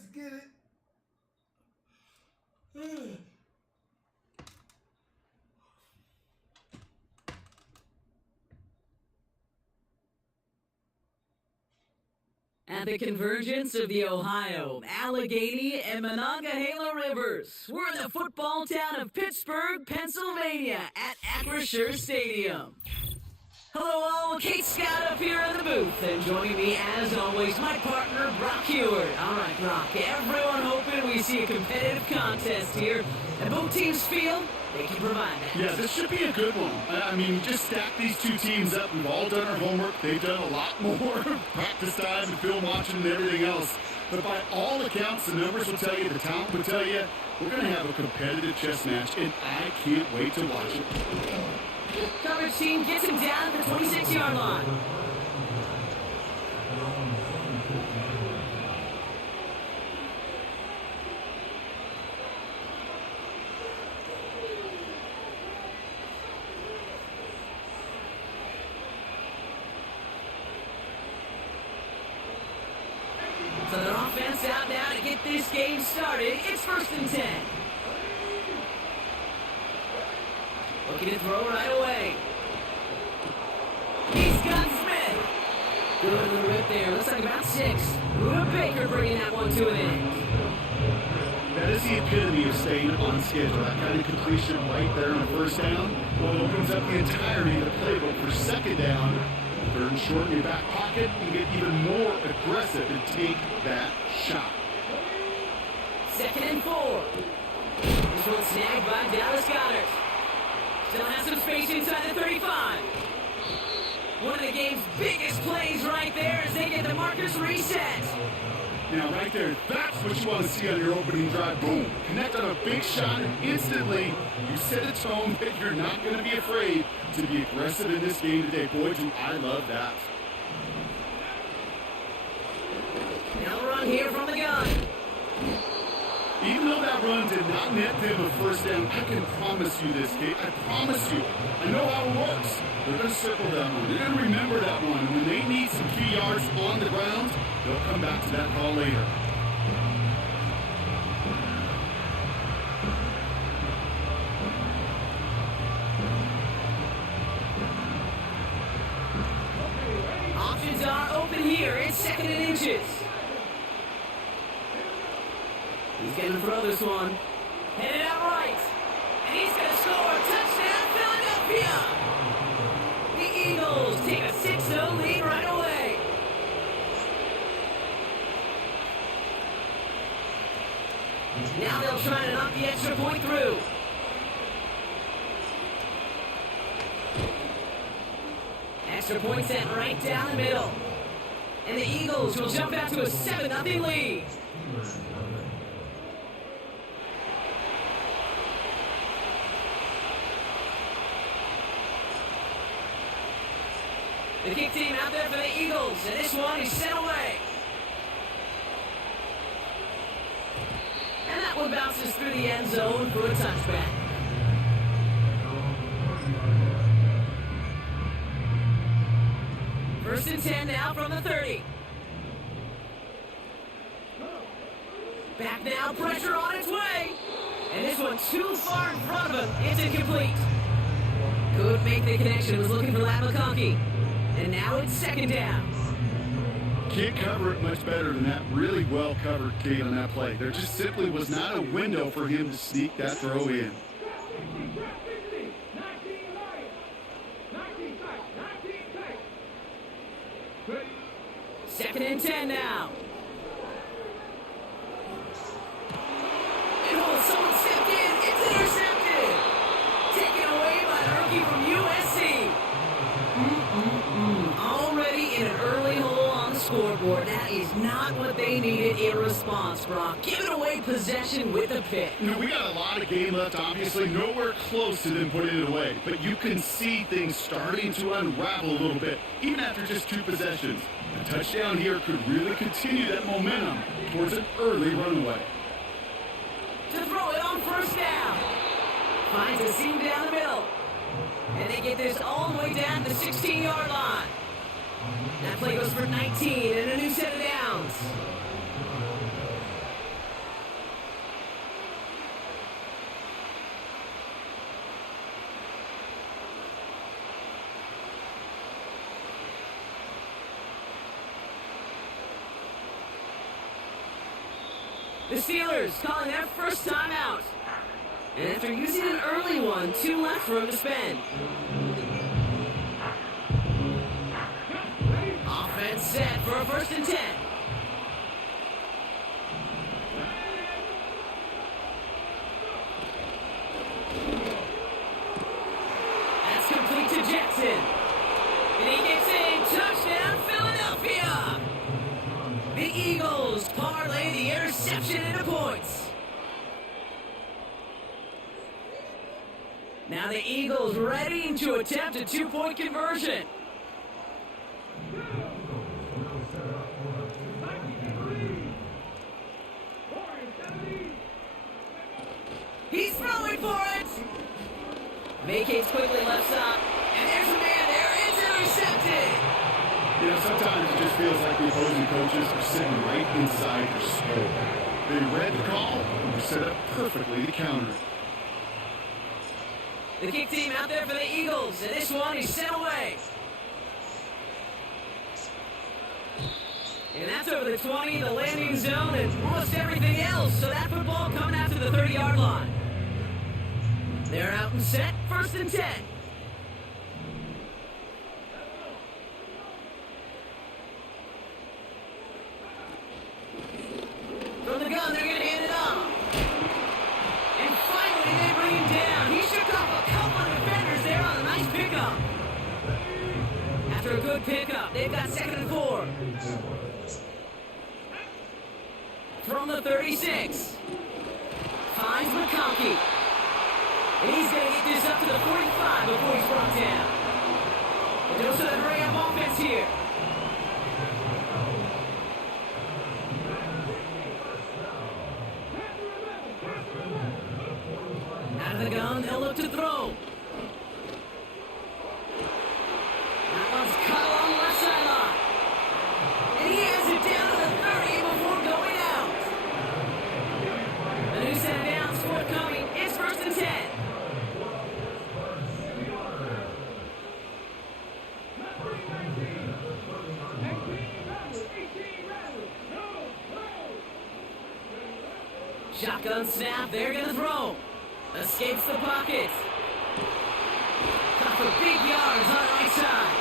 Let's get it. At the convergence of the Ohio, Allegheny, and Monongahela Rivers, we're in the football town of Pittsburgh, Pennsylvania, at Acrisure Stadium. Hello all, Kate Scott up here in the booth, and joining me as always, my partner, Brock Heward. All right, Brock, everyone hoping we see a competitive contest here, and both teams feel they can provide that. Yeah, this should be a good one. I mean, you just stack these two teams up. We've all done our homework. They've done a lot more practice time and film watching and everything else. But by all accounts, the numbers will tell you, the talent will tell you, we're going to have a competitive chess match, and I can't wait to watch it. Coverage team gets him down to the 26-yard line. So their offense out now to get this game started. It's 1st and 10. Looking to throw right away. He's got Smith. Good little rip there. Looks like about 6. Luda Baker bringing that one to an end. That is the epitome of staying on schedule. That kind of completion right there on 1st down. Well, it opens up the entirety of the playbook for 2nd down. 3rd and short in your back pocket. You get even more aggressive and take that shot. 2nd and 4. This one snagged by Dallas Goddard. Still has some space inside the 35. One of the game's biggest plays right there as they get the markers reset. Now, right there, that's what you want to see on your opening drive. Boom! Connect on a big shot, and instantly you set a tone that you're not going to be afraid to be aggressive in this game today. Boy, do I love that. Now run here from the gun. Even though that run did not net them a 1st down, I can promise you this, Kate. I promise you. I know how it works. They're going to circle that one. They're going to remember that one. When they need some key yards on the ground, they'll come back to that call later. Options are open here. It's 2nd and inches. He's going to throw this one. Headed out right. And he's going to score. Touchdown, Philadelphia. The Eagles take a 6-0 lead right away. Now they'll try to knock the extra point through. Extra point set right down the middle. And the Eagles will jump out to a 7-0 lead. The kick team out there for the Eagles, and this one is sent away. And that one bounces through the end zone for a touchback. First and 10 now from the 30. Back now, pressure on its way. And this one too far in front of him. It's incomplete. Could make the connection, was looking for Lat McConkey. And now it's 2nd down. Can't cover it much better than that. Really well covered, Kate, on that play. There just simply was not a window for him to sneak that throw in. Second and 10 now. And someone stepped in. It's intercepted. Taken away by the rookie from USC. Already in an early hole on the scoreboard. That is not what they needed in response, Brock. Giving away possession with a pick. You know, we got a lot of game left, obviously. Nowhere close to them putting it away. But you can see things starting to unravel a little bit, even after just 2 possessions. A touchdown here could really continue that momentum towards an early runaway. To throw it on 1st down. Finds a seam down the middle. And they get this all the way down to the 16-yard line. That play goes for 19 and a new set of downs. The Steelers calling their first timeout. And after using an early one, 2 left for him to spend. Offense set for a 1st and 10. That's complete to Jackson. And he gets in. Touchdown, Philadelphia! The Eagles parlay the interception into points. Now the Eagles ready to attempt a 2-point conversion. He's throwing for it. Vacates quickly left side. And there's a man there. It's intercepted. You know, sometimes it just feels like the opposing coaches are sitting right inside your skull. They read the call and were set up perfectly to counter it. The kick team out there for the Eagles, and this one is sent away. And that's over the 20, the landing zone, and almost everything else. So that football coming out to the 30-yard line. They're out and set, 1st and 10. From the gun, they're going to hand it off. And finally, they bring him down. He shook off a couple of defenders there on a nice pickup. After a good pickup, they've got 2nd and 4. From the 36. Finds McConkey. And he's going to get this up to the 45 before he's brought down. And those are the hurry up offense here. Out of the gun, they'll look to throw. That one's cut along the left sideline. And he has it down to the 30 before going out. A new set of downs forthcoming. It's 1st and 10. Shotgun snap, they're gonna throw. Escapes the pocket. Cut for big yards on the right side.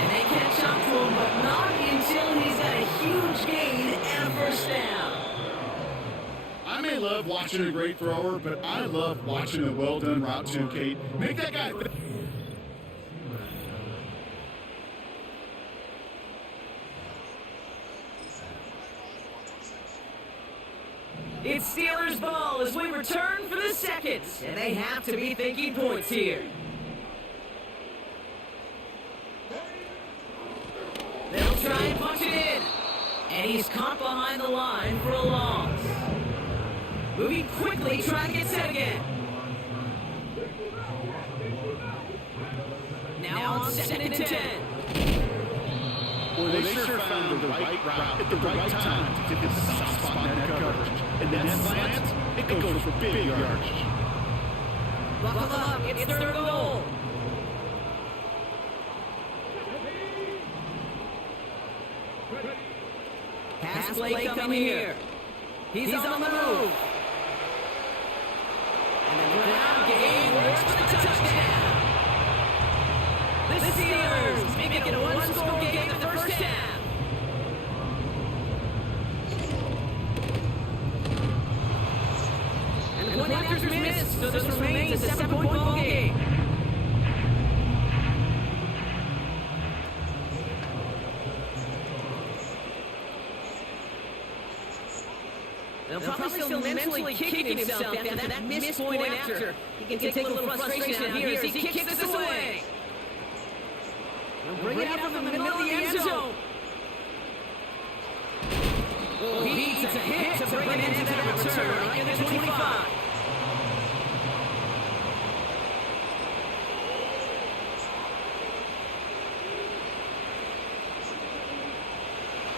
And they catch up to him, but not until he's got a huge gain and a 1st down. I may love watching a great thrower, but I love watching a well-done route too, Kate. Make that guy... It's Steelers ball as we return for the 2nd, and they have to be thinking points here. They'll try and punch it in, and he's caught behind the line for a loss. Moving quickly, trying to get set again. Now on 2nd and 10. Boy, they sure found the right route at the right time to get the soft spot in that coverage. And that slant, it goes for big yards. Buckle up, it's 3rd and goal. Pass play coming here. He's on the move. And the ground game works for the touchdown. The Steelers make it a one-score game in the 1st half. And the point after's missed, so this remains a 7-point ball game. They'll probably still mentally kicking himself after that missed point after. He can take a little frustration out here as he kicks this away. He'll bring it out from the middle of the end zone. Oh, he needs a hit to bring it into that return right at the 25.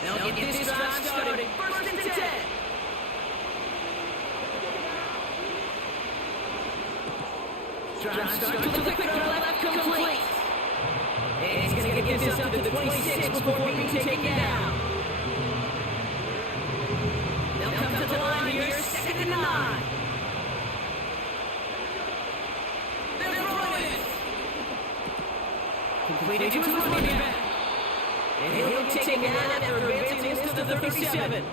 They'll get this drive started. 1st and 10. Drive start to the quick left complete. And he's going to get this up to the 26 before being taken down. They'll come to the line Completed to his running back. And he'll take it out after advancing into the 37.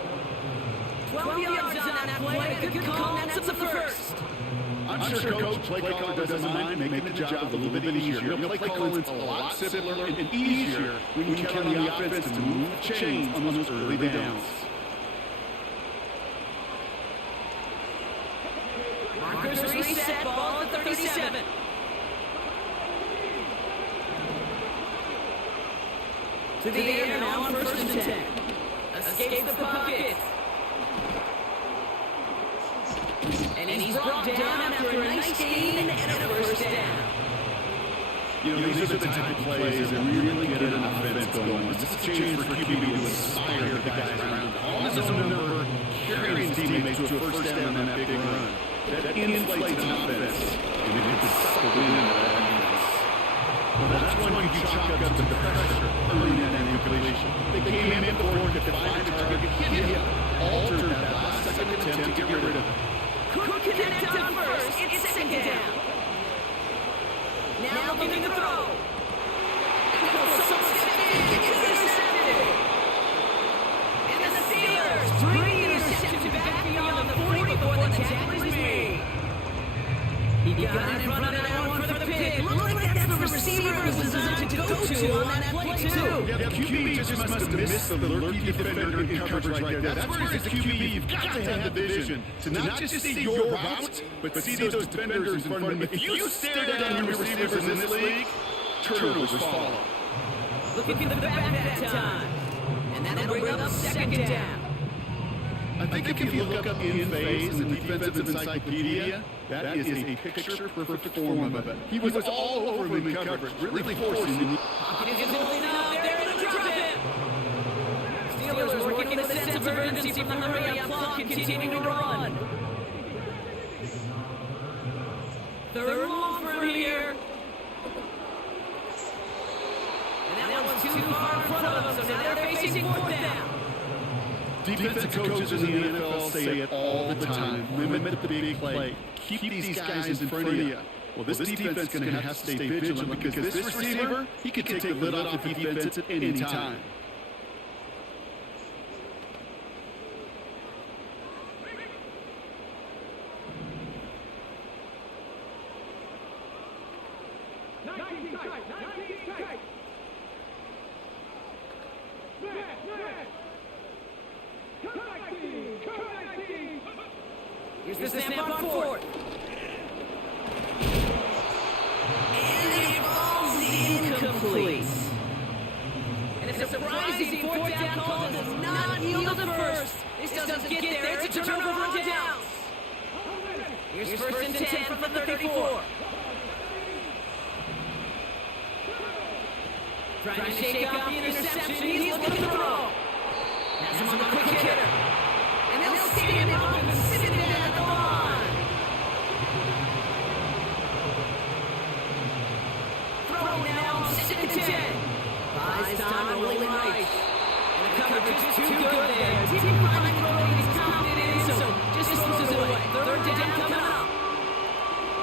12 yards on that play. A good call. That's up the first. I'm sure Coach play caller doesn't mind making the job a little bit easier. Play calling's a lot simpler and easier when you count on the offense to move chains on those early downs. Markers reset, ball at 37. To the air now on first and 10. Escapes the pocket. And he's brought down after a nice gain and a first down. You know, these are the type of plays that really get an offense going. This is a chance for QB to inspire the guys around him. On his own number, carrying his teammates to a first down on that big run. That inflates an offense, and it can suck the wind out of that defense. Well, that's when you chalk up to the pressure early in that incompletion. They came in before to find the target, hit him, altered that last second attempt to get rid of it. Could connect on first. It's second down. Now looking to throw. Intercepted. And the Steelers bring the interception back beyond the 40 before the tackle is made. He got in front of that one for the pick. Looks like that's the receiver was designed to go to on that play too. Yeah, QB just must have missed the lurky defender in coverage right there. That's where as a QB, you've got to have the vision to not just see your route, but see those defenders in front of you. If you stare down your receivers in this league, turnovers follow. Looking for the back that time. And that'll bring up second down. I think if you look up in phase in the defensive encyclopedia, that is a picture-perfect form of it. He was all over him in coverage, really forcing him. Pocket is holding up there to drop it. Steelers working the sense of urgency from the hurry-up clock, continuing to run. Third and long from here. And that one's too far in front of them, so now they're facing fourth down. Defensive coaches in the NFL say it all the time. Limit the big play. Keep these guys in front of you. Well, this defense is going to have to stay vigilant because this receiver, he can take the lid off the defense at any time. Here's the snap on fourth. And it falls incomplete. And a surprising fourth down call does not yield the first. This doesn't get there. It's a turnover on downs. Here's first and 10 from the 34. Trying to shake off the interception. He's looking to throw. That's him on the quick hitter. And they'll stand him up and sit him down at the line. Throwing now on second and 10. Buys time rolling right. And the coverage is too good there. Team finally throwing he's confident in, so just throws it away. Third down coming up.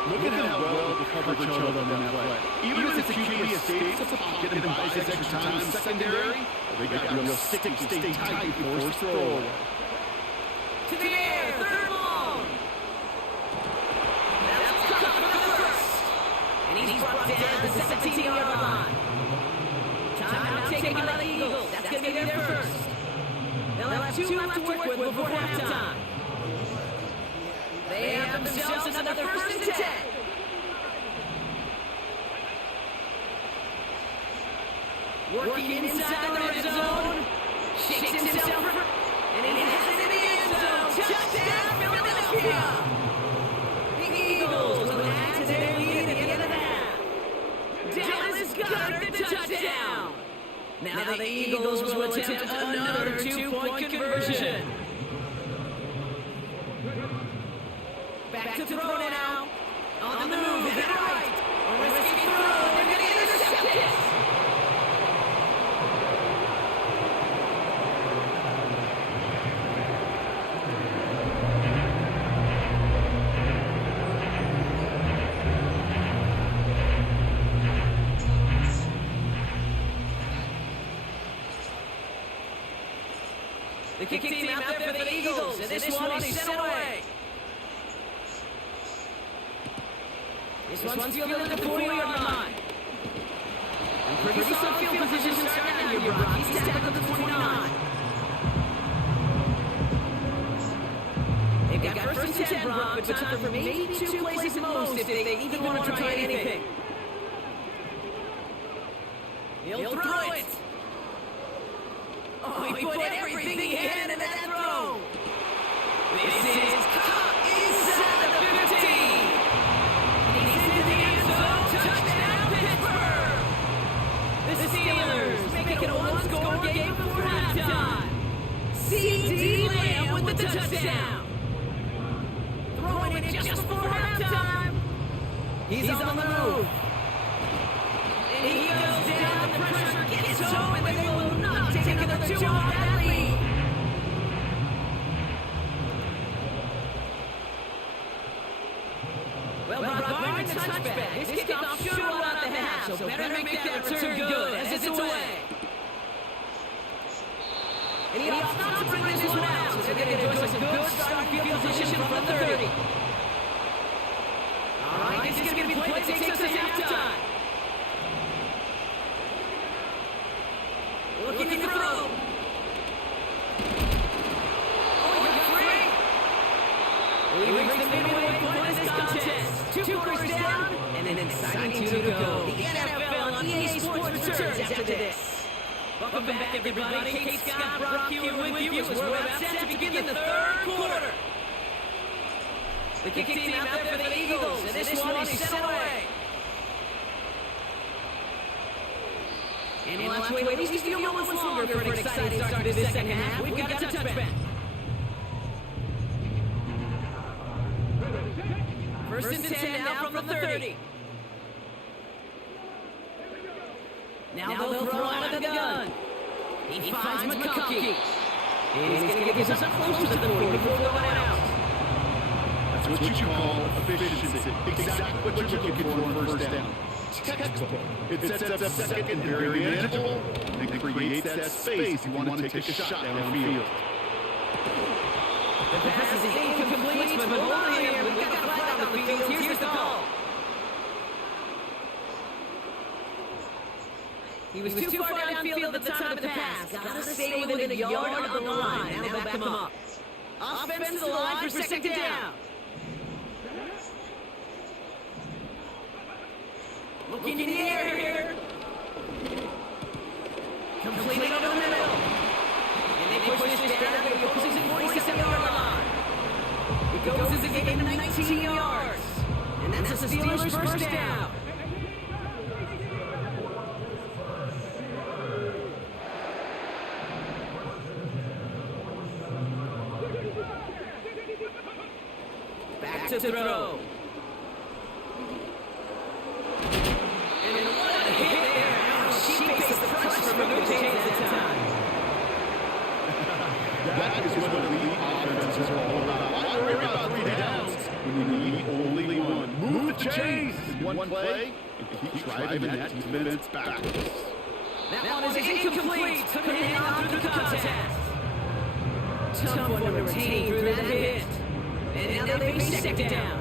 Look at how well the coverage held on that play. Even if the QB escapes the pocket and buys extra time in secondary, they got real sticky, stay tight before his throw. To the air, third and long. That's caught for the first. And he's brought down at the 17-yard line. Timeout taken by the Eagles. That's going to be their first. They'll have 2 left to work with before halftime. They have themselves another first and 10. Working inside the red zone. Shakes himself and he has it in the end zone. Touchdown, Philadelphia! The Eagles will add to their lead at the end of the half. Dallas Goedert the touchdown. Now the Eagles will attempt another 2-point conversion. Back to throw now. On the move, hit it right. A risky throw, they're going to intercept it. kick team out there for the Eagles, and this one is sent away. This one's fielded at the 40-yard line. Pretty solid field position starting out here, Brock. He's tackled at the 29. They've got first and 10, Brock, but time for maybe two plays at most if they even want to try anything. He'll throw it. Oh, he put everything he had in that throw. This is caught inside the 15. He's into the end zone. Touchdown, Pittsburgh. The Steelers make it a one-score game before halftime. C.D. Lamb with the touchdown. Throwing it just before halftime. He's on the move. And he goes down, the pressure gets home, and they will not take another 2 off that lead. Well, Brock, barring the touchback, his kickoff should run out the half, so better make that return good as it's away. And he opts not to bring this one out, so they're going to enjoy some good starting field position from the 30. All right, this is going to be the play that takes us to halftime. Looking to throw. Oh, he got free. He brings the midway point of this contest. 2 quarters down, and an exciting 2 to go. The NFL on EA Sports returns after this. Welcome back, everybody. Kate Scott, Brock Hewitt with you as we're about set to begin the third quarter. The kick team out there for the Eagles, and this one is sent away. And we'll have to wait at least a few moments longer for an exciting start to this second half. We've got a touchback. First and 10 now from the 30. Now they'll throw out of the gun. He finds McConkey. And he's going to get us up close to the 40 before going out. That's what you call efficiency. Exactly what you're looking for on first down. Textbook. It sets up second and very manageable and creates that space you want to take a shot downfield. The pass is incomplete, but hold on here. We've got a flag on the field. Here's the call. He was too far downfield at the time of the pass. Got to stay within a yard of the line. Now they'll back him up. Offense to the line for second down. Looking in the air here. Completely over the middle. And they push this down to the opposing 47-yard line. It goes as a gain of 19 yards. And that's a Steelers first down. Back to throw. That is what elite offenses are all about. Why worry about 3 downs when you need only one? Move the chains in one play and keep driving that defense back. That one is incomplete. Couldn't hang on through the contest. Tough one to retain through that hit. And now they face second down.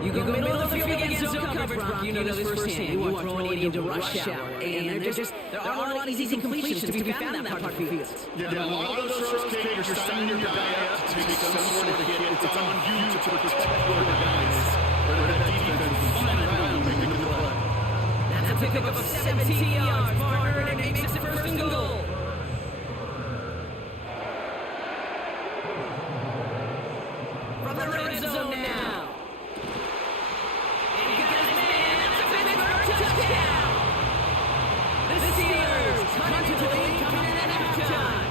You go middle of the field against zone coverage, Brock. You know this firsthand. You are throwing it into rush hour. And there are a lot of easy completions to be found in that part of the field. Yeah, a lot of those throws, Kate, you're signing your guy up to take some sort of hit. It's on you to protect your guys. But that defense is flying around making the play. That's a pickup of 17 yards. Partner, and it makes it first and goal. From the red zone now. The Steelers cut into the lead coming in at halftime.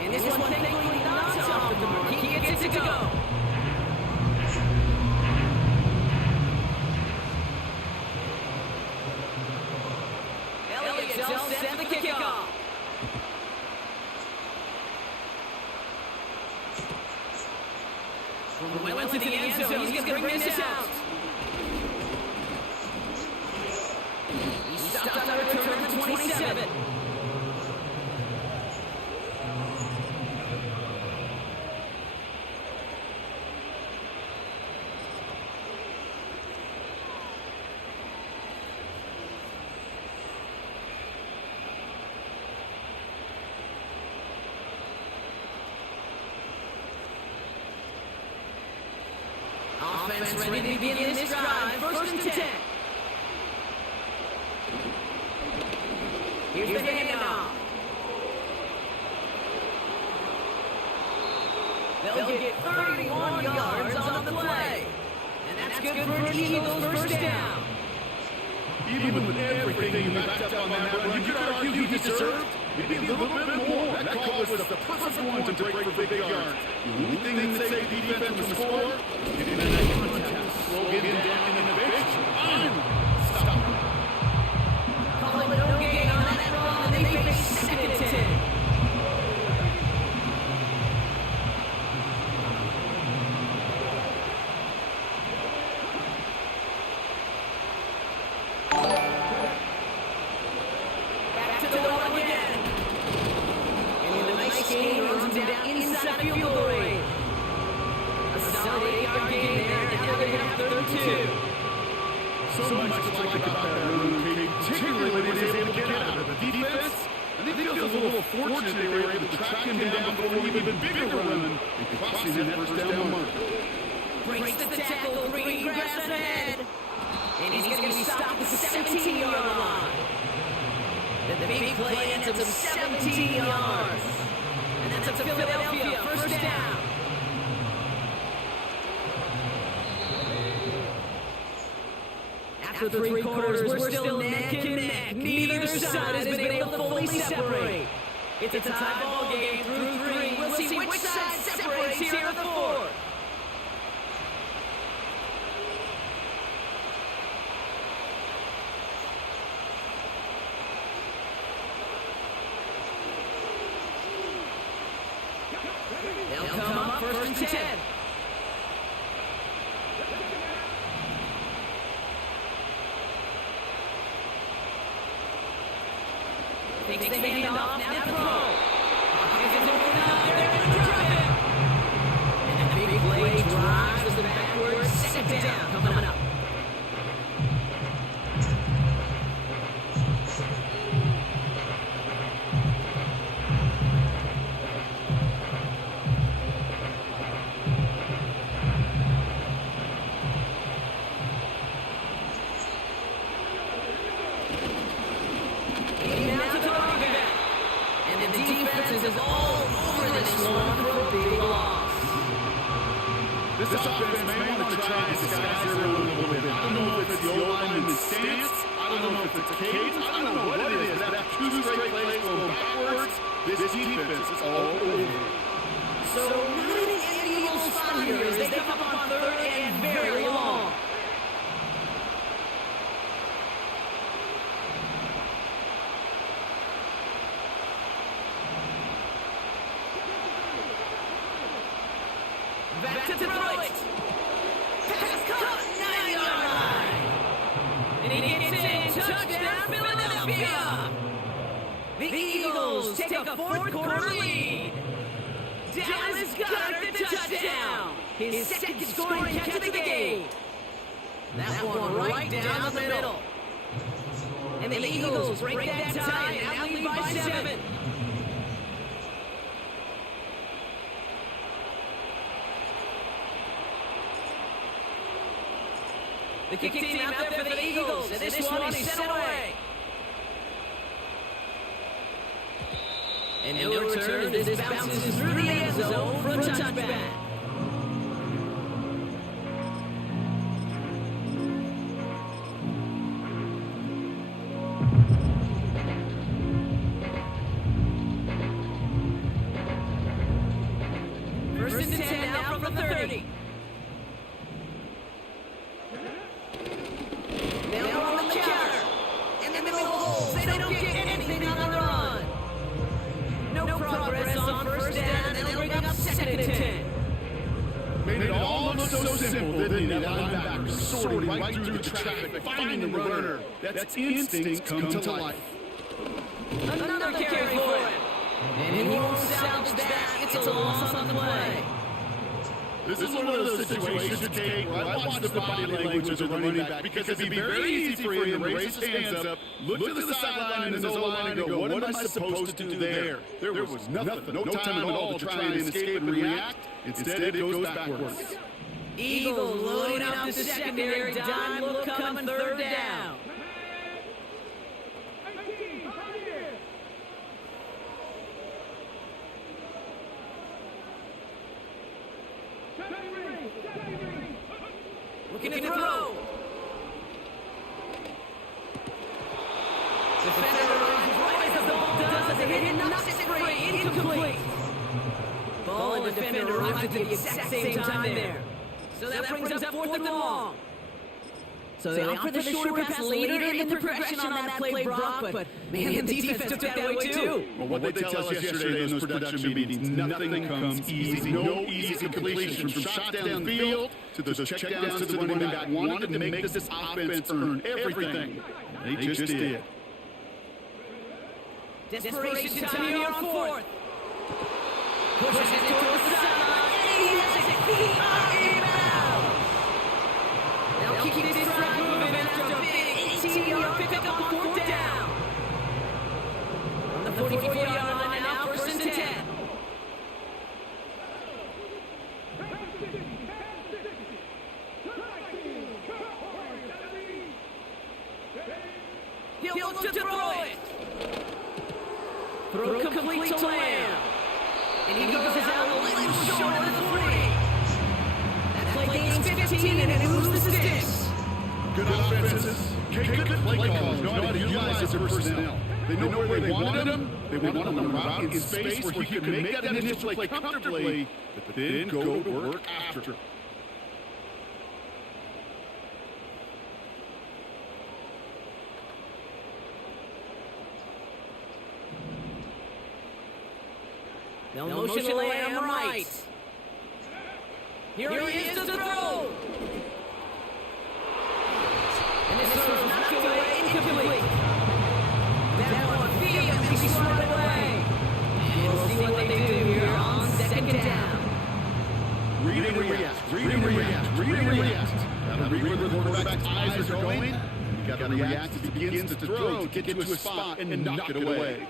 And this one thankfully not off the mark. He gets it to go. Elliott tells set the kickoff. Well into the end zone. He's going to bring this out. He stopped on the return to the 27. Offense ready to begin this drive. First and 10. Here's the handoff. They'll get 31 yards on the play. And that's good for an Eagles first down. Even with everything you backed up on that run, you could argue he deserved maybe a little bit more. That call was the perfect one to break for big yards. The only thing that saved the defense from score, getting that contact, slow him down in the pitch, stop him. Call it no gain on that run, and they face second and 10. So much to like about that run, particularly when he was able to get out of the defense. I think it was a little fortunate they were able to track him down before an even bigger run and crossing that first down mark. Breaks the tackle, green grass ahead. And he's going to be stopped at the 17-yard line. The big play ends up 17 yards. And that's a Philadelphia first down. After the three quarters, we're still neck and neck. Neither side has been able to fully separate. It's a tie ball game through three. We'll see which side separates here in the fourth. They'll come up first and 10. Takes the handoff, now throw. Hawkins is open up, they're going to drop him. And the big play drives the backwards, second down coming up. Is all over this one for a big loss. This offense may want to try and disguise their run a little bit. I don't know if it's the O-lineman's stance. I don't know if it's a cadence. I don't know what it is. But after two straight plays going backwards, this defense is all over. So not an Eagles spot here as they come up on third and very long. Back to throw it. Pass caught, 9-yard line. And he gets in. Touchdown, Philadelphia. The Eagles take a fourth-quarter lead. Dallas Goedert the touchdown. His second scoring catch of the game. That one right down the middle. And the Eagles break that tie and now lead by 7. The kick team out there for the Eagles, and this one is sent away. And no return as this bounces through the end zone for a touchback. First and 10 now from the 30. So simple, didn't he? That linebacker sorting right through the traffic, finding the runner. That's instincts come to life. And he won't salvage that. It's a loss on the play. This is one of those situations, Kate, where I watch the body language of the running back because it'd be very easy for him to raise his hands up, look to the sideline and his O-line and go, what am I supposed to do there? There was nothing, no time at all to try and escape and react. Instead, it goes backwards. Eagles loading up the secondary. Dime look coming, third down. Looking to throw. Defender runs right as the ball does. The hit knocks it free. Incomplete. Ball and defender arrives at the exact same time there. So that brings up fourth and long. So they opt for the short pass later in the progression on that play, Brock, but man, the defense took that away too. Well, what they tell us yesterday in those production meetings, nothing comes easy. No easy completions from shots down the field to those checkdowns to the running back. Wanted to make this offense earn everything. They just did. Desperation time here on fourth. Pushes it towards the sideline, and he has a key rebound. They'll keep this drive moving after a big 18-yard pickup on fourth down. On the 44-yard line now, first and 10. He'll look to throw it. Throw complete to Lamb. And he goes out a little short of the 40. That play gains 15 and it moves the sticks. Good offenses, good play callers, know how to utilize their personnel. They know where they wanted him. They wanted him on route in space where he could make that initial play comfortably, but then go to work after. They'll motion Lamb right. Here he is to throw. And this throw is knocked away, incomplete. That one vehemently swatted away. And we'll see what they do here on second down. Read and react, read and react, read and react. Gotta read where the quarterback's eyes are going. You gotta react as he begins to throw to get to a spot and knock it away.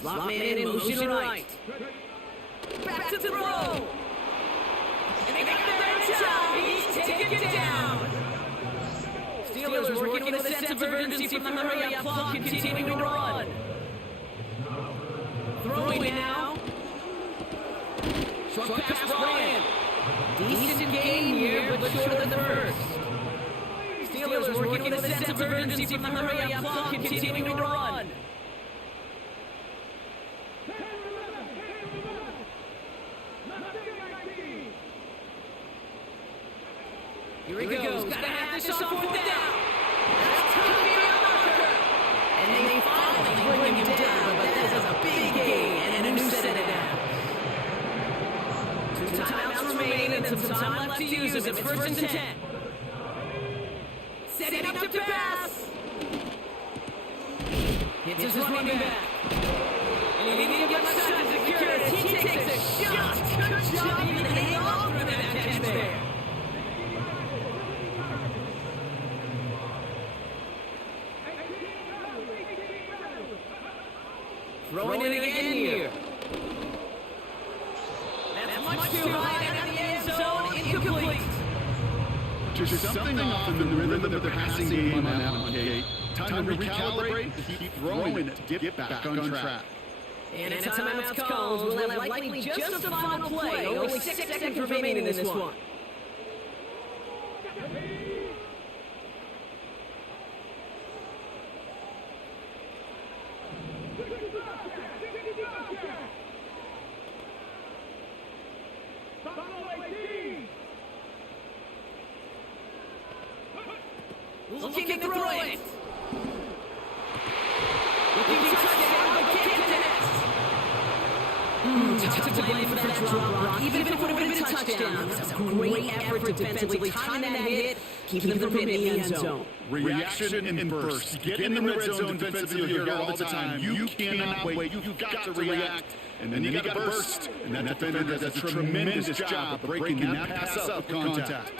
Slot man in motion right. Back to throw. And they got their time. He's taken down. Steelers working with a sense of urgency from the hurry-up clock, continuing to run. Throwing now. Short pass, Bryan. Decent gain here, but short of the first. Steelers working with a sense of urgency from the hurry-up clock, continuing to run. Here he goes. Gotta have this on fourth down. That's gonna be a marker. And they finally bring him down, but that is a big gain and a new set of downs. 2 timeouts remaining and some time left to use as it's first and 10. Setting up to pass. Hits his running back. And he didn't get much time to secure it. He takes a shot. Good job even hanging on for that catch there. Throwing it again here. That's much too high out of the end zone. Incomplete. Just something off in the rhythm of their passing game on that one, Kate. Time to recalibrate, keep throwing it, get back on track. And a timeout calls. We'll have likely just the final play. Only 6 seconds remaining in this one. Looking to throw it. Looking to touch it. Tough to blame for that drop, Brock. Even if it would have been a touchdown. It was a great effort defensively, timing that hit, keeping them from hitting the end zone. Reaction and burst. Get in the red zone defensively, you'll hear it all the time. You cannot wait. You've got to react. And then you got to burst. And that defender does a tremendous job of breaking that pass up with contact.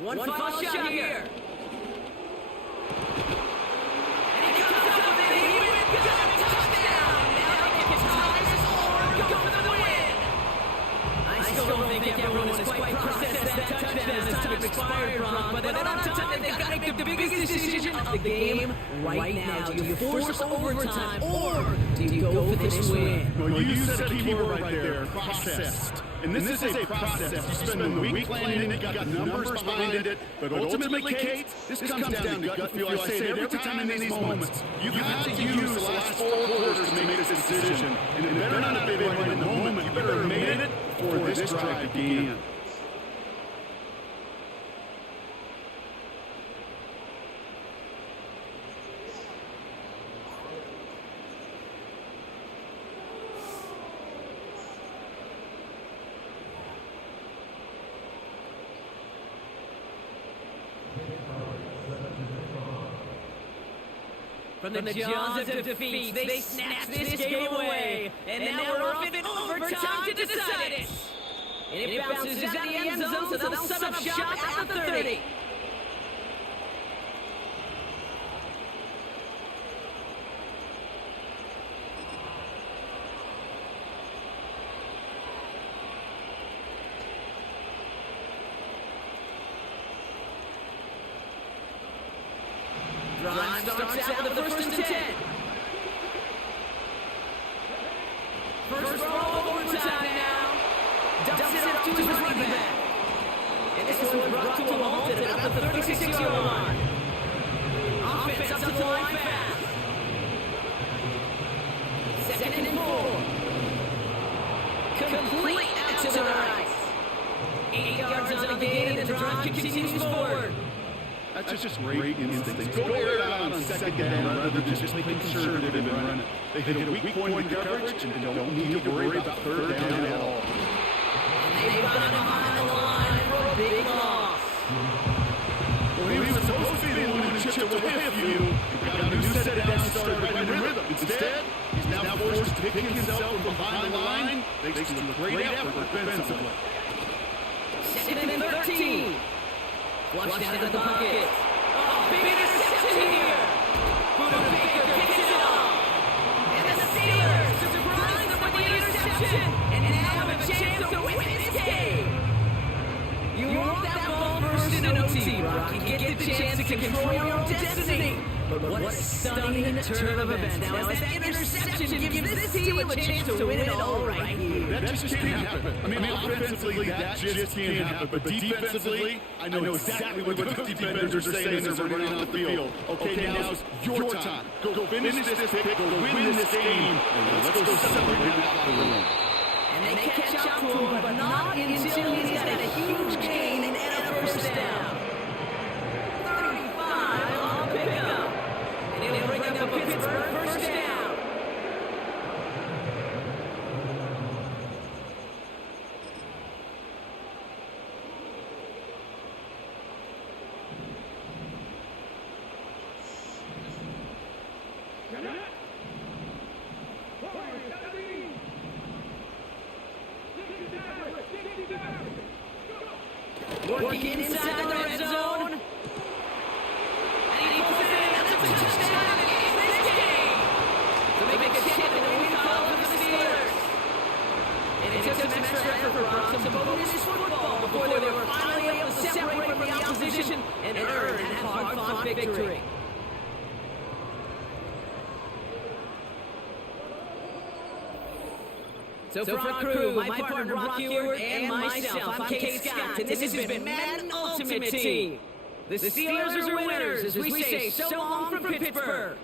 One final shot here. And he comes up with it. He wins. Touchdown. Now he can tie this or go for the win. I still don't think everyone has quite processed that touchdown as time expired, Brock. But they're not done. They've got to make the biggest decision of the game right now. Do you force overtime or do you go for this win? Well, you said a key word right there, processed. And this is a process. You spend the week planning it, you got numbers behind it, but ultimately, Kate, this comes down to gut feel. I say it every time in these moments. You've had to use the last 4 quarters to make this decision. And it better not be right in the moment. You better have made it before this drive began. From the jaws of defeat, they snatched this game away. And now we're off in overtime to decide it. And it bounces out the end zone, so they'll set up shop at the 30. Drive starts out with the first and 10. First throw overtime now. Dumps it up to his running back. And this one's brought to a halt at about the 36-yard line. Offense up to the line fast. Second and 4. Complete out to the right. 8 yards on the gain, and the drive continues forward. That's just great instinct. Go air it out on second down rather than just making conservative and run it. They hit a weak point in coverage and don't need to worry about third down at all. They've got him behind the line for a big loss. Well, he was supposed to be the one who chipped away a few. He got a new set of downs started right in rhythm. Instead, he's now forced to pick himself from behind the line thanks to a great effort defensively. Second and 13. Flush down to the pocket. Oh, big interception here. Buda Baker picks it off. And the Steelers surprise them with the interception. And now have a chance to win this game. You want that ball first in OT, Brock. You get the chance to control your own destiny. But what a stunning turn of events. Now, as that interception gives this team a chance to win it all right here. That just can't happen. I mean, offensively, that just can't happen. But defensively, I know exactly what the defenders are saying as they're running on the field. Okay, now's your time. Go finish this pick, go win this game, and let's go celebrate in that locker room. And they catch up to him, but not until he's got a huge gain and a first down. 35 on the pickup. And he'll bring up a Pittsburgh first down. Working inside the red zone. And he puts it in. That's a touchdown in this game. So they make a chip and a win call for the Steelers. And it took some extra effort for Brock, some bonus football before they were finally able to separate from the opposition and earn that hard-fought victory. So for our crew, my partner Brock Ewart, and myself, I'm Kate Scott, and this has been Madden Ultimate Team. The Steelers are winners, as we say so long from Pittsburgh.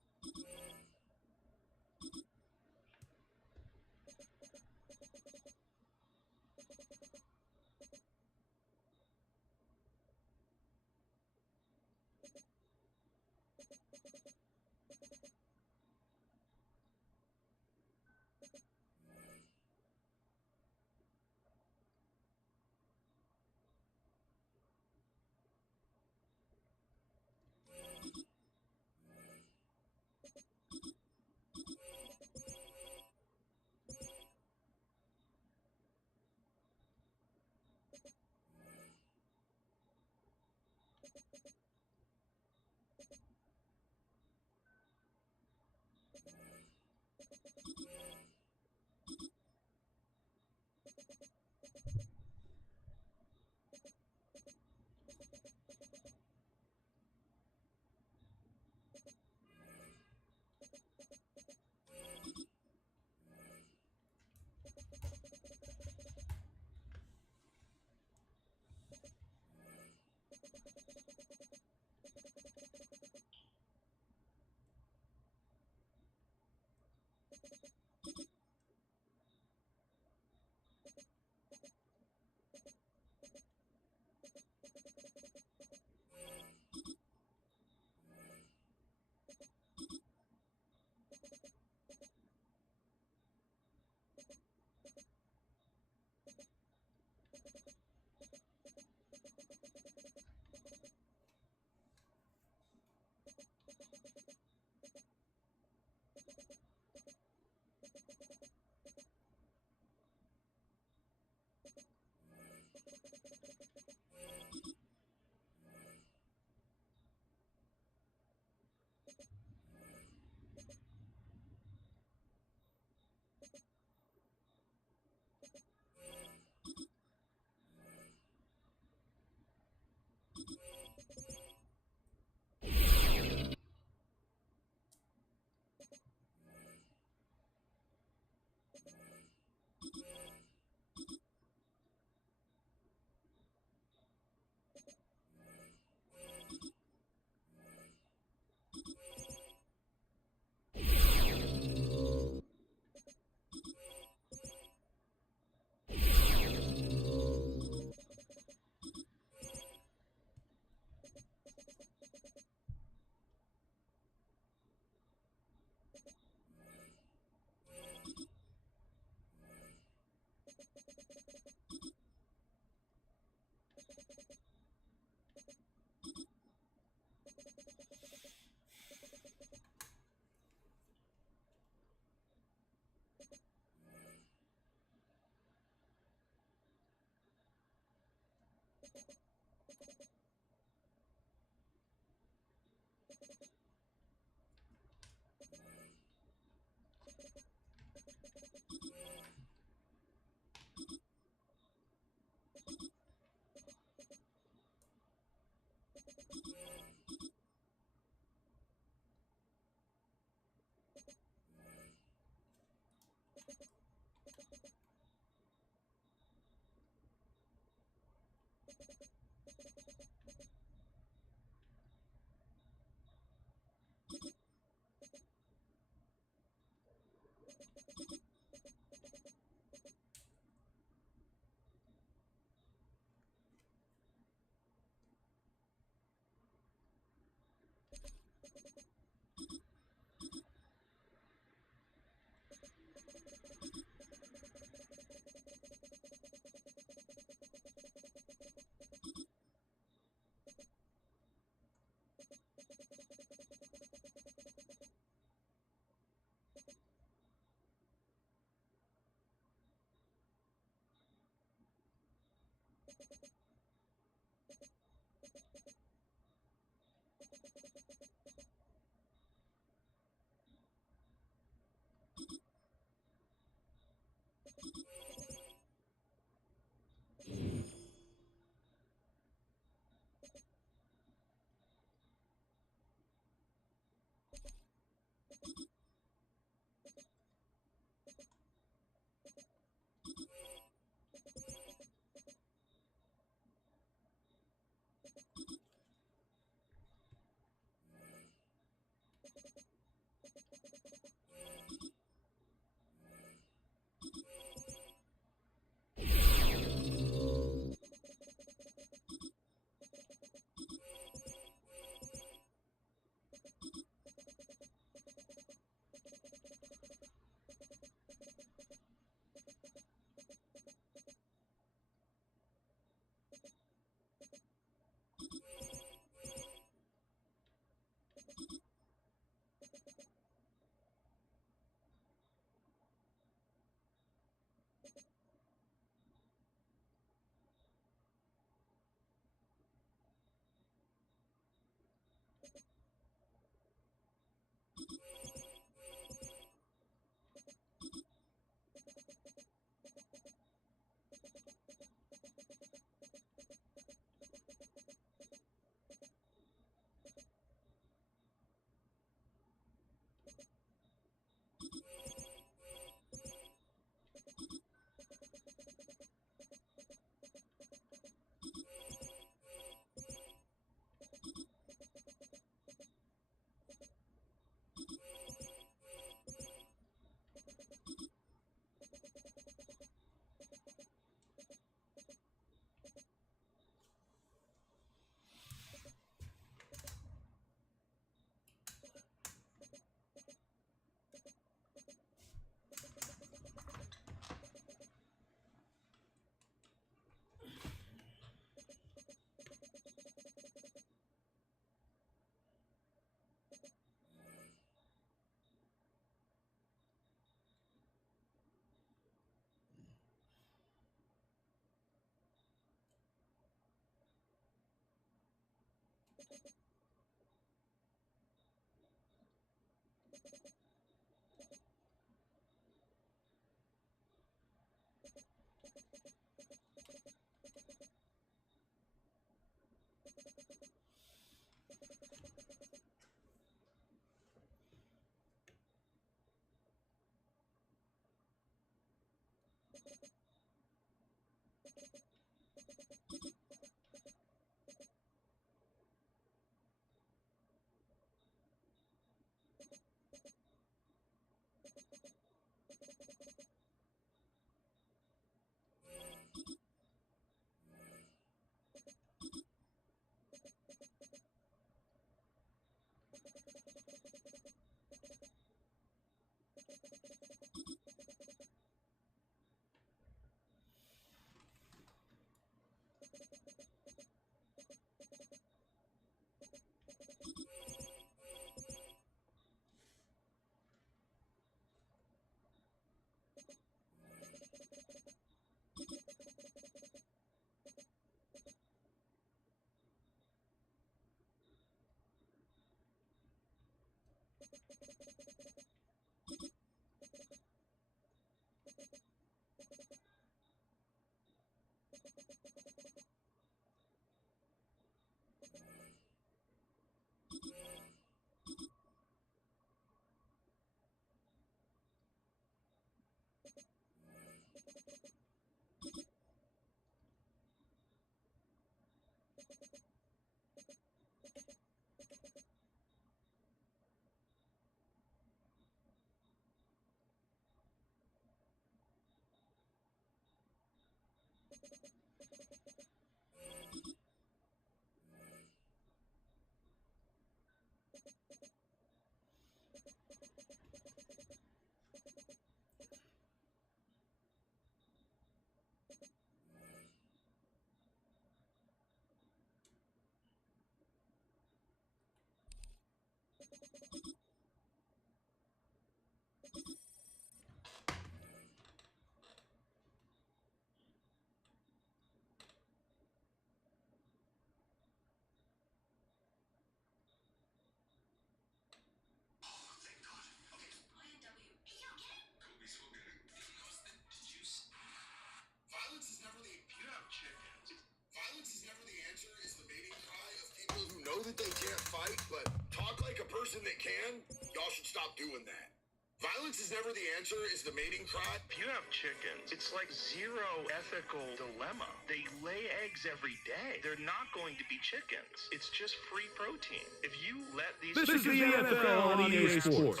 that can, y'all should stop doing that. Violence is never the answer, is the mating cry. If you have chickens, it's like zero ethical dilemma. They lay eggs every day. They're not going to be chickens. It's just free protein. If you let these... This is the NFL on EA Sports,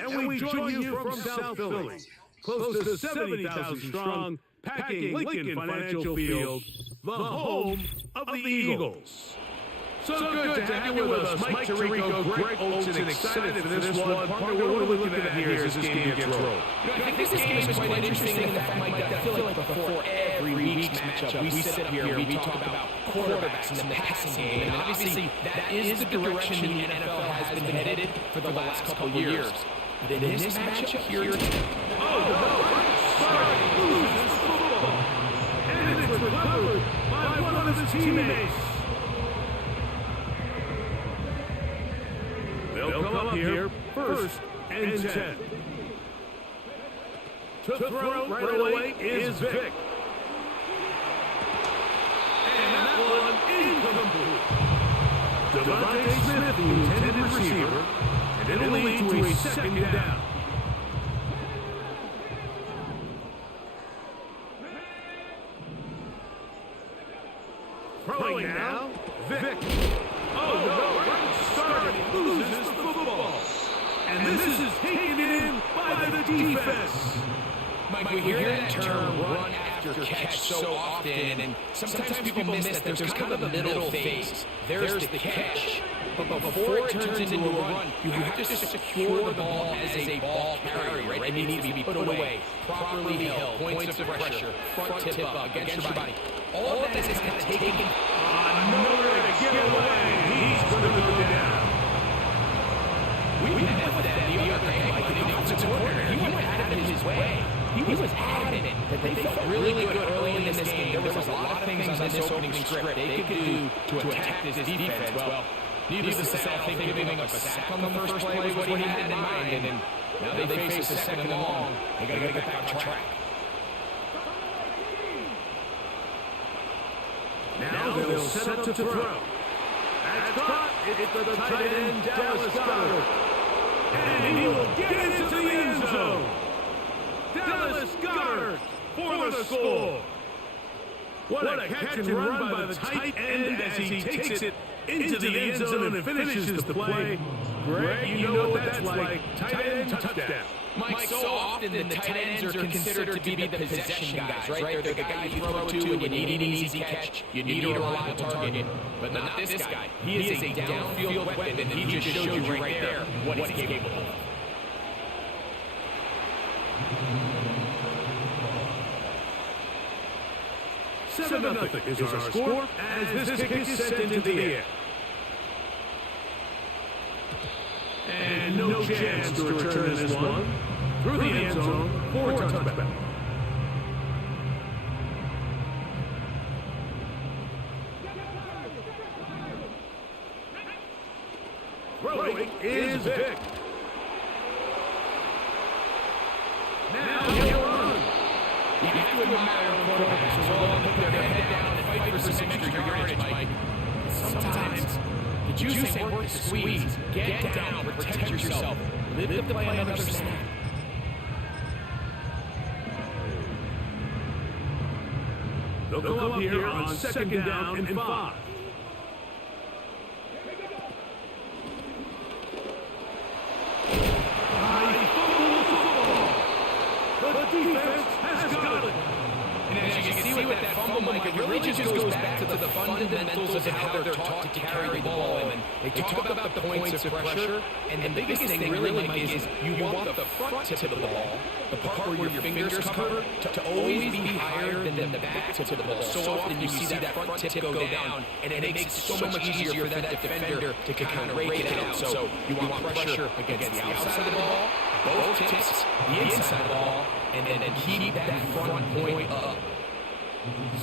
and we join you from South Philly, close to 70,000 strong, packing Lincoln Financial Field, the home of the Eagles. So good to have you with us, Mike Tirico, Greg Olson, excited for this one. Partner, what are we looking at here as this game gets rolling? I think this game is quite interesting in the fact, Mike, that I feel like before every week's matchup, we sit up here and we talk about quarterbacks and the passing game. And obviously, that is the direction the NFL has been headed for the last couple of years. But in this matchup here... Oh, no! Sorry, loses football. And it's recovered by one of his teammates. They'll come up here, first and 10. To throw right away is Vic. And that one incomplete. Devontae Smith, the intended receiver, and it'll lead to a second down. Throwing now, Vic. Oh, no, started, loses the football. And this is taken in by the defense. Mike, we hear that term run after catch so often, and sometimes people miss that there's kind of a middle phase. There's the catch, but before it turns into a run, you have to secure the ball as a ball carrier, right? It needs to be put away, properly held, points of pressure, front tip up against your body. All of that is kind of taken. Nowhere to get away. He's going to go down. We met with that the other day, Mike, the offensive coordinator. He went out of his way. He was adamant that they felt really good early in this game. There was a lot of things on this opening script they could do to attack this defense. Well, needless to say, I think giving up a sack on the first play was what he had in mind. And now they face a second and long. They got to get back on track. Now they'll set up to throw. That's caught. It's the tight end, Dallas Goedert. And he will get it into the end zone. Dallas Goedert for the score. What a catch and run by the tight end as he takes it into the end zone and finishes the play. Greg, you know what that's like. Tight end touchdown. Mike, so often the tight ends are considered to be the possession guys, right? They're the guy you throw to when you need an easy catch, you need a reliable target. But not this guy. He is a downfield weapon, and he just showed you right there what he's capable of. Nothing is our score as this kick is sent into the air. And no chance to return this one through the end zone for a touchback. Throwing is Vic. Now he'll run. You have to admire quarterbacks who will put their head down and fight for some extra yardage, Mike. Sometimes the juice ain't worth the squeeze. Get down, protect yourself. Live to play another snap. They'll come up here on second down and 5. The defense has got it. And as you can see with that fumble, Mike, it really just goes back to the fundamentals of how they're taught to carry the ball. And they talk about the points of pressure. And the biggest thing really, Mike, is you want the front tip of the ball, the part where your fingers cover, to always be higher than the back tip of the ball. So often you see that front tip go down, and it makes it so much easier for that defender to kind of rake it out. So you want pressure against the outside of the ball, both tips, the inside of the ball, and then keep that front point up.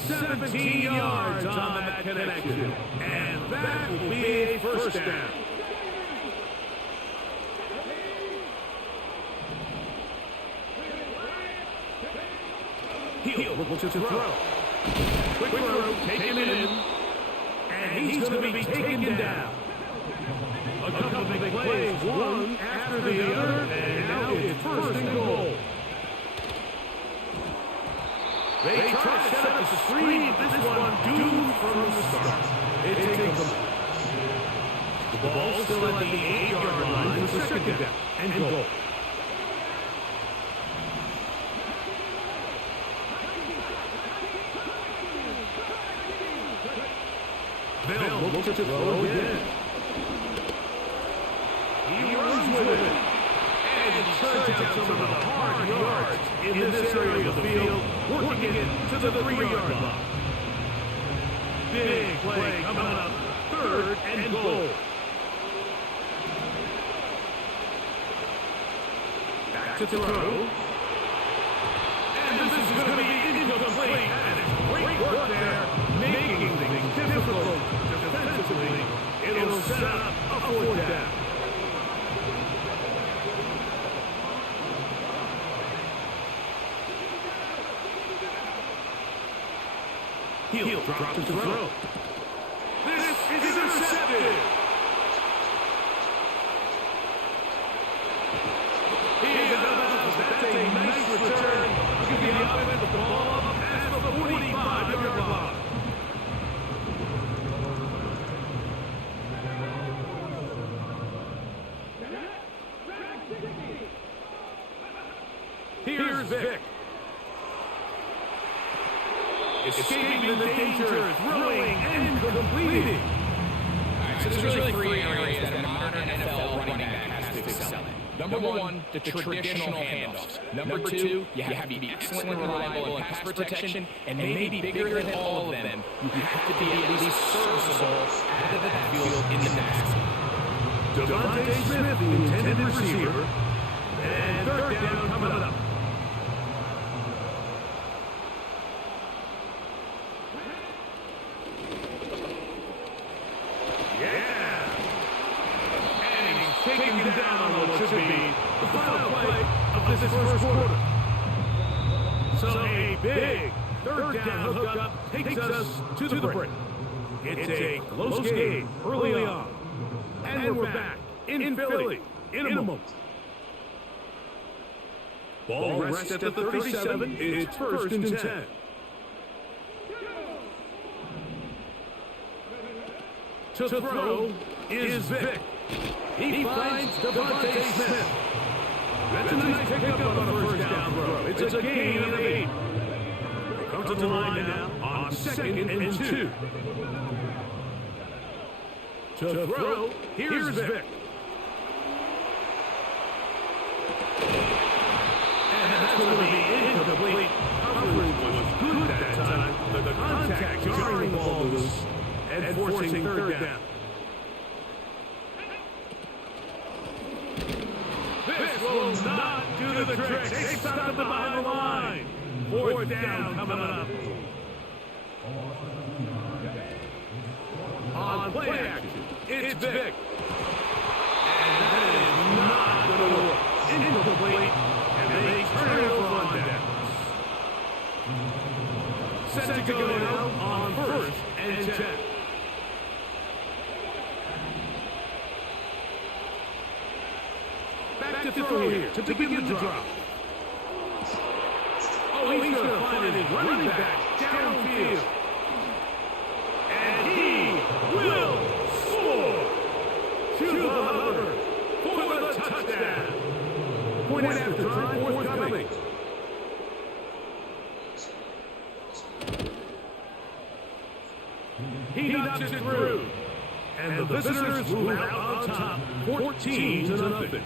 17 yards on that connection, and that will be a first down. He'll look to throw. Quick throw, taken in, and he's going to be taken down. A couple of big plays, one after the other, and now it's first and goal. They try to set up the screen, but this one doomed from the start. It takes them. The ball still at the 8-yard line for second down and goal. Bell looks to throw again. He runs with it. And he turns out some of the hard yards in this area of the field, working it to the 3-yard line. Big play coming up, third and goal. Back to throw. And this is going to be incomplete. And it's great work there, making things difficult defensively. It'll set up a fourth down. He'll drop to throw. This is intercepted. That's a nice return. Give the offense the ball past the 45-yard line. Here's Vic. Escaping the danger, throwing and completing. So there's really three areas that a modern NFL running back has to excel in. Number one, the traditional handoffs. Number two, you have to be excellent and reliable in pass protection, and maybe bigger than all of them, you have to be at least serviceable out of the backfield in the pass. Devontae Smith, the intended receiver, and third down coming up. Taking him down on what should be the final play of this first quarter. So a big third down hookup takes us to the break. It's a close game early on. And we're back in Philly in a moment. Ball rests at the 37. It's first and 10. To throw is Vic. He finds Devontae Smith. That's a nice pickup on the first down throw. It's a gain of 8. Comes to the line now on second and 2. To throw, here's Vic. And that's going to be incomplete. Coverage was good that time. The contact jarring the ball loose and forcing third down. This will not do the trick. They stopped him behind the line. Fourth down coming up. On play action, it's Vic. And that is not going to work. Incomplete. And they turn it over on downs. Set to go now on first and 10. Back to throw here to begin the drop. Oh, he's going to find his running back downfield. And he will score to the hover for the touchdown. Point after time forthcoming. He knocks it through. And the visitors move out on top 14-0.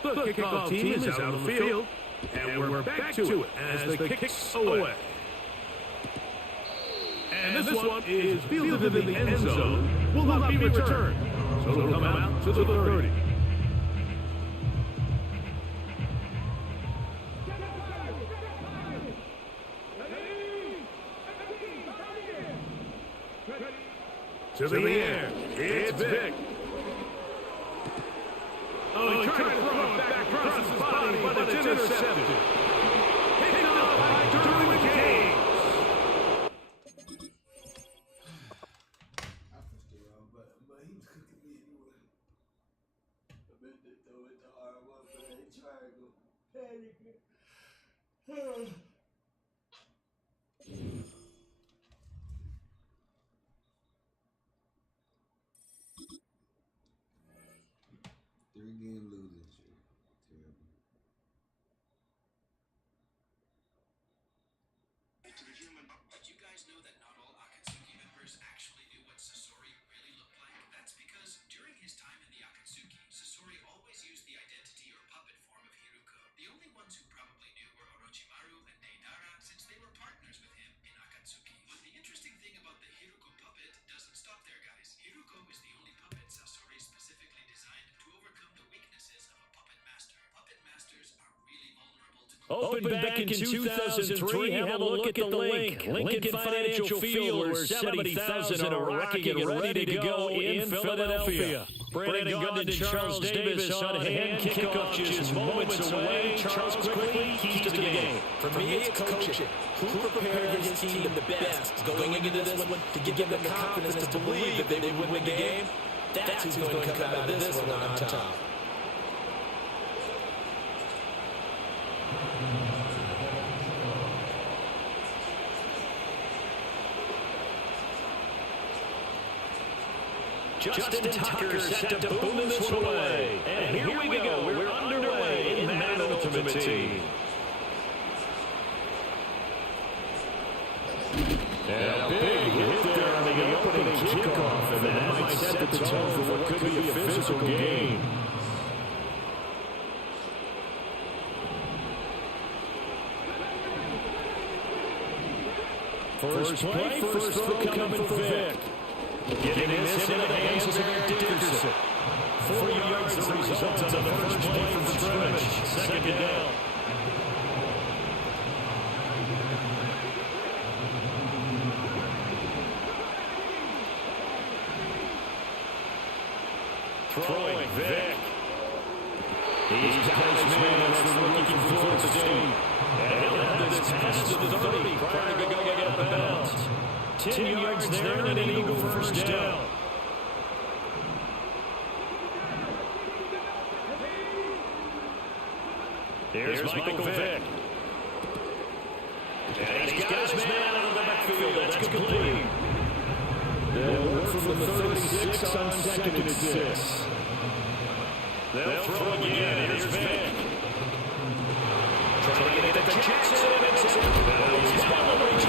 The kickoff team is out of the field, and we're back to it as the kicks away. And this one is fielded in the end zone, will not be returned, so it'll come out to the 30. To the air, it's Vic. Oh, he tried to throw it back across his body, but it's intercepted. Hit up by Derwin owners actually knew what Sasori really looked like? That's because during his time in the Akatsuki, Sasori always used the identity or puppet form of Hiruko. The only ones who probably knew were Orochimaru and Deidara, since they were partners with him in Akatsuki. But the interesting thing about the Hiruko puppet doesn't stop there, guys. Hiruko is the only puppet Sasori specifically designed to overcome the weaknesses of a puppet master. Puppet masters are really vulnerable to Open back in 2003, have a look at the link. Lincoln Financial Field, where 70,000 are rocking and ready to go in Philadelphia. Brandon Gunn and Charles Davis on hand. Kickoff just moments away. Charles quickly, keys to the game. For me, it's coaching. Who prepared his team the best going into this one to give them the confidence to believe that they would win the game? That's who's going to come out of this one on top. Justin Tucker set to boom this one away. And here we go. We're underway in Madden Ultimate Team. And a big hit there on the opening kickoff, and that might set the tone for what could be a physical game. First play, first throw coming for Vic. Getting this into the hands of Eric Dickerson. 40 yards the result of the first play from scrimmage. Second down. Throwing Vic. He's got his man, that's the rookie from Florida State. And he'll have this pass to the 30 prior to going out of bounds. 10 yards there and an Eagle first down. Here's Michael Vick. And he's got his man out of the backfield. That's complete. They'll work from the 36 on second and 6. They'll throw again. Here's Vick. Trying to get it to Jackson. He's got the reach.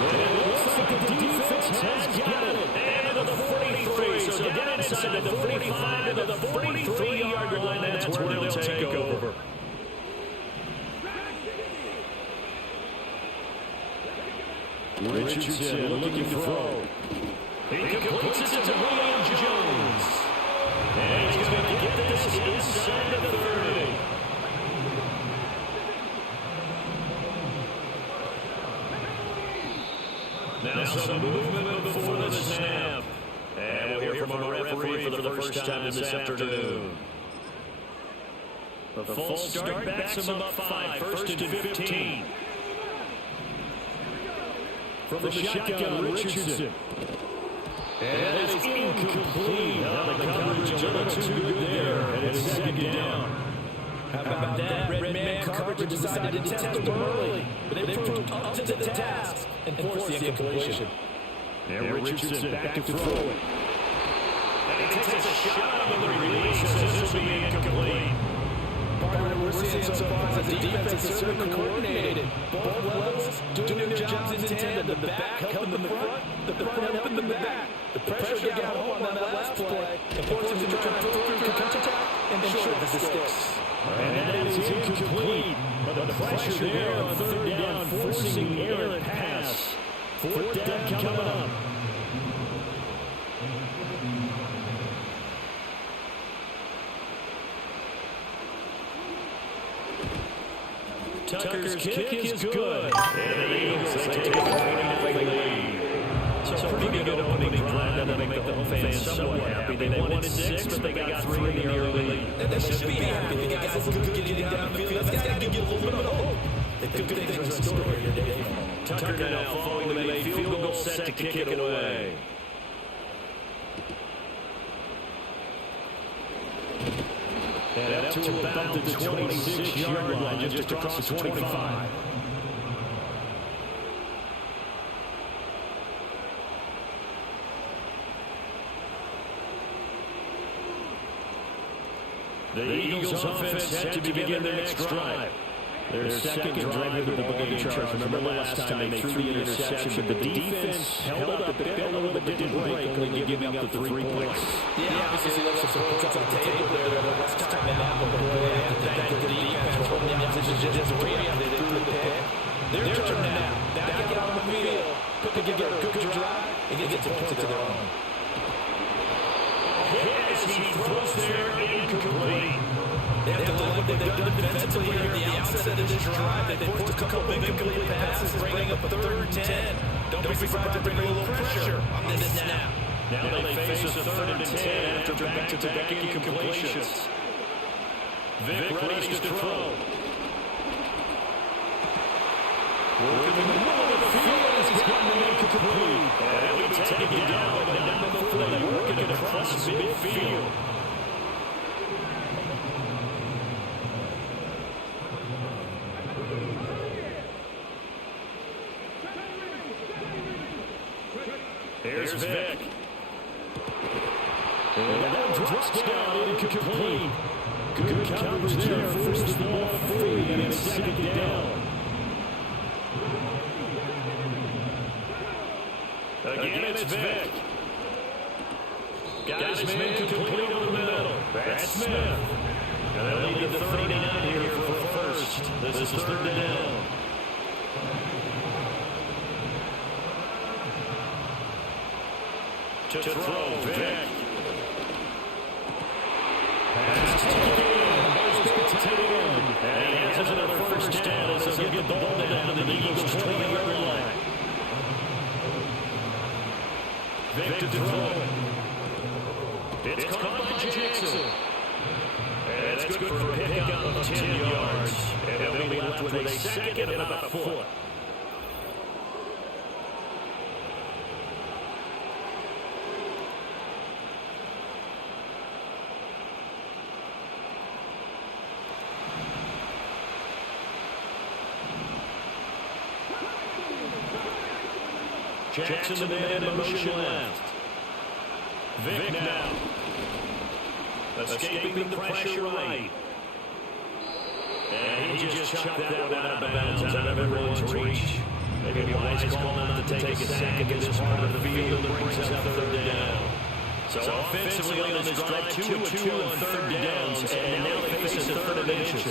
And it looks like the defense has got it. And to the 43. So get inside the 45 to the 43-yard line. That's where they'll take over. Richardson looking to throw. He completes it to William Jones. And he's going to get this inside of the 30. Now some movement before the snap. And we'll hear from our referee for the first time this afternoon. The false start backs him up 5, first and 15. From the shotgun, Richardson. And that is incomplete. Now the coverage a little too good there. And it's second down. How about that? Red man coverage decided to test him early. But they proved up to the task and forced the incompletion. Now Richardson back to throw it. And he takes a shot on the release as this will be incomplete. Part of what we're seeing so far is the defense is certainly coordinated. Both levels doing their jobs in tandem. The back helping the front, the front helping the back. The pressure got home on that last play and forced him to try to through contact and short of the sticks. And that is incomplete. But the pressure there on third down, forcing the errant pass. Fourth down coming up. Tucker's kick is good. And the Eagles, they take a 20-0 lead. So pretty good opening drive to make the home fans somewhat happy. They wanted 6, but they got 3 in the early. They should be happy. The guys look good getting down the field. That's got to give a little bit of hope. The good things are in store here today. Tucker now following the made field goal set to kick it away. And up to about the 26-yard line, just across the 25. The Eagles offense set to begin their next drive. Their second drive of the ball game charge. Remember last time they threw the interception, but the defense held up a bit, a little bit, didn't break, only giving up the 3 points. Yeah, obviously they left some points on the table there the last time out, but boy, they have to thank the defense holding the opposition just way up. They threw the pick. Their turn now. Back out on the field, put together a good drive, and get some points of their own. As he throws there, incomplete. They have to like what they've done defensively here at the outset of this drive. They forced a couple of incomplete passes, bringing up a 3rd and 10. Don't be surprised to bring a little pressure on this snap. Now they face a 3rd and 10 after back-to-back incompletions. Vic ready to throw. Working in the middle of the field, he's gotten an incomplete. And we take it down, but down the field, working it across midfield. Here's Vic. And that drops down incomplete. Good coverage there. Forces the ball free, and it's 2nd down. Again, it's Vic. Got his man complete over the middle. That's Smith. And they'll need the 39 here for a first. This is 3rd down. To throw, Vic. Pass taken. Ball's taken. And he has another first down as he'll get the ball down to the Eagles' 20-yard line. Vic to throw. It's caught by Jackson. And it's good for a pickup of 10 yards. And they'll be left with a 2nd and about a foot. Jackson the man in motion left. Vic now. Escaping the pressure right. And he just chucked that one out of bounds, out of everyone's reach. Maybe a wise call not to take a sack in this part of the field that brings up 3rd down. So offensively on this drive, 2 of 2 on 3rd downs, and now they face a 3rd and inches.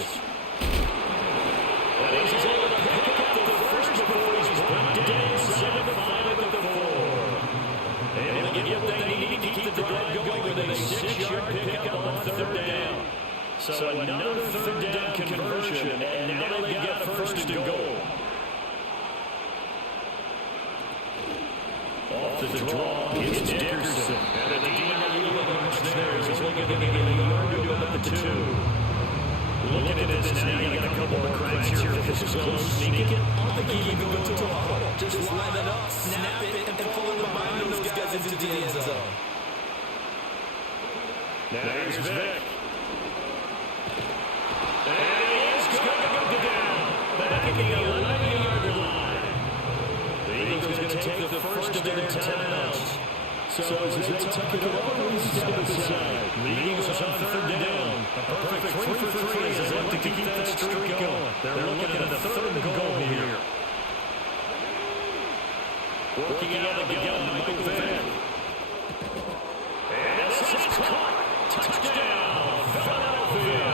And he's able to pick up the first before he's brought down 7-5 at the 4. And they'll get what they need to keep the drive going with a 6-yard pickup on 3rd down. So another 3rd down conversion, and now they've got a first and goal. Off the draw, it's Dickerson. And the D-line there is only going to get a yard to go up the 2. Looking at this now, you got a couple more cracks here. This is close, sneaking. I think he can go into a huddle. Just line it up, snap it, and pull it behind those guys into the end zone. Now here's Vic. And he is going to go down. Back at the 11-yard line. The Eagles going to take the first of their timeouts. So as they tuck it over, we step aside. The Eagles on 3rd down. A perfect 3 for 3 as they look to keep that streak going. They're looking at a 3rd and goal here. Working out of the gun, Michael Vick. And this is caught. Touchdown, Philadelphia.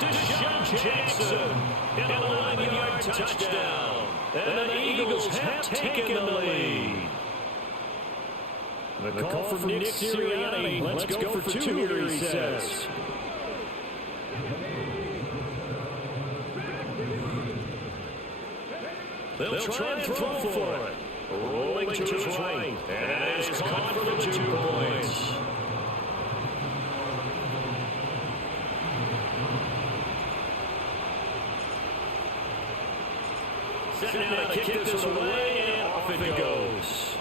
Deshaun Jackson in a 11-yard touchdown. And the Eagles have taken the lead. The call from Nick Sirianni. Let's go for 2 here, he says. They'll try and throw for it. Rolling to his right. And it is caught for the 2 points. Setting out to kick this away, and off it goes.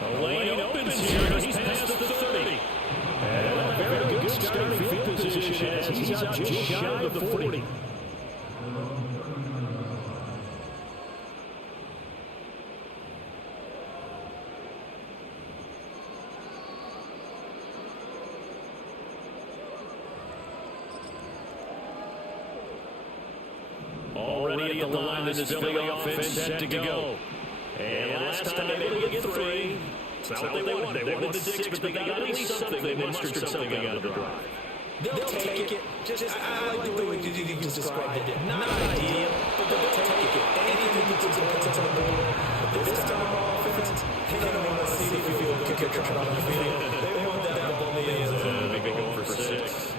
The lane opens here. He's past the 30. And a very good starting field position as he's up just shy of the 40. already at the line. This Philly offense set to go. And last time they were able to get 3. It's not what they wanted. They wanted 6, but they got at least something. They mustered something out of the drive. They'll take it. I like the way you described it. Not ideal, but they'll take it. Anything to put some points on the board. But this time on offense, they don't want to see if you can get cut on the field. They want that ball in the end zone. They go going for 6.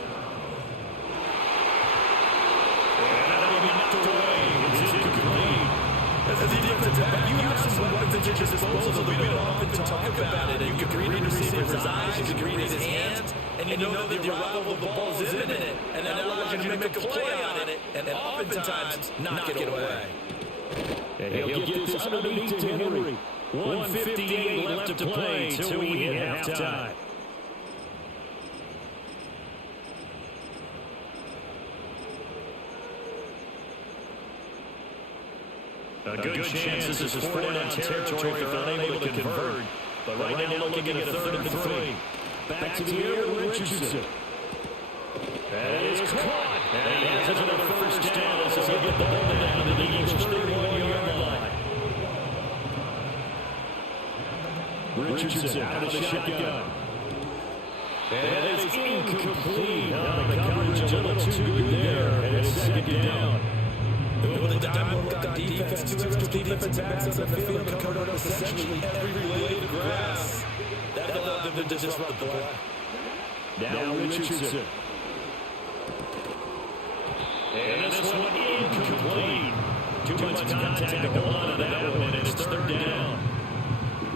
As a defensive back, you have some weapons at your disposal, so we don't often talk about it. And you can read the receiver's eyes, you can read his hands, and you know that the arrival of the ball is imminent, and that allows you to make a play on it, and oftentimes knock it away. And he'll get this underneath to Henry. 1:58 left to play till we hit halftime. A good chance this is 4-down territory if they're unable to convert. But right now looking at a 3rd and 3. Back to the air with Richardson. That is caught. And he has another first down as he'll get the ball down to the Eagles' 31-yard line. Richardson out of the shotgun. And that is incomplete. The coverage a little too good there. And it's 2nd down. With the dime work on defense, 2 extra defensive backs on the field and covered up essentially every blade of grass. That allowed them to disrupt the play. Now Richardson. And this one incomplete. Too much contact to go on to that one, and it's 3rd down.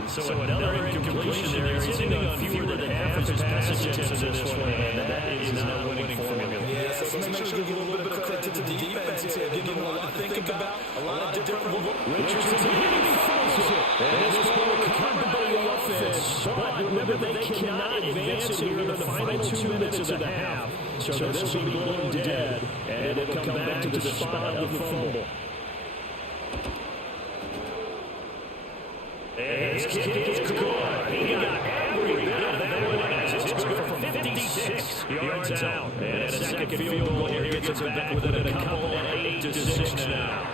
So another incompletion there. He's hitting on fewer than half his pass attempts in this one, and that is not a winning formula. Yeah, so let's make sure to give a little bit of credit to the defense here. Give them a lot to think about, a lot of different... Richardson hitting falls it. And this ball recovered by the offense. But remember, they cannot advance it here in the final 2 minutes of the half. So this will be blown dead, and it'll come back to the spot of the fumble. And his kick is good. He got every bit of that one as it's good for 56 yards out. And a second field goal here gets it back within a couple of 8-6 now.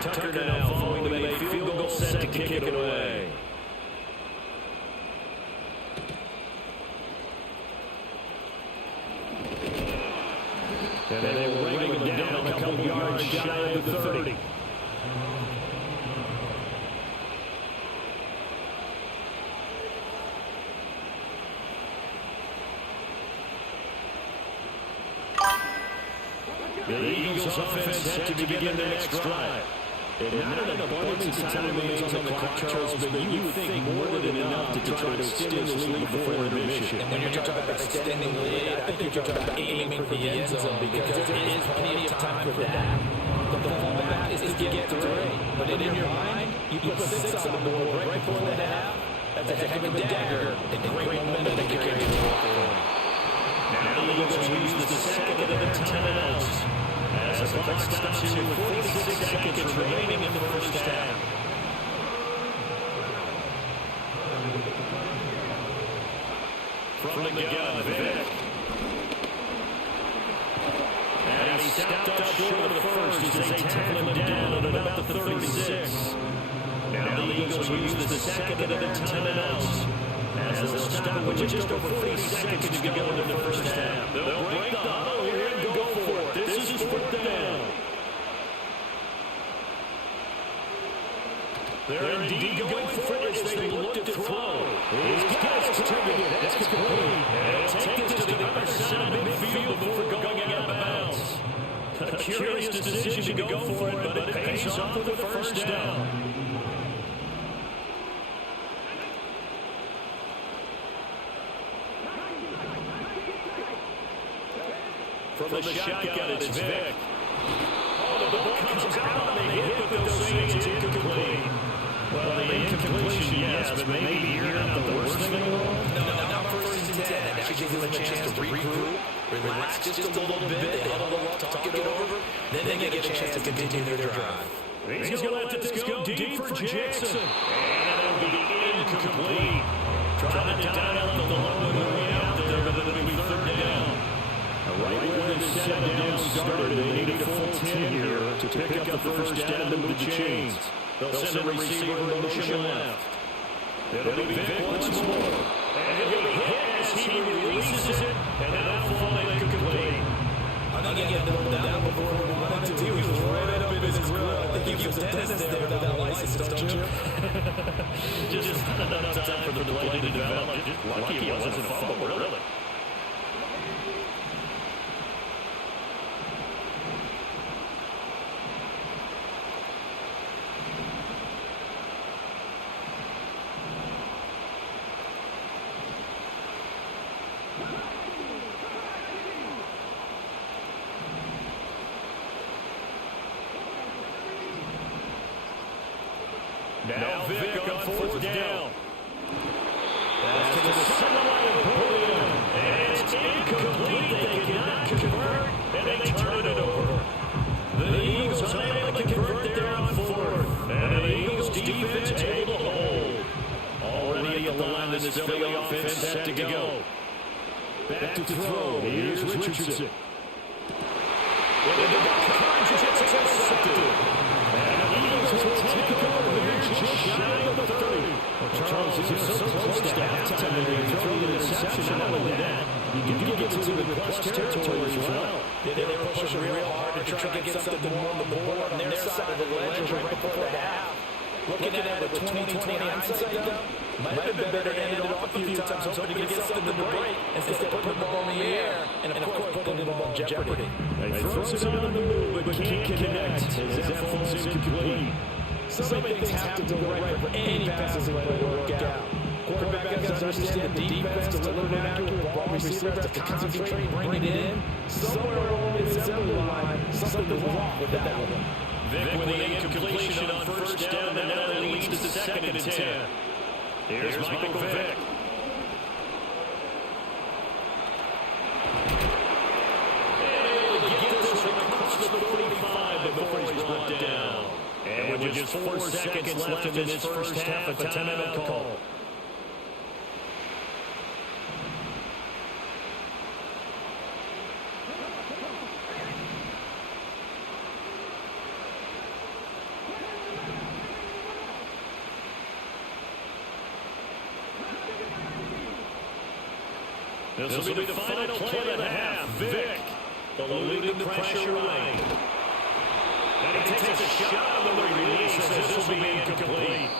Tucker now following the made field goal set to kick it away. And they will wrangle him down a couple of yards shy of the 30. The Eagles offense set to begin their next drive. And not an abundance of time remains on the clock, Charles, but you would think more than enough to try to extend this lead before intermission. And when you're talking about extending the lead, I think you're talking about aiming for the end zone because there is plenty of time for that. The fallback is to get 3. But in your mind, you put 6 on the board right before the half. That's a heck of a dagger and great momentum to carry the ball. Now the Eagles will use the second of the timeouts. As the clock stops here with 46 seconds remaining in the first half. From the gun, Vick. And he stopped up short of the first as they tackle him down at about the 36. Now the Eagles will use the second of the timeouts. As they'll stop with just over 40 seconds to go in the first half. They'll break the huddle here and go for it. This is 4th down. They're indeed going for it as they look to throw. He's got his target. That's complete. And take this to the other side of midfield before going out of bounds. A curious decision to go for it, but it pays off with a first down. From the shotgun, it's Vick. Oh, the ball comes out on the hit, but they'll say it's incomplete. Well, the incompletion, yes, but maybe you're not the worst thing in the world. No, not 1st and 10. It actually gives them a chance to regroup, relax just a little bit, they huddle up, talk it over, then they get a chance to continue their drive. He's going to let this go deep for Jackson. And it'll be incomplete. Trying to dial up the long way out there, but it'll be 3rd down. Right where the set of downs started. They need a full 10 here to pick up the first down and move the chains. They'll send a receiver in motion left. It'll be Vic once more. And he'll be hit as he releases it, and that'll fall incomplete. I think he had to hold down before he wanted to. He was right up in his grill. I think he was a dentist there without a license, don't you? Just not enough time for the play to develop. Just lucky it wasn't a fumble, really. Now Vic on fourth down. That's to the sideline of Bullion. And it's incomplete. They cannot convert, and they turn it over. The Eagles unable to convert there on fourth. And the Eagles defense able to hold. Already at the line of this Philly offense set to go. Back to throw. Here's Richardson. Well, the coverage is intercepted. And the Eagles will take over here just shy of the 30. Well, Charles is so close to halftime there. You throw the interception. Not only that, you do get into the plus territory as well. They were pushing real hard to try to get something more on the board on their side of the ledger right before the half. Looking at it with 20/20 hindsight, though, might have been better to end it off a few times, hoping to get something to break instead of putting the ball in the air and, of course, putting the ball in jeopardy. They throws it on the move, but can't connect as that falls incomplete. So many things have to go right for any passing play to work out. Quarterback has to understand the defense, deliver an accurate ball. Receiver has to concentrate, bring it in. Somewhere along the assembly line, something was off with that one. Vic with the incompletion on first down, and now that leads to second and 10. Here's Michael Vick. And able to get this one across the 45 before he's brought down. And with just 4 seconds left in this first half, a timeout call. This will be the final play of the half. Vic, eluding the pressure right. And he takes a shot on the release as this will be incomplete.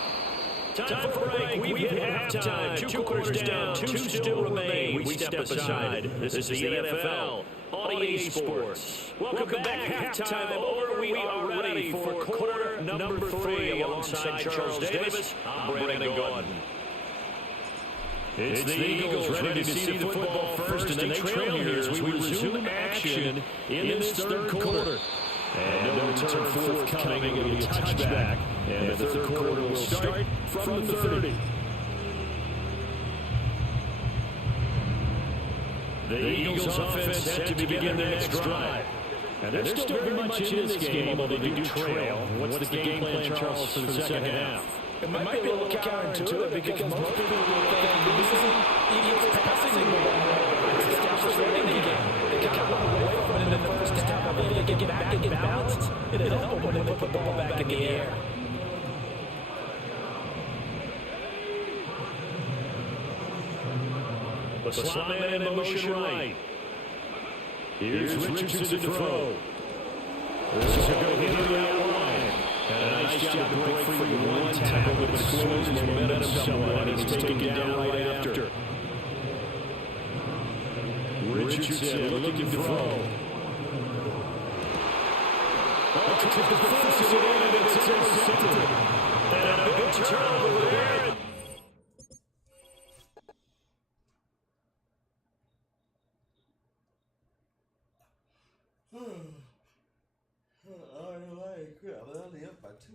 Time for break. We've hit halftime. 2 quarters down. 2 still remain. We step aside. This is the NFL on EA Sports. Welcome back. Halftime over. We are ready for quarter number 3 alongside Charles Davis. I'm Brandon Gordon. It's the Eagles ready to see the football first, and they trail here as we resume action in this third quarter. And no return forthcoming. It'll be a touchback, and the third quarter will start from the 30. The Eagles offense set to begin their next drive. And they're still very much in this game, although they do trail. What's the game plan, Charles, for the second half? It might be a little counterintuitive because most people will think the reason Eagles passing the ball to establish their running game. They got one away from it in the first half. I think they get back and get balanced. It'll help them when they put the ball back in the air. The slot man in motion right. Here's Richardson to throw. This is a good hit on the outline. And a nice job to break free with one tackle, but it slows his momentum somewhat. He's taken down right after. Richardson looking to throw. To the defensive end, and it's intercepted. And a big turnover there. We're only up by 2.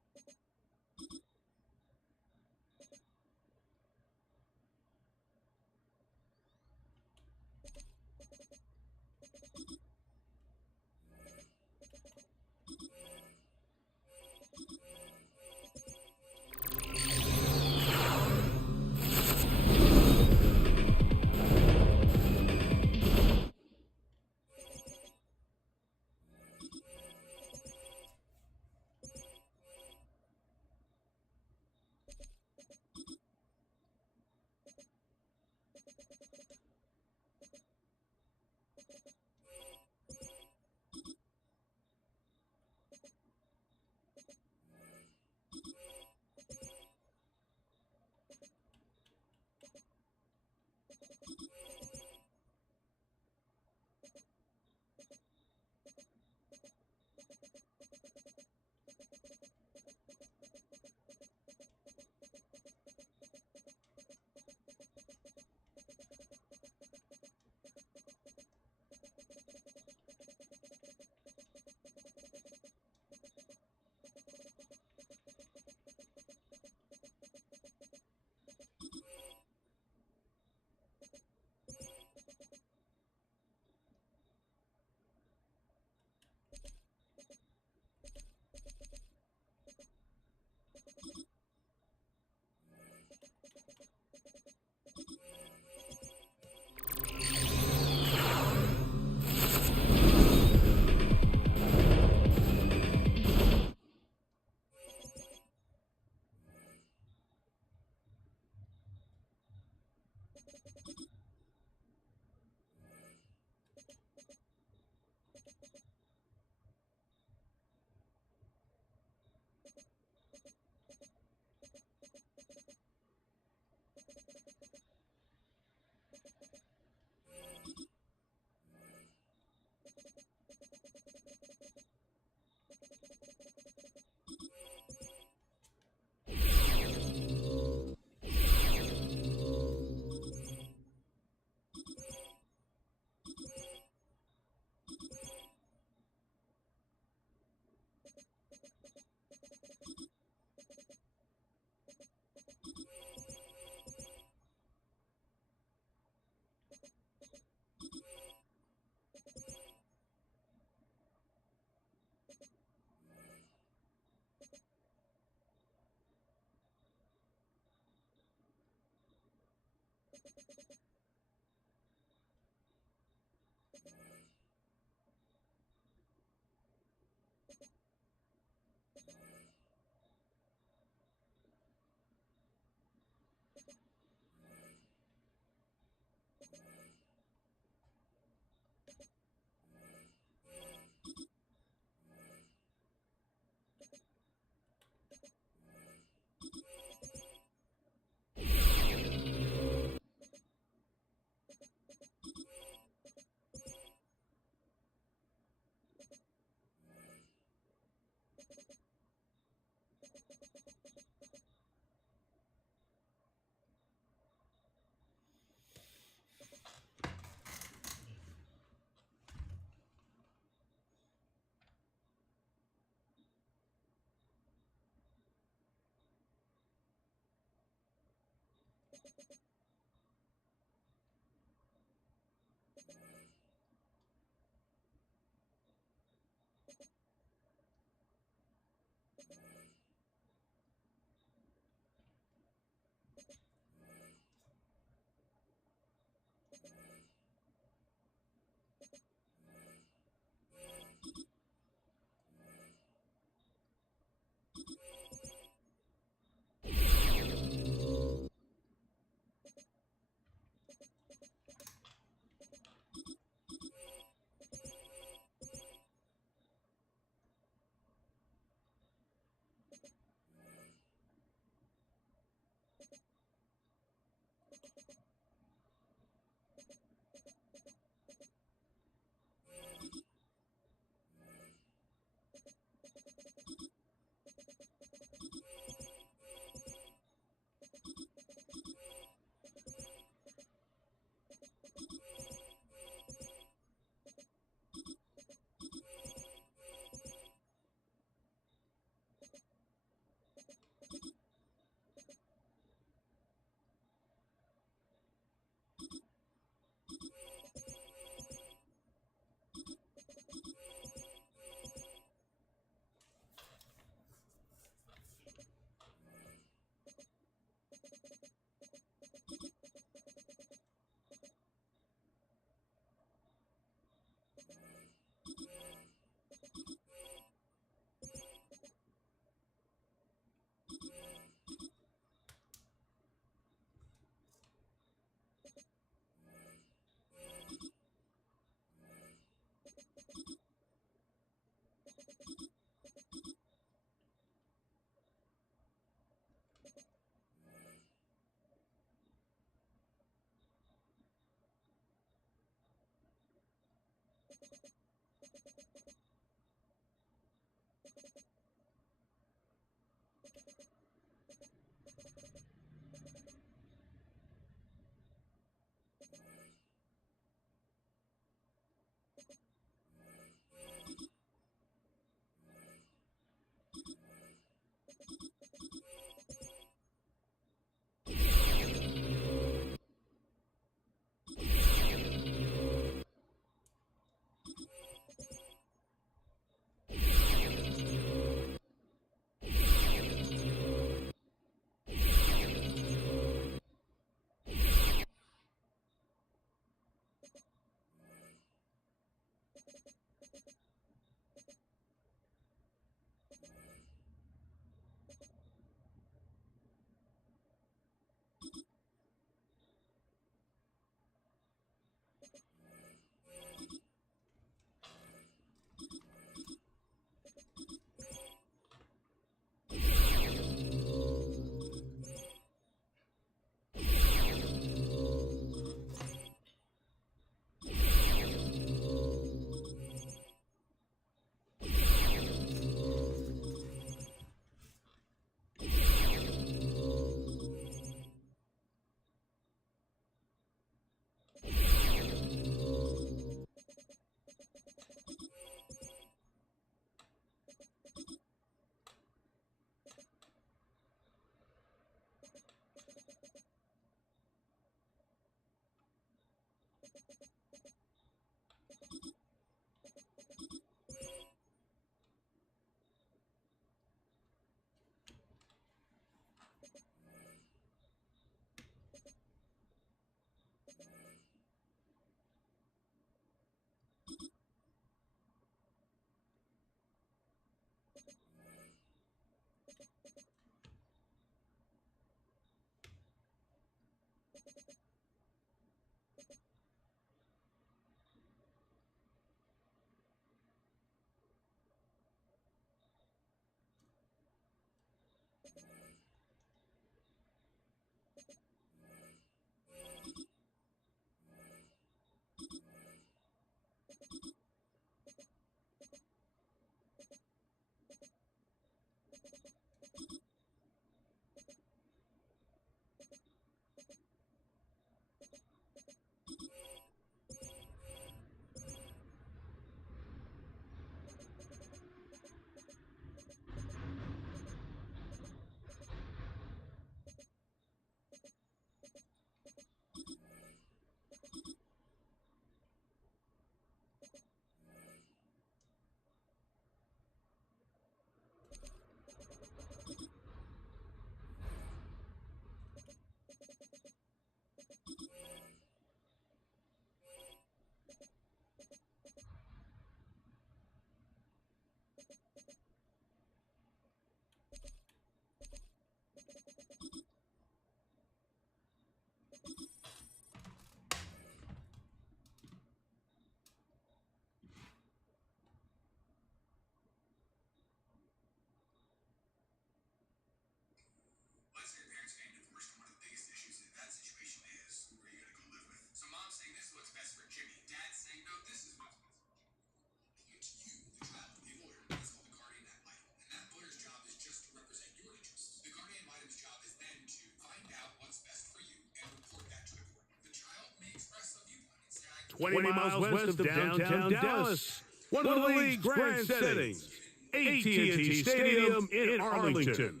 20 miles west of downtown Dallas, one of the league's grand settings, AT&T Stadium in Arlington.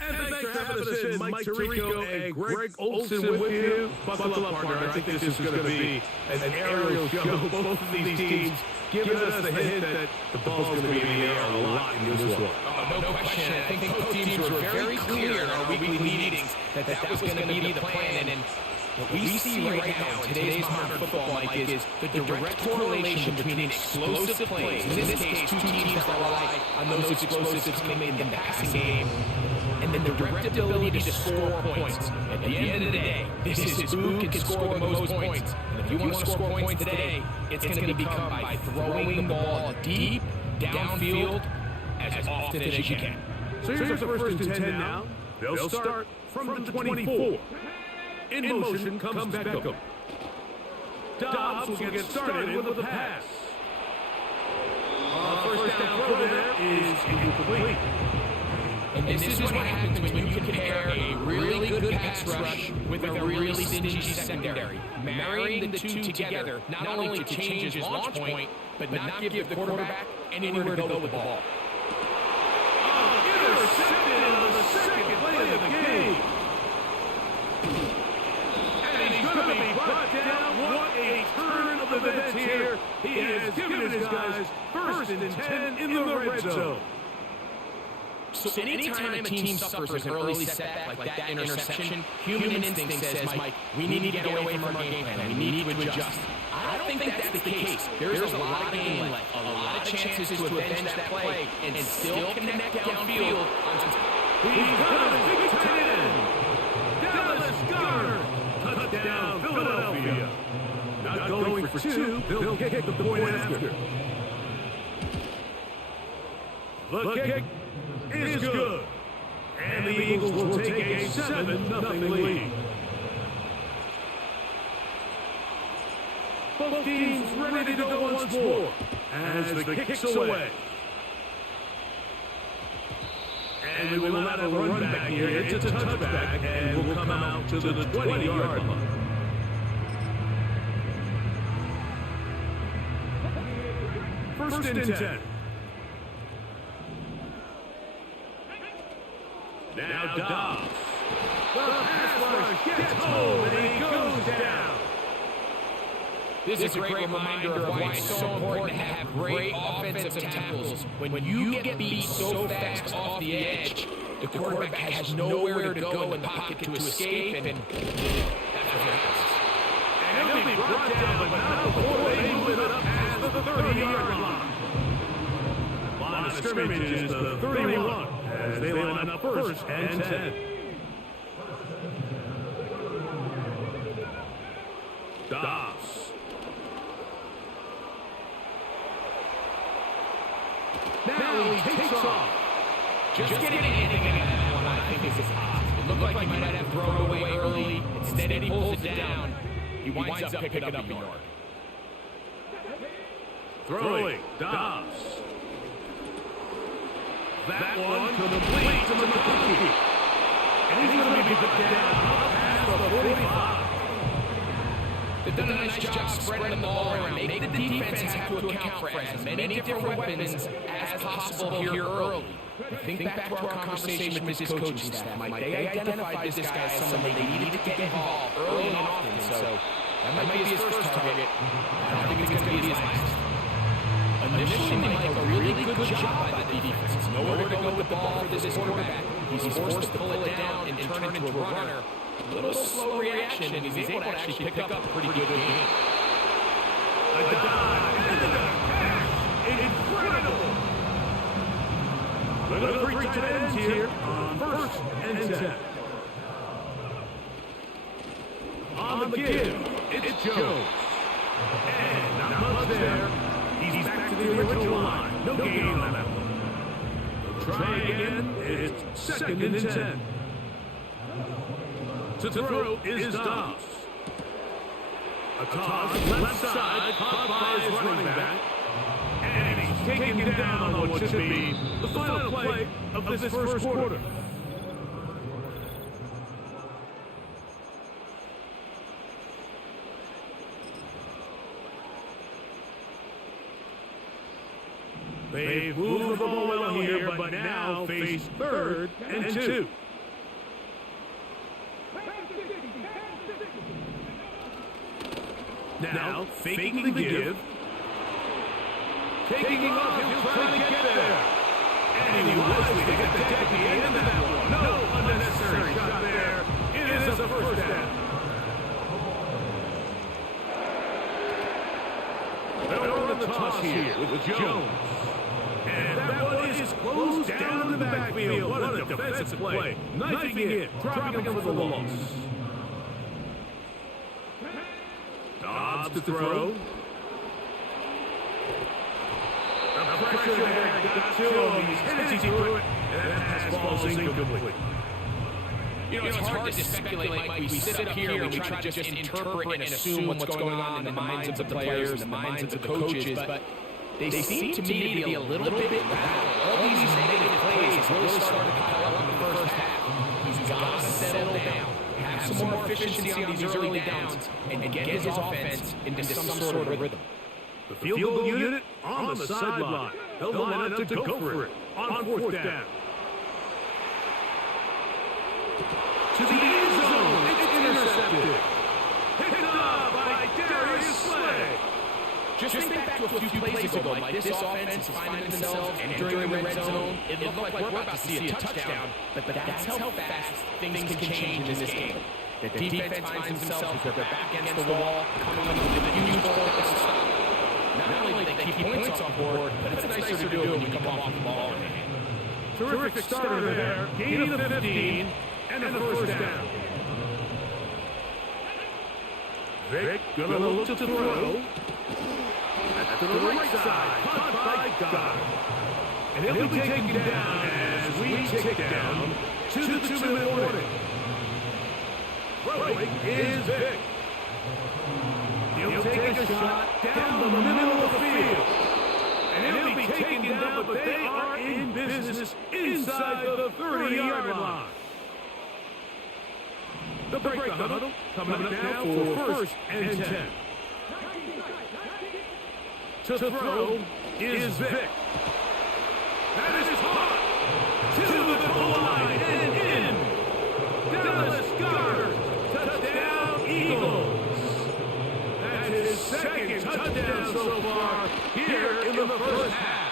And thanks for having us in, Mike Tirico and Greg Olson with you. Buckle up, partner. I think this is going to be an aerial show. Both of these teams giving us the hint that the ball's going to be in the air a lot in this one. No question. I think both teams were very clear in our weekly meetings that that was going to be the plan. And what we see right now in today's modern football, Mike, is the direct correlation between explosive plays, in this case, two teams that rely on those explosives coming in the passing game, and then the direct ability to score points. At the end of the day, this is who can score the most points. And if you want to score points today, it's going to become by throwing the ball deep, downfield, as often as you can. So here's the first and 10 now. They'll start from the 24. In motion comes Beckham. Dobbs will get started with a pass. First down throw there is incomplete. And this is what happens when you compare a really good pass rush with a really stingy secondary. Marrying the two together, not only to change his launch point, but not give the quarterback anywhere to go with the ball. Intercepted on the second play of the game. And he's going to be brought down. What a turn of events here. He has given his guys first and 10 in the red zone. So anytime a team suffers an early setback like that interception, human instinct says, Mike, we need to get away from our game plan. We need to adjust. I don't think that's the case. There's a lot of game left, a lot of chances to avenge that play and still connect downfield. He's got a big tight end. Dallas Goddard. Touchdown, Philadelphia. Not going for two. They'll kick the point after. The kick is good. And the Eagles will take a 7-0 lead. Both teams ready to go once more as the kick's away. And we will not have a run back here. It's a touchback, and we'll come out to the 20-yard line. First and 10. Now Dobbs. The pass rush gets home, and he goes down. This is a great reminder of why it's so important to have great offensive tackles. When you get beat so fast off the edge, the quarterback has nowhere to go in the pocket to escape, and that's what happens. And he'll be brought down, but not before they move it up past the 30-yard line. Line of scrimmage is the 31 as they line up first and 10. Dobbs. Now he takes off. Just getting anything out of that one, I think, is odd. It looked like he might have thrown away early. Instead, he pulls it down. He winds up picking it up a yard. Throwing, Dobbs. That one complete to the McConkey. And he's going to be put down past the 45. They've done a nice job spreading the ball around, making the defense have to account for as many different weapons as possible here early. Think back to our conversation with this coaching staff, Mike. They identified this guy as someone they needed to get involved early and often, so that might be his first target. I don't think it's going to be his last. Initially, they make a really good job by the defense. Nowhere to go with the ball for this quarterback. He's forced to pull it down and turn it into a runner. A little slow reaction, and he's able to actually pick up a pretty good game. A dive and a catch. Incredible. The three tight ends here on first and 10. On the give, it's Jones. And not much there. He's back to the original line. No gain on that one. Try again. It's second and 10. To throw is Dobbs. A toss left side, caught by his running back. And he's taken down on what should be the final play of this first quarter. They've moved the ball well here, but now face 3rd and 2. Now, faking the give. Taking off, he'll try to get there. And he wisely to get the deck at the end of that one. No unnecessary shot there. It is a first down. They'll run the toss here with Jones. And that one is closed down in the backfield. What a defensive play. Knifing it, dropping him for the loss. Dobbs to throw. The pressure there got to him. He's headed through it. And that pass falls incomplete. You know, it's hard to speculate, Mike. We sit up here and we try to just interpret and assume what's going on in the minds of the players and the minds of the coaches, but they seem to me to be a little bit rattled. All these negative plays really started to pile up in the first half. He's got to settle down, have some more efficiency on these early downs, and get his offense into some sort of rhythm. The field goal unit on the sideline. They'll line up to go for it on 4th down. To the end zone. It's intercepted. Picked up by Darius Slay. Just think back to a few plays ago, Mike. This offense is finding themselves entering the red zone. It looked like we're about to see a touchdown, but that's how fast things can change in this game. The defense finds themselves with their back against the wall, coming up with a huge fourth down stop. Not only they keep points on board, but it's nicer to do it when you come off the ball. Terrific starter there. Gain of 15 and the first down. Vic gonna look to throw. That's to the right side. Caught by Goddard. And he'll be taken down as we tick down to the 2-minute warning. Throwing is Vic. He'll take a shot down the middle of the field. And he'll be taken down, but they are in business inside the 30-yard line. The break the huddle coming up now for 1st and 10. To throw is Vic. That is caught to the goal line and in. Dallas Goddard, touchdown Eagles. That's his 2nd touchdown so far here in the first half.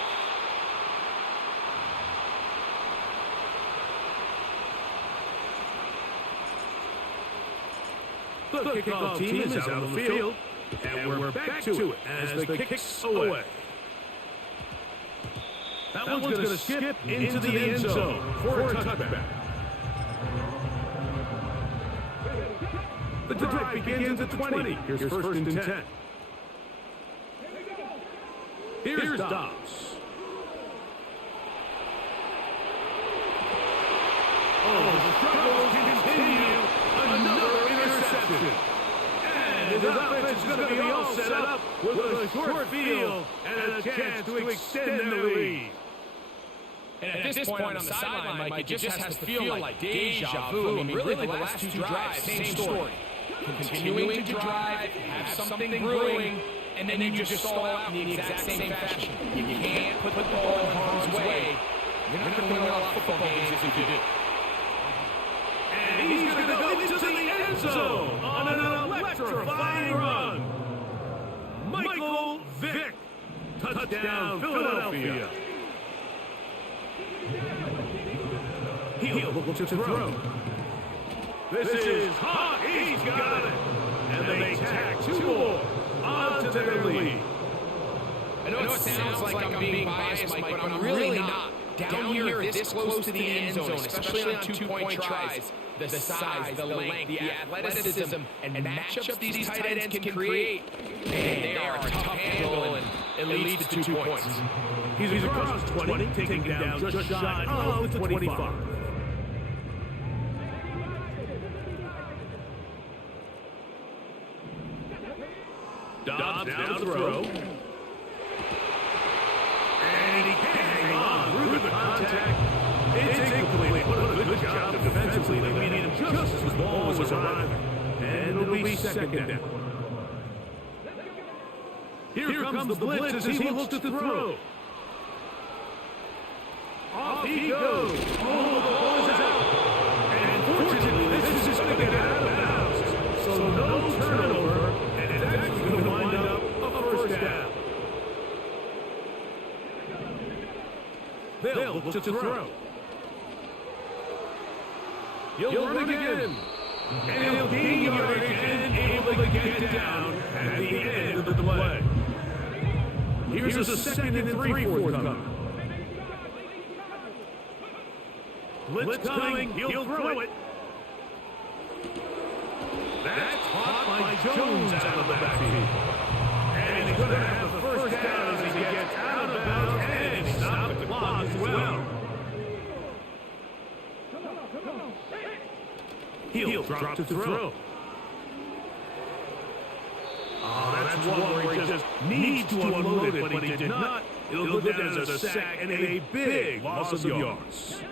The kickoff team is out on the field, and we're back to it as the kicks away. That one's going to skip into the end zone for a touchback. The drive begins at the 20. Here's 1st and 10. Here's Dobbs. Oh, the struggles continue. Another interception. And his offense is going to be all set up with a short field and a chance to extend their lead. And at this point on the sideline, Mike, it just has to feel like deja vu. I mean, really, the last 2 drives, same story. Continuing to drive, have something brewing, and then you just stall out in the exact same fashion. You can't put the ball in harm's way. You're not going to win a lot of football games if you do. And he's going to go into the end zone on an electrifying run. Michael Vick. Touchdown, Philadelphia. He'll look to throw. This is hot. He's got it. And they tack 2 more onto their lead. I know it sounds like I'm being biased, Mike, but I'm really not. Down here this close to the end zone, especially on 2-point tries, the size, the length, the athleticism, and matchups these tight ends can create, man, they are a tough handle, and it leads to 2 points. He's across 20, taking down just shy of the 25. Dobbs down to throw. And he can't hang on through the contact. It's incomplete. What a good job defensively. They made him just as the ball was arriving. And it'll be 2nd down. Here comes the blitz as he looks to throw. Off he goes. Oh, the ball is out. And fortunately, this is going to get out of bounds. So no turnover, and it's actually going to wind up a first down. They'll look to throw. He'll run again. And he'll gain yardage and able to get down at the end of the play. Here's a 2nd and 3 forthcoming. Blitz coming. He'll throw it. That's caught by Jones out of the backfield. And he's going to have the first down as he gets out of bounds and he stopped the clock as well. He'll drop to throw. Oh, that's one where he just needs to unload it, but he did not. It'll go down as a sack and a big loss of yards.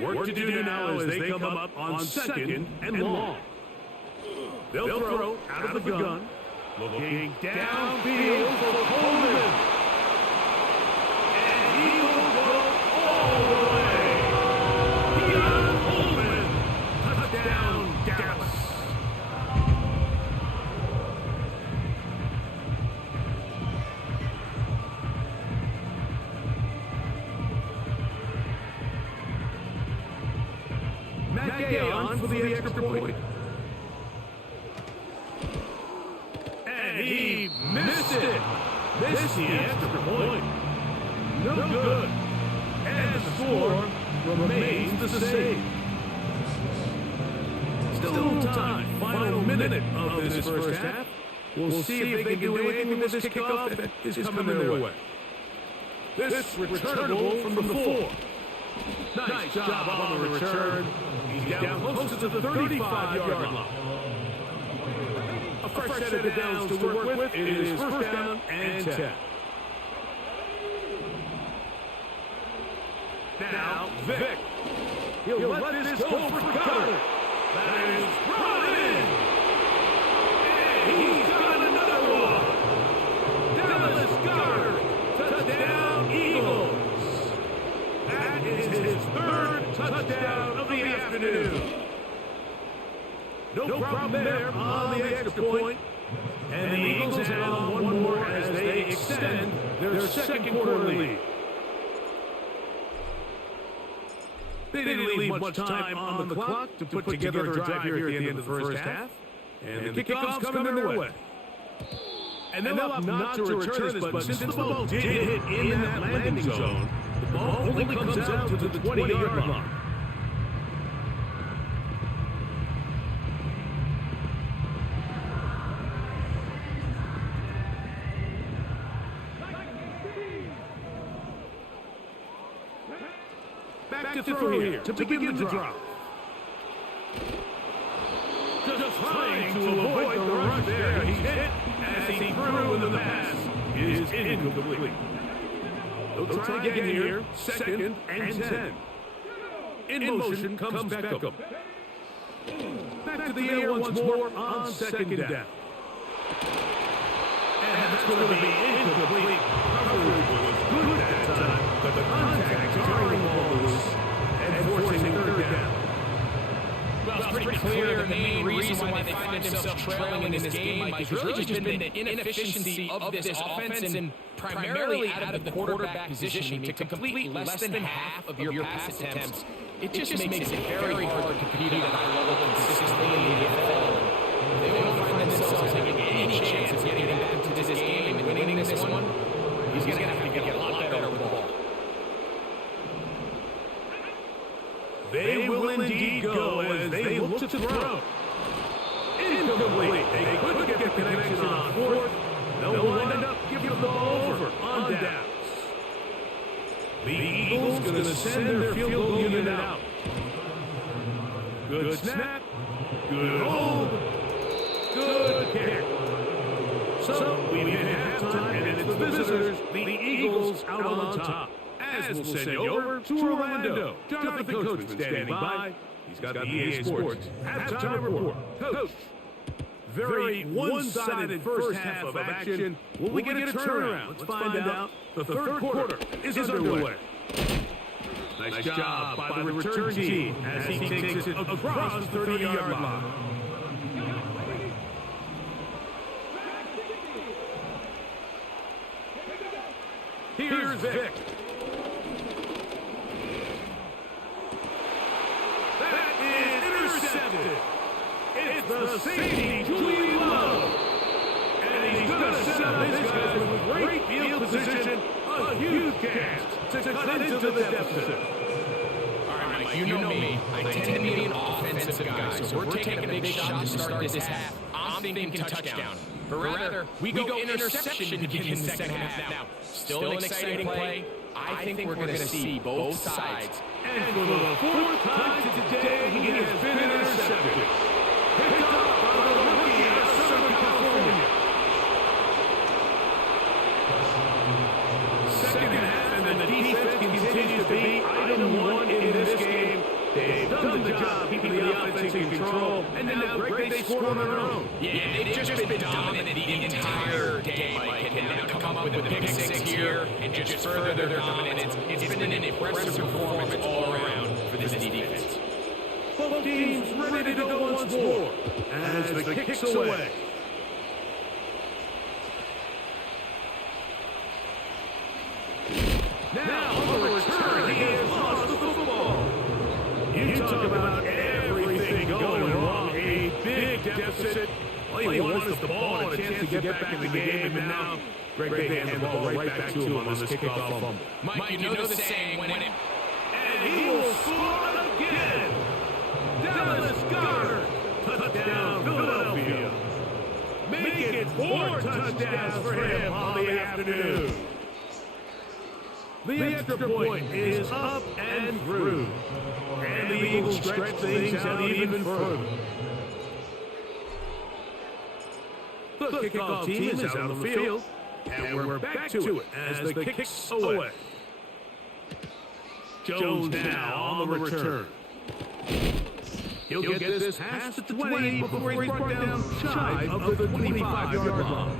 Work to do now as they come up on 2nd and long. They'll throw out of the gun. Looking downfield for Coleman. And he will go all the way. Keon Coleman. Touchdown, Dallas. Matt Gay on for the extra point. And he missed it. Missed the extra point. No good. And the score remains the same. Still time. Final minute of this first half. We'll see if they can do anything with this kickoff that is coming their way. This returnable from the 4. Nice job on the return. He's down close to the 35-yard line. A fresh set of downs to work with. It is first down and 10. Now, Vic. He'll let this go for Cutter. That is brought in. And he's got another one. Dallas Goddard. Touchdown, Eagles. That is his 3rd touchdown of the afternoon. No problem there on the extra point. And the Eagles have on one more as they extend their 2nd quarter lead. They didn't leave much time on the clock to put together a drive here at the end of the first half. And the kickoff's coming their way. And they'll opt not to return this, but since the ball did hit in that landing zone, the ball only comes out to the 20-yard line. Back to throw here to begin the drive. Just trying to avoid the rush there. He's hit as he threw, and the pass is incomplete. They'll try again here. 2nd and 10. In motion comes Beckham. Back to the air once more on 2nd down. And that's going to be incomplete. Coverage was good that time, but the contact jarring the ball loose and forcing 3rd down. Well, it's pretty clear the main reason why they find themselves trailing in this game, Mike, has really just been the inefficiency of this offense and primarily out of the quarterback position. I mean, to complete less than half of your pass attempts, it just makes it very hard to compete at a high level consistently in the NFL. They won't find themselves having any chance of getting back to this game and winning this one. He's going to have to get a lot better with the ball. They will indeed go as they look to throw. Incomplete. They couldn't get the connection on 4th. They'll wind up giving the ball over on downs. The Eagles going to send their field goal unit out. Good snap. Good hold. Good kick. So we hit halftime, and it's the visitors, the Eagles, out on top. As we'll send you over to Orlando. Jonathan Coachman standing by. He's got the EA Sports halftime report. Coach, very one-sided first half of action. Will we get a turnaround? Let's find out. The 3rd quarter is underway. Nice job by the return team as he takes it across the 30-yard line. Here's Vic. That is intercepted. It's the safety, Julian Love. And he's going to set up his guys with great field position, a huge chance to cut into the deficit. All right, Mike, you know me. I tend to be an offensive guy, so we're taking a big shot to start this half. I'm thinking touchdown. But rather, we go interception to begin the second half. Now, still an exciting play. I think we're going to see both sides. And for the fourth time today, he has been intercepted. Picked up by the rookie out of Southern California. Second half, and the defense continues to be item one in this game. They've done the job keeping the offense in control, and now Greg, they scored on their own. Yeah, they've just been dominant the entire game, Mike, and now to come up with a big six here and just further their dominance. It's been an impressive performance all around for this defense. Both teams ready to go once more as the kick's away. Now on the return, he has lost the football. You talk about everything going wrong. A big deficit. All you want is the ball and a chance to get back in the game, and now Greg they hand the ball right back to him on this kickoff fumble. Mike, you know the saying when it... And he will score again. Dallas Goedert. Touchdown, Philadelphia. Make it 4 touchdowns for him on the afternoon. The extra point is up and through. And the Eagles stretch things out even further. The kickoff team is out on the field. And we're back to it as the kick's away. Jones now on the return. He'll get this past the 20 before he's brought down shy of the 25-yard line.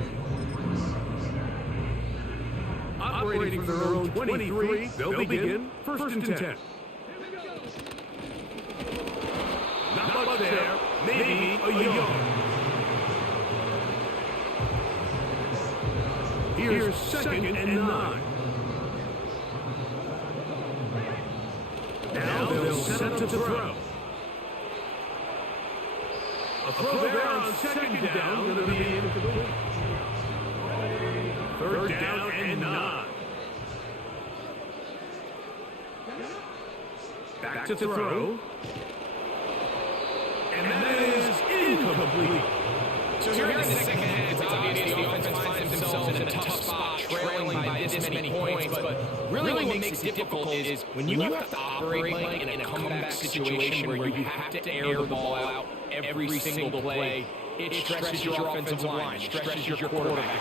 Operating from their own 23, they'll begin first and 10. Not much there, maybe a yard. Here's second and 9. Now they'll set up to throw. A throw there on second down, going to be incomplete. Third down and 9. Back to throw. And that is incomplete. So here in the second half, it's obvious the offense finds themselves in a tough spot, trailing by this many points. But really what makes it difficult is when you have to operate like in a comeback situation where you have to air the ball out every single play, it stresses your offensive line, stresses your quarterback.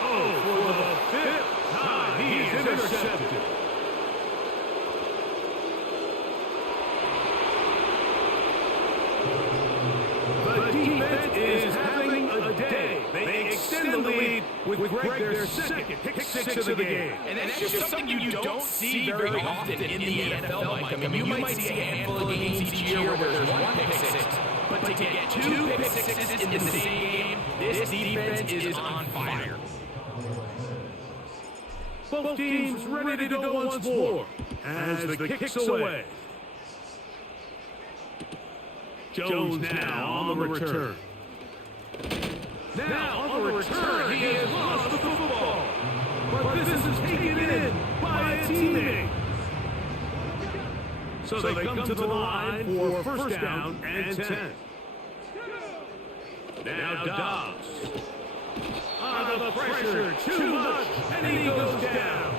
Oh, for the 5th time, he's intercepted. The defense is having a day. They extend the lead with Greg their second pick six of the game. And that's just something you don't see very often in the NFL, Mike. I mean, you might see a handful of games each year where there's one pick six, but to get 2 pick sixes in the same game, this defense is on fire. Both teams ready to go once more as the kick's away. Jones now on the return. Now on the return, he has lost the football. But this is taken in by a teammate. So they come to the line for first down and 10. Now Dobbs. Under the pressure, too much, and he goes down.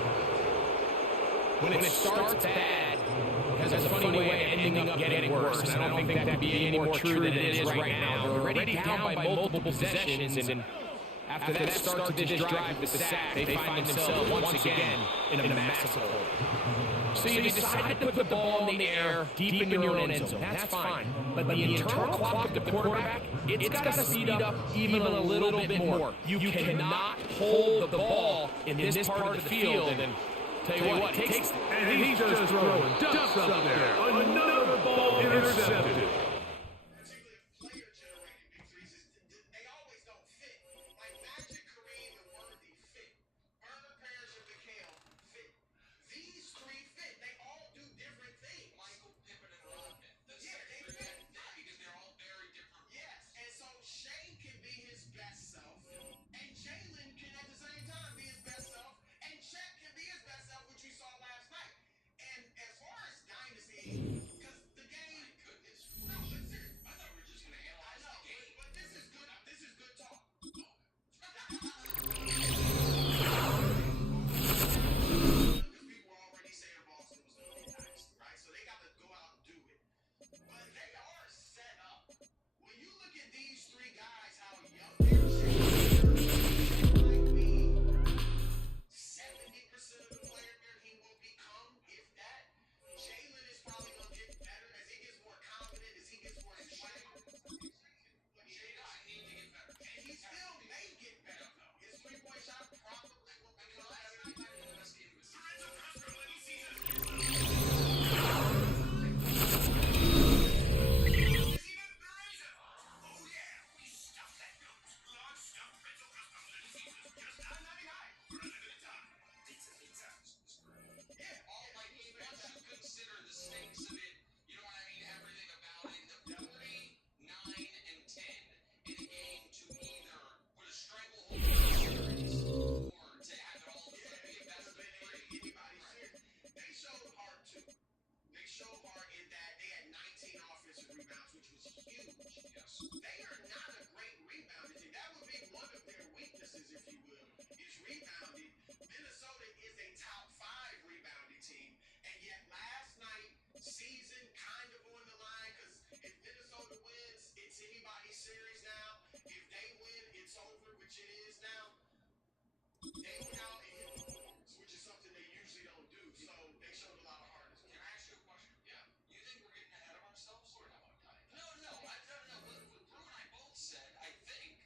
When it starts bad, it has a funny way of ending up getting worse. And I don't think that could be any more true than it is right now. They're already down by multiple possessions, and after that start to this drive, the sack, they find themselves once again in a massive hole. So you decide to put the ball in the air deep in your own end zone. That's fine. But the internal clock of the quarterback, it's got to speed up even a little bit more. You cannot hold the ball in this part of the field and Tell you what, takes And he's just throwing ducks up there. Another ball intercepted. Particularly player-generated big threes, they always don't fit. Like Magic, Kareem, and Worthy fit. Burner, Parrish, and McHale fit. These three fit. They all do different things. Michael, Pippen, and Rodman. Yeah, they fit. Because they're all very different. Yes, and so Shane can be his best self, and Jalen can at the same time be his best self, and Chet can be his best self, which we saw last night. And as far as dynasty, because the game, Goodness. no, but seriously, I thought we were just going to I analyze know, the game. but this is good. This is good talk. Because people were already saying Boston was going to be nice, right? So they got to go out and do it. But they are set up. When you look at these three guys, how young they're might be 70% of the player he will become, if that. Jalen is probably going to get better as he gets more confident, as he gets more excited. But Jalen need to get better. And he still may get better, though. His three-point shot probably will become better. Consider the stakes of it, you know what I mean? Everything about it, the 40, 9, and 10 in a game to either put a stranglehold on the series or to have it all be a best of three. They showed heart too. They showed heart in that they had 19 offensive rebounds, which was huge. Yes. They are not a great rebounding team. That would be one of their weaknesses, if you will, is rebounding. Minnesota is a top 5 rebounding team, and yet last night, season kind of on the line, because if Minnesota wins, it's anybody's series now. If they win, it's over, which it is now. They went out and hit the boards, which is something they usually don't do. So they showed a lot of heart as well. Can I ask you a question? Yeah. You think we're getting ahead of ourselves or no? No. What Brew and I both said, I think,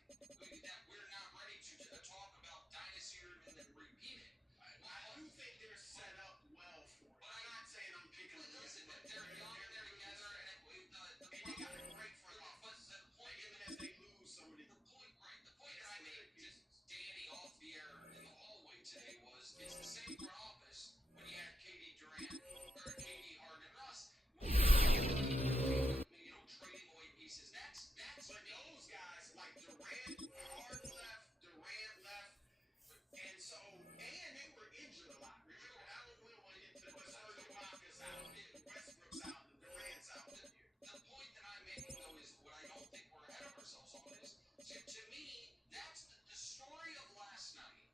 that we're not ready to talk about dynasty or even then repeat it. I do think they're set up well for it. I'm not saying I'm picking them. Listen, they're young, they're together, and they got a great front office. But the point Even as they lose some of the point that I made just Danny off the air in the hallway today was it's the same front office when you had KD Durant or KD Harden Russ. Trading away pieces. That's but those guys like Durant, Harden left, and so they were injured a lot. Remember, Allen Will went into the Serge Ibaka's out, Westbrook's out, and Durant's out. The point that I'm making though is what I don't think we're ahead of ourselves on is to me that's the story of last night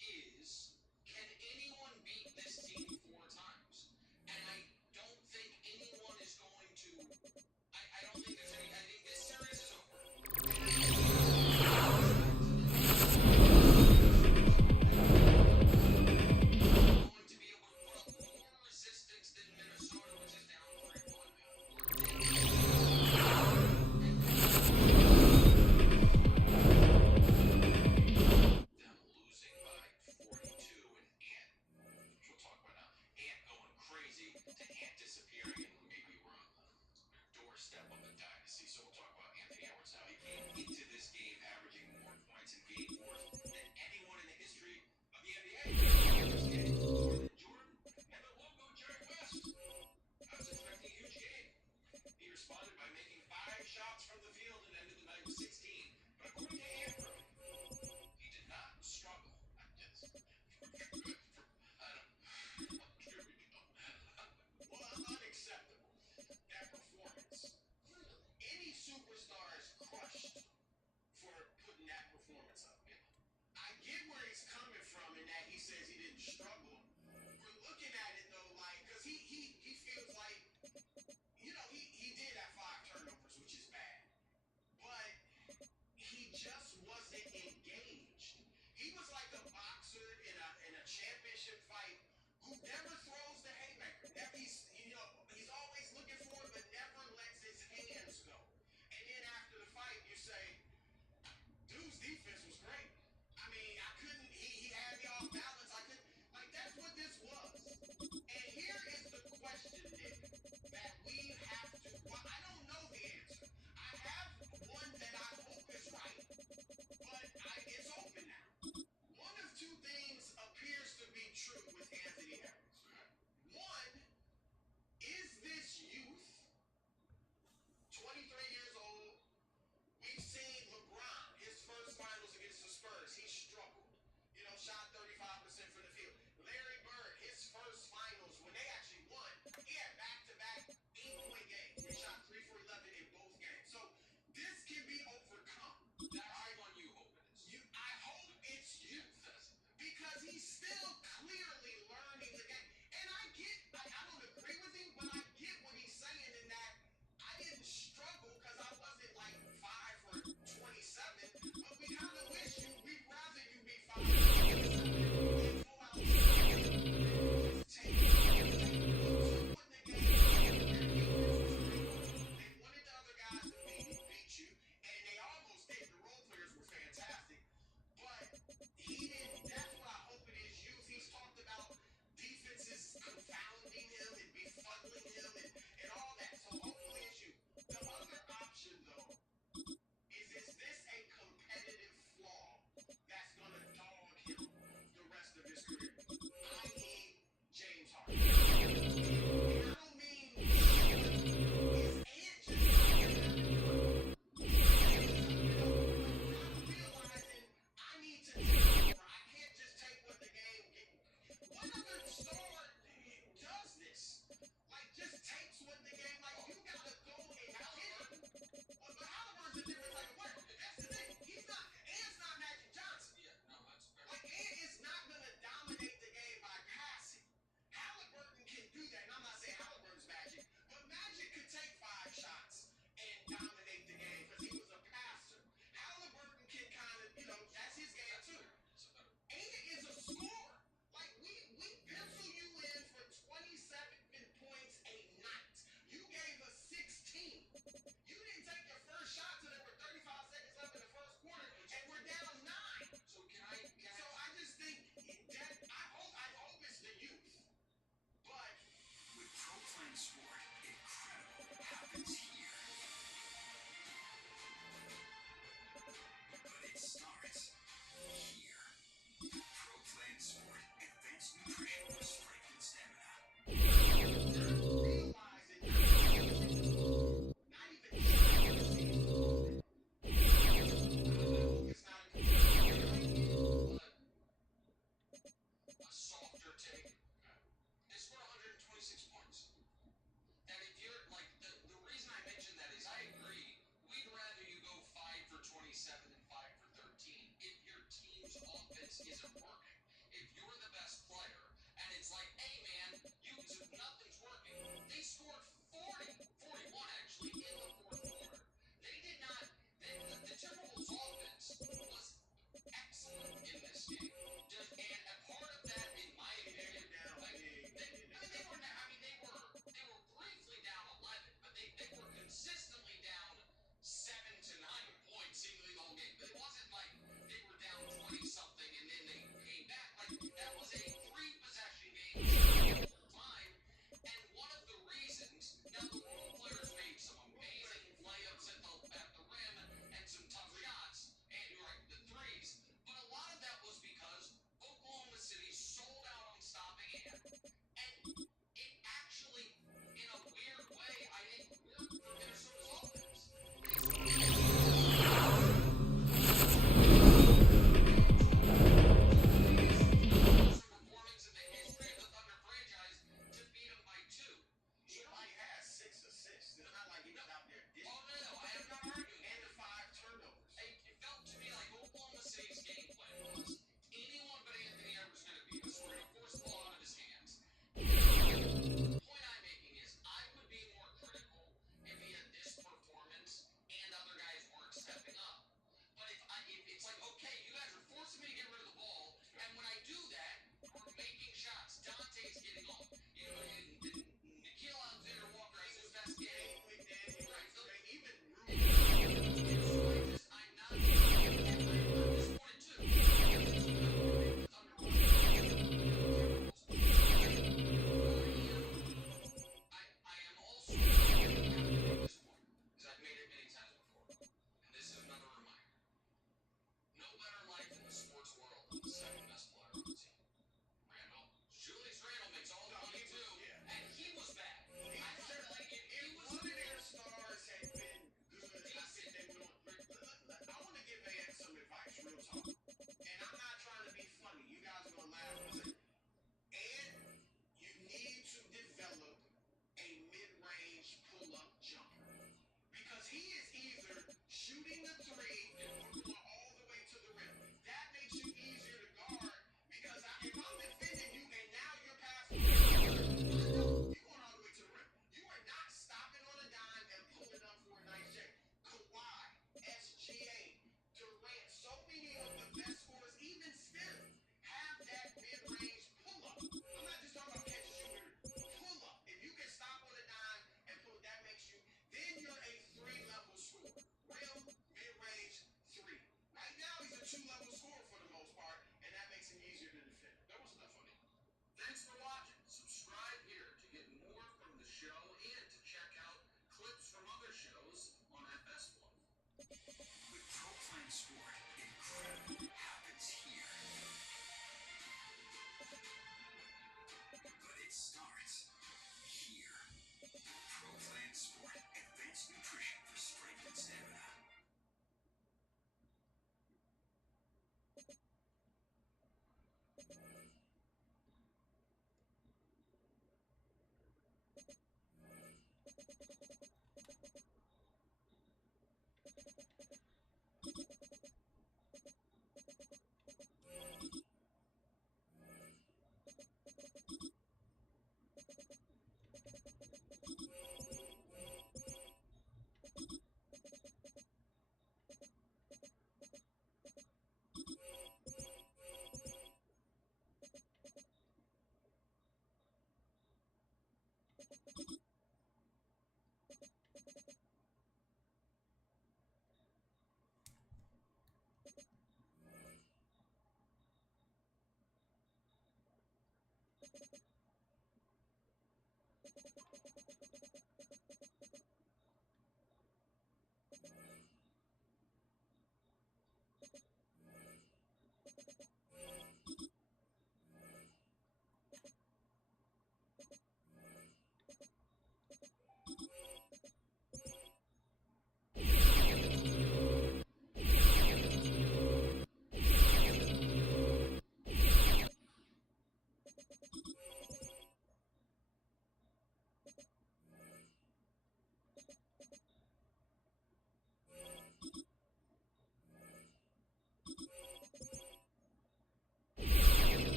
is can anyone beat this team 4 times? And I don't think anyone is going to. I don't think there's any. I think this series is over. Going to be able to put up more resistance than Minnesota, which is down 3-1. Them losing by 42 and Ant, which we'll talk about now. Ant going crazy to Ant disappearing, and maybe we're on the doorstep of the dynasty. So we'll talk about Anthony Edwards now. He came into this game averaging more points in game 4 than anyone in the history of the NBA. More than Jordan and the logo Jerry West. I was expecting a huge game. He responded by making 5 shots from the field and ended the night with 16. But according to Andrew, he did not struggle. Here we go. Well, unacceptable. That performance. Any superstar is crushed for putting that performance up. I get where he's coming from in that he says he didn't struggle. We're looking at it though, like, because he feels like, he did have 5 turnovers, which is bad. But he just wasn't engaged. He was like a boxer in a championship fight who never throws the haymaker. He's always looking for it, but never lets his hands go. And then after the fight, you say, dude's defense was great. I mean, I couldn't. He had me off balance. I couldn't. Like isn't working. If you're the best player, and it's like, hey man, nothing's working. They scored 40, 41 actually, in the fourth quarter. They did not, the Timberwolves offense was excellent in this game. And a part of that, in my opinion, they were briefly down 11, but they were consistently down 7 to 9 points seemingly the whole game. But it wasn't like they were down 20 something and then they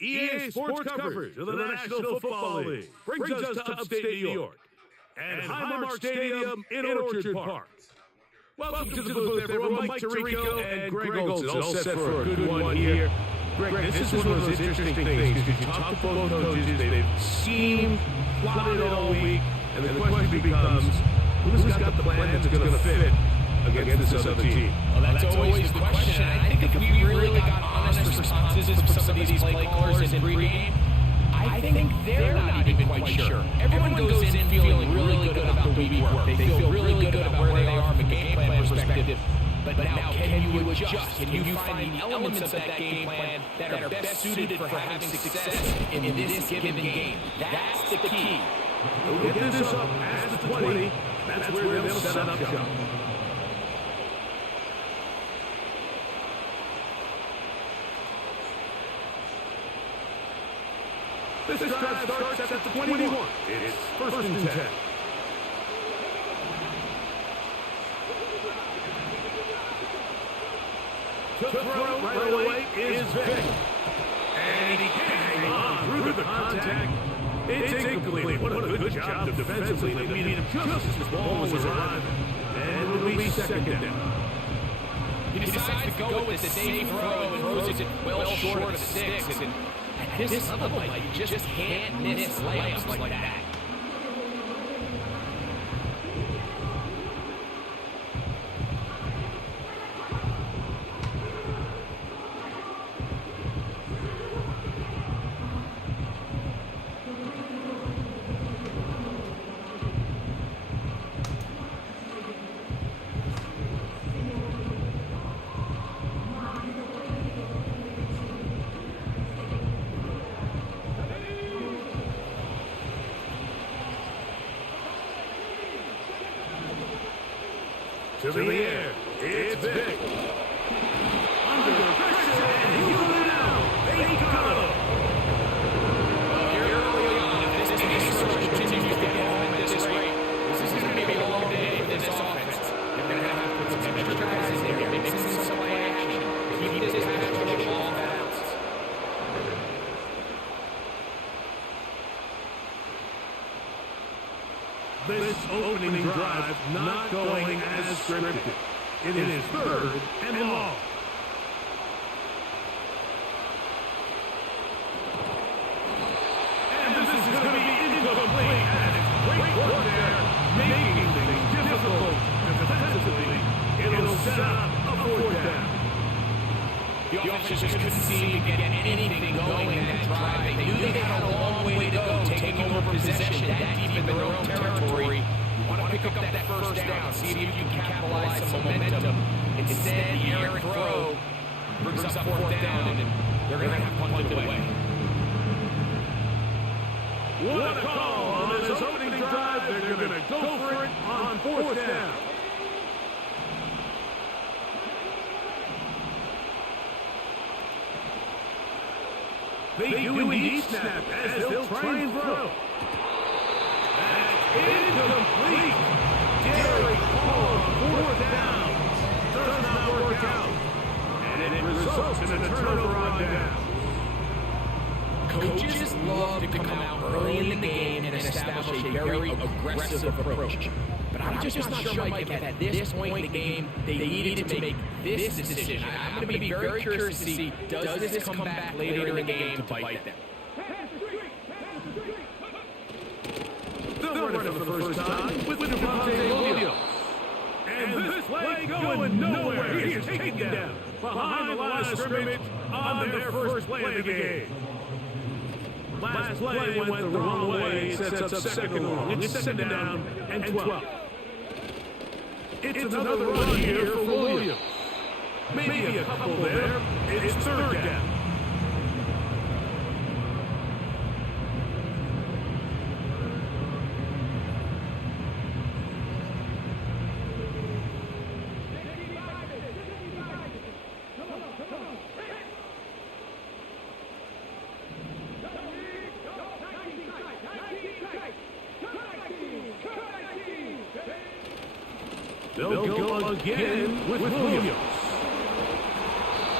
EA Sports coverage of the National Football League brings us to upstate New York and Highmark Stadium in Orchard Park. Welcome to the booth, everyone. Mike Tirico and Greg Olson, all set for a good one here. Greg, this is one of those interesting things because you talk to both coaches, they've schemed, plotted all week, and the question becomes, who's got the plan that's going to fit against this other team? Well, that's always the question. I think if we really got honest responses from some of these play callers in pregame, I think they're not even quite sure. Everyone goes in feeling really good about the week work. They feel really good about where they are from a game plan perspective. But now, can you adjust? Can you find elements of that game plan that are best suited for having success in this given game? That's the key. We'll get this up past the 20. That's where they'll set up shop. This drive starts at the 21. It's first and 10. To throw right away is Vic. And he can't hang on through the contact. It's incomplete. What a good job defensively. They beat him just as the ball was arriving. And it'll be second down. He decides to go with the safe throw and throws it well short of the sticks. And at this level, you just can't miss layups like that. To the air, it's Vic. Under pressure, and he's going down. They got him. Here early on, if this team continues to get home at this rate, this is going to be a long day for this offense. They're going to have to put some extra guys in there, mix some play action, keep this matchup ball balanced. This opening drive not going as scripted. It is third and long. And this is going to be incomplete. And great work there, making things difficult defensively. It'll set up a fourth down. The offense just couldn't seem to get anything going in that drive. They knew they had a long way to go, taking over possession that deep in their own territory. You want to pick up that first down, see if you can capitalize some momentum. Instead, the errant throw brings up fourth down, and they're going to have to punt it away. What a call on this opening drive. They're going to go for it on fourth down. They do indeed snap as they'll try and throw. That's incomplete. Gary Browne on fourth down. Does not work out. And it results in a turnover on down. Coaches love to come out early in the game and establish a very aggressive approach. But I'm just not sure, Mike, at this point in the game, they needed to make this decision. I'm going to be very curious to see, does this come back later in the game to bite them? They'll run it for the first time with Williams. And this play going nowhere. He is taken down behind the line of scrimmage on their first play of the game. Last play went the wrong way. It sets up second and long. It's second down and 12. It's another run here for Williams. Maybe a couple there. It's third down. They'll go again with Williams.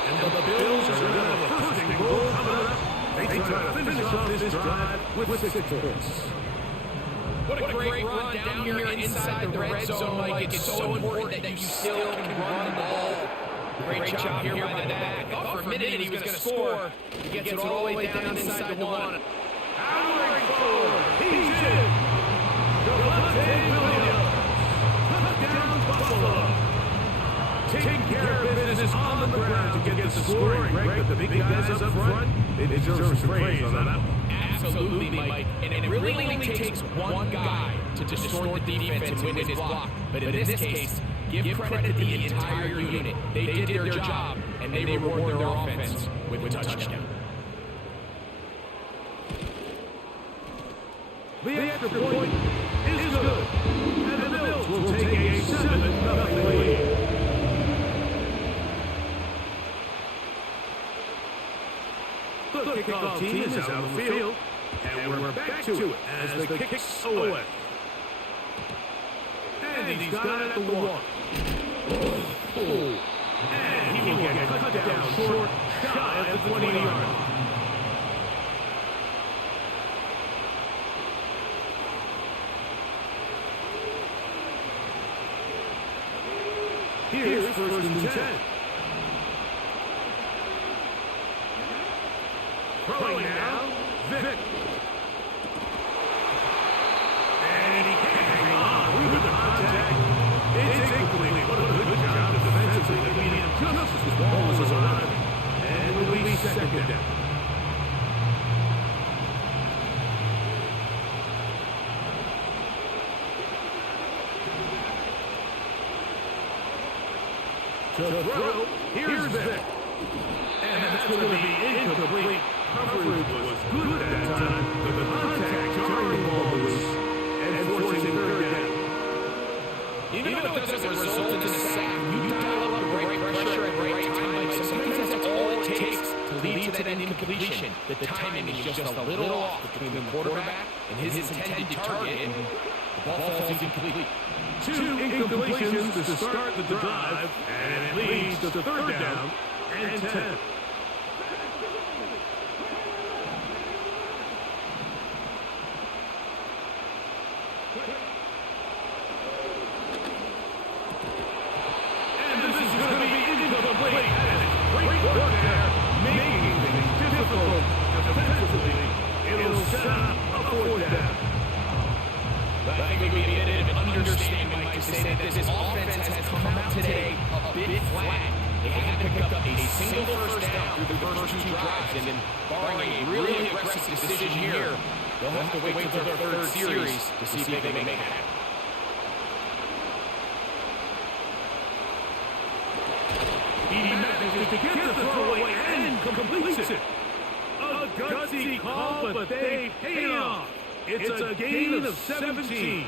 And the Bills are going to have a first and goal coming up They try to finish off this drive with 6 points. What a great run down here inside the red zone, Mike. It's so important that you still can run the ball. Great job here by the back. I thought for a minute he was going to score. He gets it all the way down inside the one. Powering forward. He's in. Devontae Williams. Touchdown, Buffalo. Taking care of business on the ground to get the scoring. Greg, the big guys up front, they deserve some praise on that one. Absolutely, Mike. And it really only takes one guy to distort the defense and win his block. But in this case, give credit to the entire unit. They did their job, and they reward their offense with a touchdown. The extra point is good. And the Bills will take a 7-0 lead. The kickoff team is out of the field, and we're back to it as the kick's away. And he's got it at the 1. And he will get cut down short, shy of the 20-yard line. Here's 1st and 10. Throwing now, Vic. And he can't hang on through the contact. It's incomplete. What a good job defensively. I mean, just as the ball was on. And will be 2nd down. To throw, here's Vic. And that's going to be incomplete. Coverage was good at that time, but the contact jarring the ball loose and forcing 3rd down. Even though it doesn't result in a sack, you dial up the right pressure at the right time. Like sometimes that's all it takes to lead to that incompletion. The timing is just a little off between the quarterback and his intended target, and the ball falls incomplete. 2 incompletions to start the drive, and it leads to 3rd down and 10. And this is going to be incomplete. Great work there, making things difficult defensively. It'll set up a 4th down. I think it would be a bit of an understatement, Mike, to say that this offense has come out today a bit flat. They haven't picked up a single first down through the first 2 drives, and then barring a really aggressive decision here, they'll have to wait until their 3rd series to see if they can make it happen. He manages to get the throwaway and completes it. A gutsy call, but they pay off. It's a gain of 17.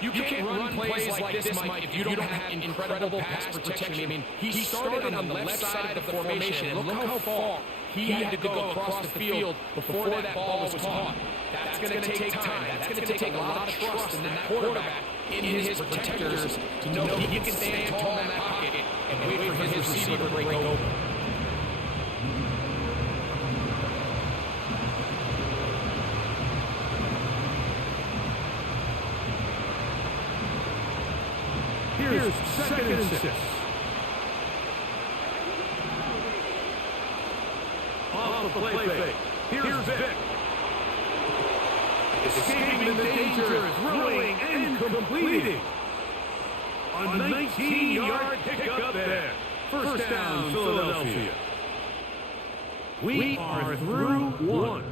You can't run plays like this, Mike, if you don't have incredible pass protection. I mean, he started on the left side of the formation, and look how far he had to go across the field before that ball was caught. That's going to take time. That's going to take a lot of trust in that quarterback, in his protectors, to know he can stand tall in that pocket and wait for his receiver to break open. Here's 2nd and 6. Off the play fake. Here's Vic. Escaping the danger, throwing and completing. A 19-yard pickup there. 1st down, Philadelphia. We are through 1.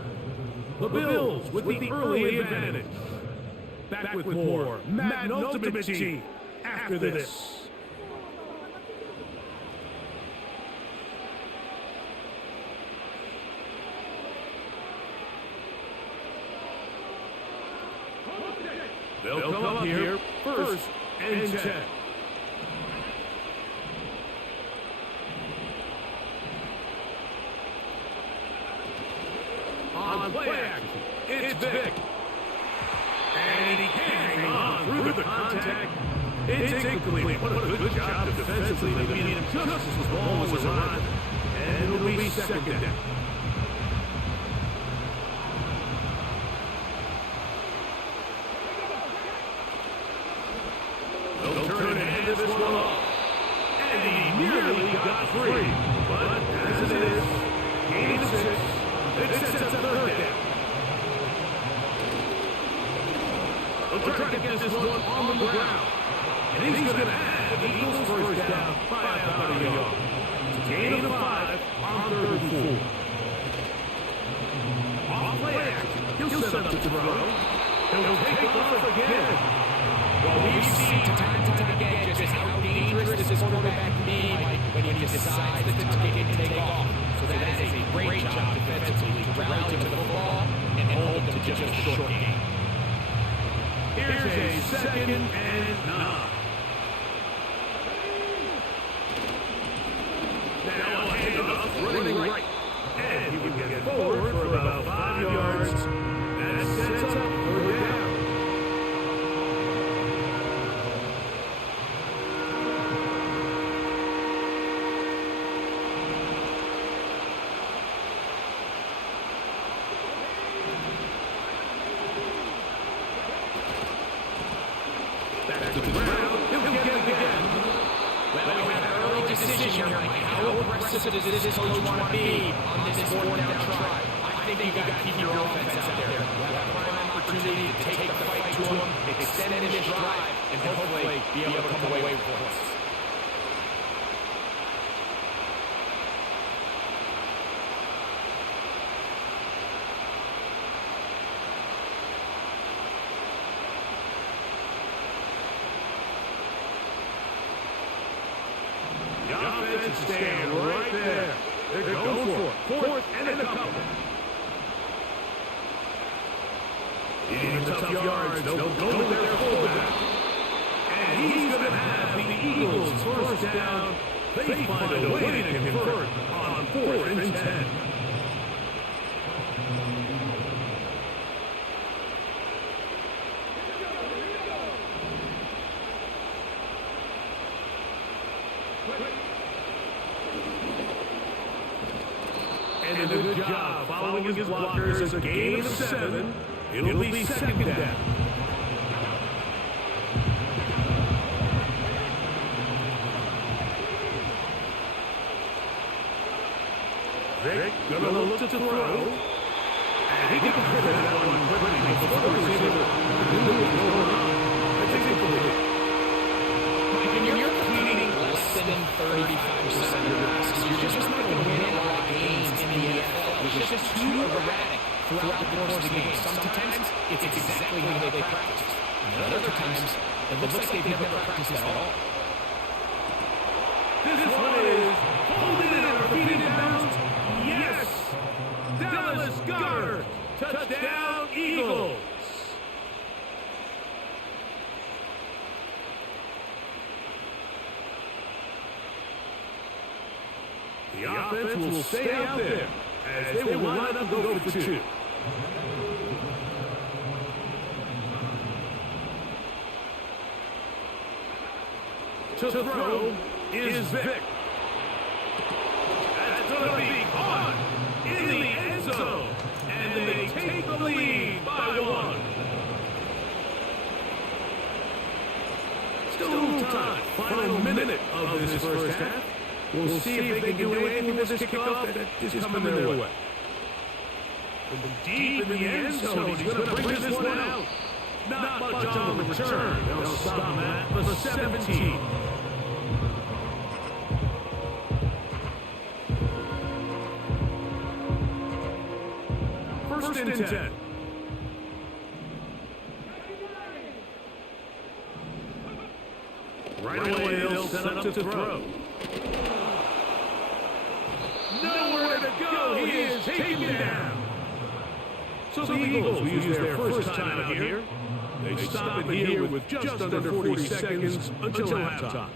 The Bills with the early advantage. Back with more Madden Ultimate Team after this. They'll come up here 1st and 10. On play action, it's Vic. And he can't hang on through the contact. It's incomplete. What a good job defensively. I mean, just as the ball was on, and it'll be 2nd down. free. But as it is, gain of 6. It sets up third down. They'll try to get this one on the ground. And he's going to have the Eagles first down by about a yard. Gain of 5 on 3rd and 4. Off play action. He'll set up to throw. He'll take off again. Well, we've seen time and time again just how dangerous this quarterback can be when he decides to take off. So that is a great job defensively to rally to the football and hold them to just a short game. Here's a 2nd and 9. Now a handoff running right. And he would get forward for about 5 yards. That sets up 3rd down. Back to the ground. He'll get it again. Well, we have an early decision here. How aggressive does this coach want to be on this 4th down try? I think you got to keep your offense out there. You have a prime opportunity to take the fight to them, extend this drive, and hopefully be able to come away with points. The offense is staying right there. They're going for it. 4th and a couple. Needing tough yards, they'll go with their fullback. And he's going to have the Eagles first down. They find a way to convert on 4th and 10. And a good job following his blockers. A gain of 7. It'll be 2nd down. Vic gonna look to throw. And he can hit that one quickly before the receiver knew what was going on. That's incomplete. When you're completing less than 35% of your passes, you're just not going to win a lot of games in the NFL. It's just too erratic throughout the course of the game. Sometimes it's exactly how they practice. And other times, it looks like they've never practiced at all. This one is holding it and repeating bounds. Yes! Dallas Goedert. Touchdown, Eagles. The offense will stay out there as they will line up and go for 2. To throw is Vic. That's going to be on in the end zone. And they take the lead by 1. Still a little time. Final minute of this first half. We'll see if they can do anything with this kickoff that is coming their way. From deep in the end zone, he's going to bring this one out. Not much on the return. They'll stop him at the 17. First and 10. Right away, they'll set up to throw. Nowhere to go. He is taken down. So the Eagles will use their first time out here. They stop it here with just under 40 seconds until halftime.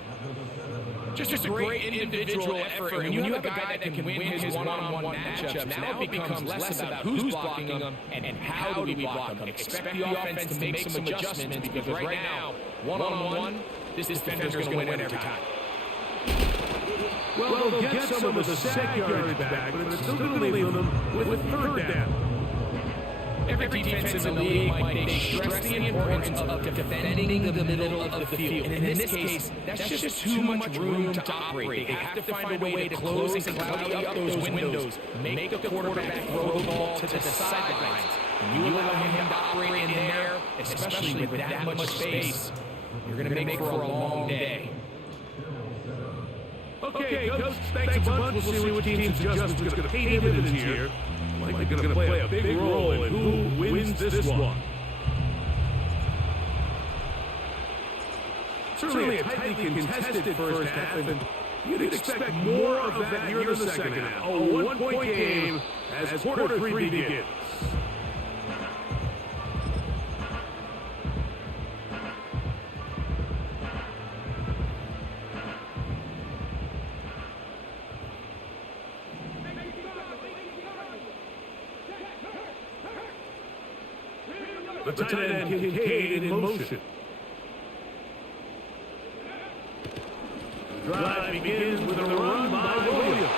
Just a great individual effort. And you have a guy that can win his one-on-one matchups. Now it becomes less about who's blocking him and how do we block him. Expect the offense to make some adjustments because right now, one-on-one, this defender's going to win every time. Well, they'll get some of the sack yards back, but it's still going to leave them with 3rd down. Every defense in the league, they stress the importance of defending the middle of the field. And in this case, that's just too much room to operate. They have to find a way to close and cloudy up those windows, make the quarterback throw the ball to the sidelines. And you allow him to operate in there, especially with that much space, you're going to make for a long day. Okay, Coach, thanks a bunch. We'll see what team's adjustments are going to pay dividends here. Like they're going to play a big role in who wins this one. Certainly a tightly contested first half, and you'd expect more of that here in the second half. A one-point game as quarter 3 begins. The tight end Kincaid in motion. The drive begins with a run by Williams.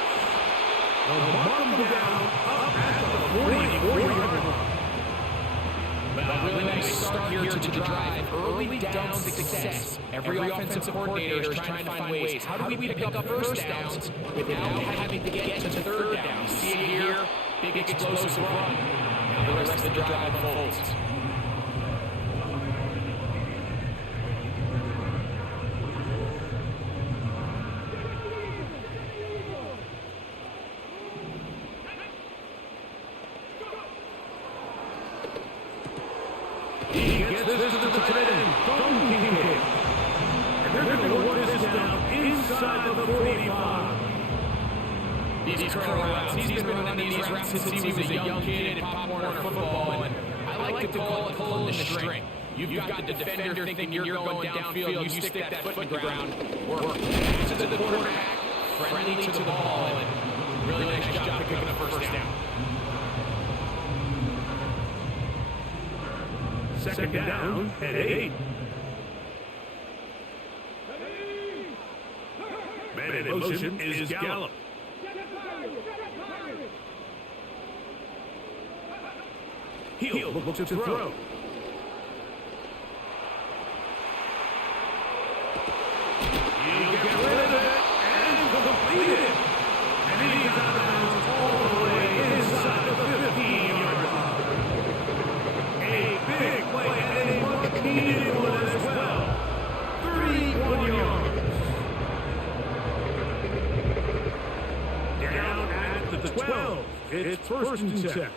They'll mark him down up at the 40-yard line. Well, really nice start here to the drive. Early down success. Every offensive coordinator is trying to find ways. How do we pick up first downs without having to get to the third down? See it here, big explosive run. Now the rest of the drive unfolds. He gets this to the tight end from Kincaid. And they're going to work this down inside the 45. These curl routes. He's been running these routes since he was a young kid in Pop Warner football. And I like to call it pulling the string. You've got the defender thinking you're going downfield. You stick that foot in the ground. Work. To the quarterback. Friendly to the ball. And really nice job picking up first down. Second down at 8. Man in motion is Gallup. He'll look to throw. He'll get rid of it and complete it. And he's out of bounds all the way inside the 15-yard line. A big play and a much-needed one as well. 31 yards. Down at the 12. It's first and 10.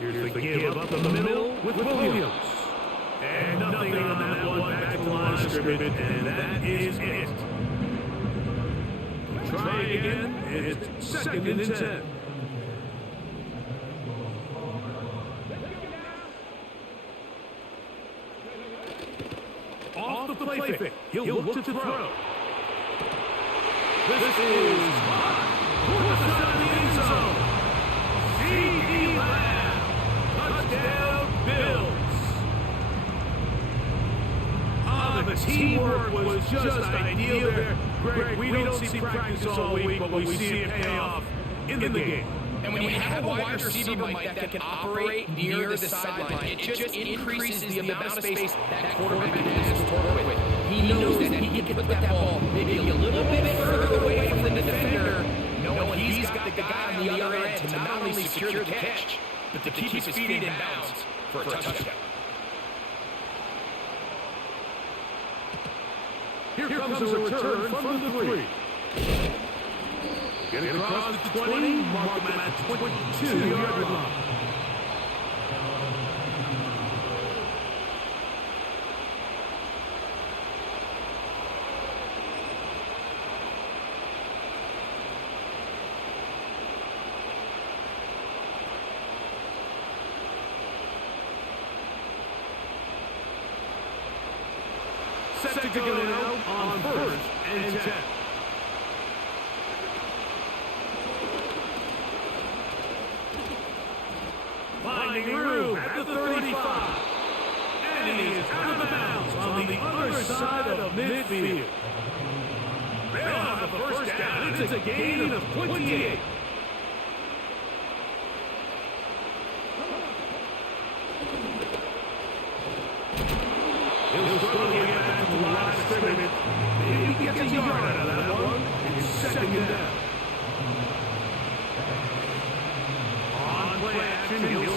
Here's the give up the middle with Williams. And nothing on that one back to the line of scrimmage, and that is it. Try again. It's second and 10. Off the play fake. He'll look to throw. This is toward the side of the end zone. C.D. Lamb. Touchdown, Bills. The teamwork was just ideal there. Greg, we don't see practice all week, but we see it pay off in the game. And when you have a wide receiver like that can operate near the sideline, it just increases the amount of space that quarterback has to work with. He knows that he can put that ball maybe a little bit further away from the defender, knowing he's got the guy on the other end to not only secure the catch, but to keep his feet in bounds for a touchdown. Here comes a return from the 3. Get it across the 20, mark him at 22-yard line. Set to go now on first and 10. Finding room at the 35. And he is out of bounds on the other side of midfield. They'll have the first down. It's a gain of 28.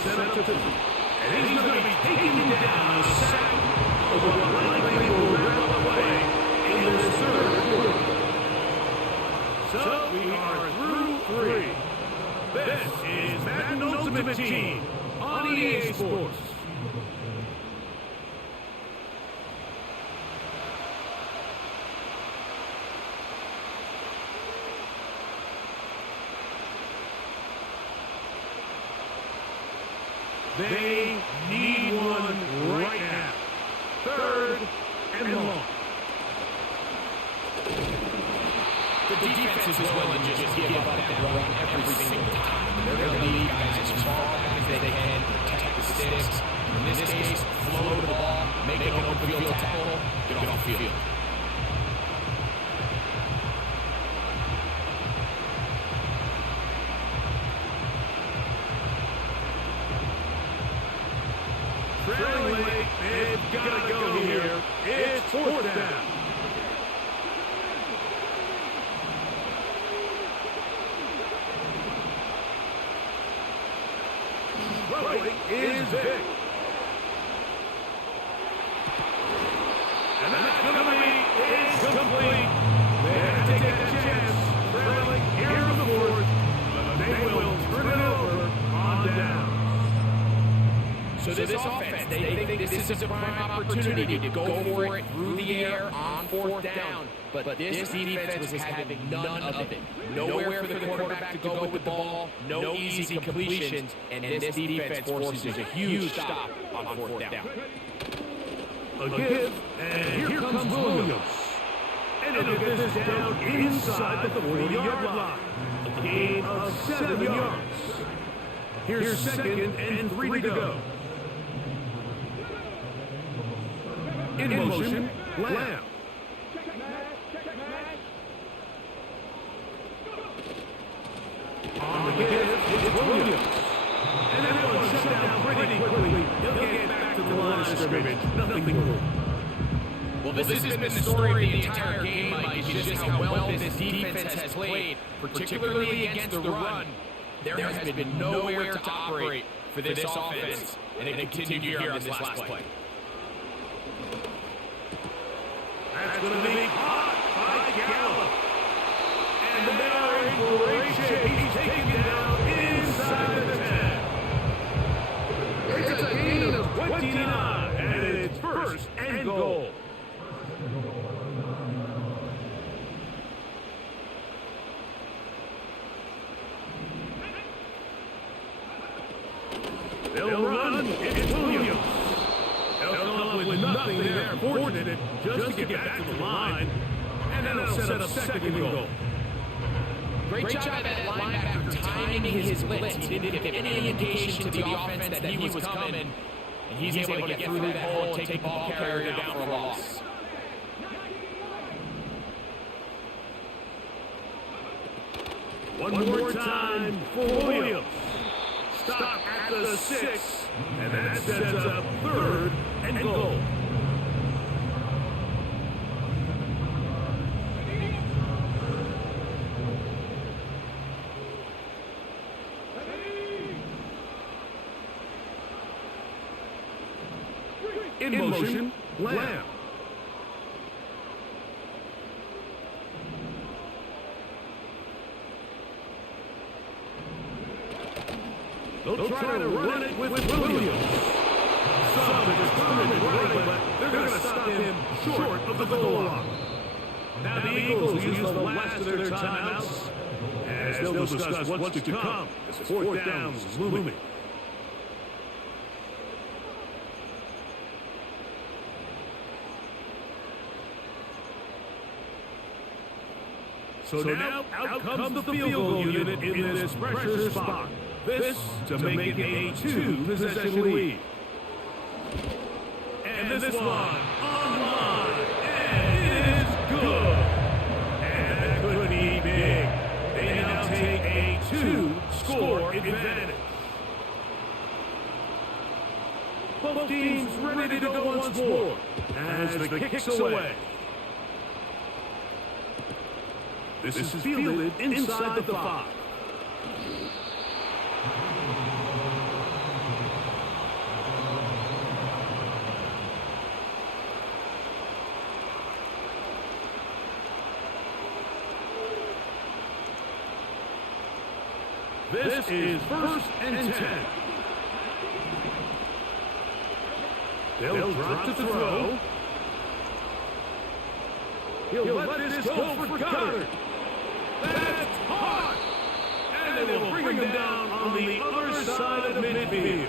set up to throw. And he's going to be taken down a sack of what likely will rip away in this third quarter. So we are through 3. This is Madden Ultimate Team on EA Sports. They need one right now. 3rd and long. The defense is willing to just give up that run every single time. They're going to need guys as far back as they can, protect the sticks. In this case, flow to the ball, make an open field tackle, get off the field. Trailing late, they've got to go here. It's 4th down. Throwing is big. And that's going to be incomplete. They had to take that chance. Trailing here in the 4th, but they will turn it over on down. So this offense, they think this is a prime opportunity to go for it through the air on 4th down. But this defense was having none of it. Nowhere for the quarterback to go with the ball, no easy completions, and this defense forces a huge stop on 4th down. A give, and here comes Williams. And he'll get this down inside the 40-yard line. A gain of 7 yards. Here's 2nd and 3 to go. In motion, Lamb. On the give, it's Williams. And that one shut down pretty quickly. He'll get back to the line of scrimmage. Nothing more. Well, this has been the story of the entire game, Mike, is just how well this defense has played, particularly against the run. There has been nowhere to operate for this offense, and it continued here on this last play. That's going to be caught by Gallup. And they are in great shape. He's taken down inside the 10. It's a gain of 29, and it's 1st and goal. They'll run. It's Williams. They'll come up with nothing there. Fortunate just to get back to the line. And then they'll set up 2nd and goal. Great job by that linebacker timing his blitz. He didn't give any indication to the offense that he was coming. And he's able to get through that hole and take the ball carrier down for a loss. One more time for Williams. Stop at the 6, and that sets up 3rd and goal. In motion, Lamb. They'll try to run it with Williams. Some is coming right, but they're going to stop him short of the goal line. Now the Eagles will use the last of their timeouts as they'll discuss what's to come as 4th down is looming. So now out comes the field goal unit in this pressure spot. This to make it a 2-possession lead. And this one online, and it is good. And that could be big. They now take a 2-score advantage. Both teams ready to go once more as the kick's away. This is fielded inside the 5. This is 1st and 10. They'll drop to throw. He'll let this go for Goddard. That's hot! And they will bring him down on the other side of midfield.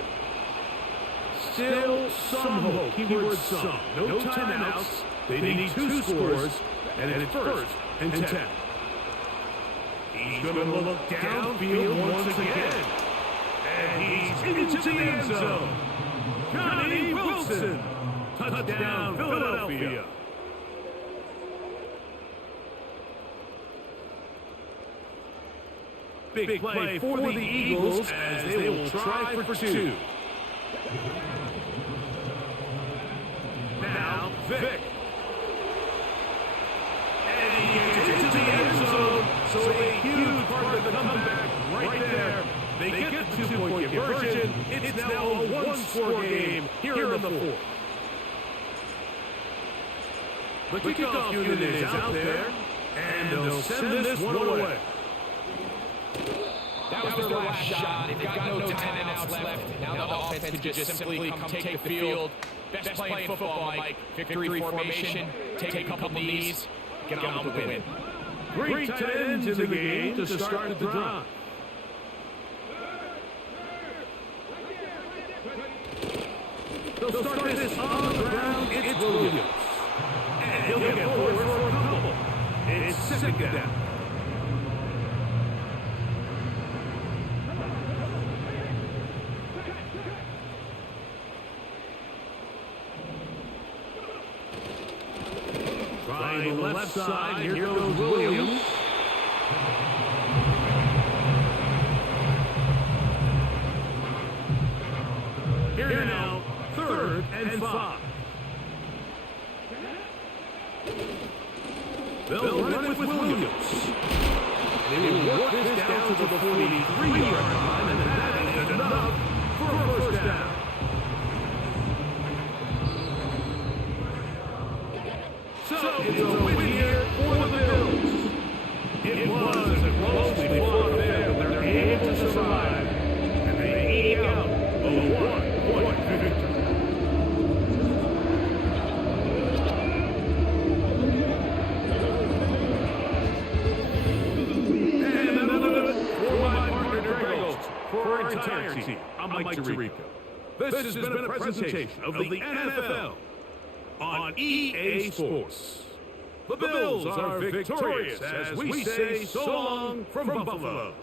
Still some hope. Keyword some. No timeouts. They need 2 scores. And it's 1st and 10. He's going to look downfield once again. And he's into the end zone. Johnny Wilson. Touchdown, Philadelphia. Big play for the Eagles as they will try for 2. Now, Vick. And he gets into the end zone, so a huge part of the comeback right there. They get the 2-point conversion. It's now a 1-score game here in the 4th. The kickoff unit is out there, and they'll send this one away. That was their last shot. They've got no timeouts left. Now the offense could just simply come take the field. Best play in football, Mike. Victory formation. Take a couple knees. Get on with the win. Great tight ends in the game to start the drive. They'll start this on the ground. It's Williams. And he'll get forward for a couple. It's 2nd down. Trying the left side. Here goes Williams. Here now, 3rd and 5. They'll run it with Williams. They will work this down to the 43-yard line, and that is enough for a 1st down. So it's a win here for the Bills. It was a closely fought affair, but they're able to survive, and they eke out a 1-point victory. And another for my partner, Gregos, for our entire team. I'm Mike Tirico. This has been a presentation of the NFL on EA Sports. The Bills are victorious as we say so long from Buffalo.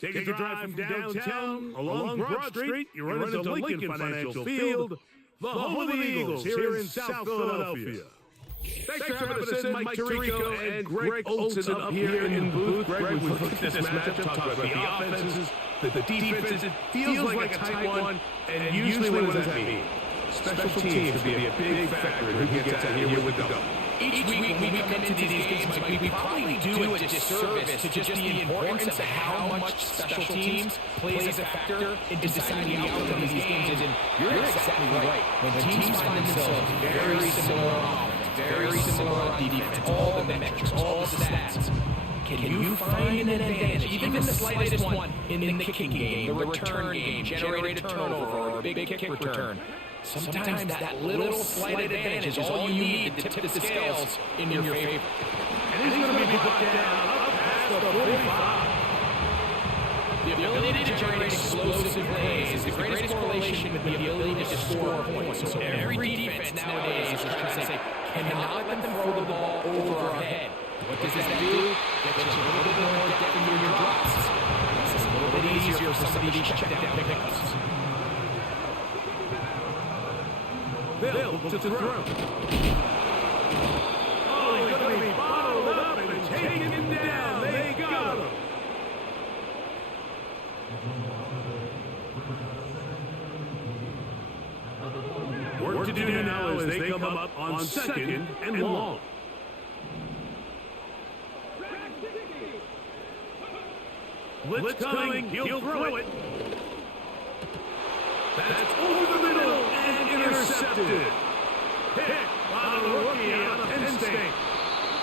Take a drive from downtown along Broad Street. You run into Lincoln Financial Field, the home of the Eagles here in South Philadelphia. Thanks for having us in, Mike Tirico and Greg Olson up here in the booth. Greg, we've looked at this matchup, talked about the offenses, the defenses. It feels like a tight one, and usually what does that mean? Special teams would be a big factor who gets out here with the double. Each week when we come into these games, Mike, we probably do a disservice to just the importance of how much special teams plays a factor in deciding the outcome of these games. And you're exactly right. When teams find themselves very similar on offense, very similar on defense, all the metrics, all the stats, can you find an advantage, even the slightest one, in the kicking game, the return game, generate a turnover or a big kick return? Sometimes that little slight advantage is all you need to tip the scales in your favor. And he's going to be brought down up past the 45. The ability to generate explosive plays is the greatest correlation with the ability to score points. So every defense nowadays is trying to say, cannot let them throw the ball over our head. What does that do? Gets you a little bit more depth in your drops. Makes it a little bit easier for some of these check-down pickups. Bill to throw. Oh, he's going to be bottled up and taken down. They got him. Work to do now as they come up on second and long. Blitz coming. He'll throw it. That's over the middle and intercepted. Hit by the rookie out of Penn State.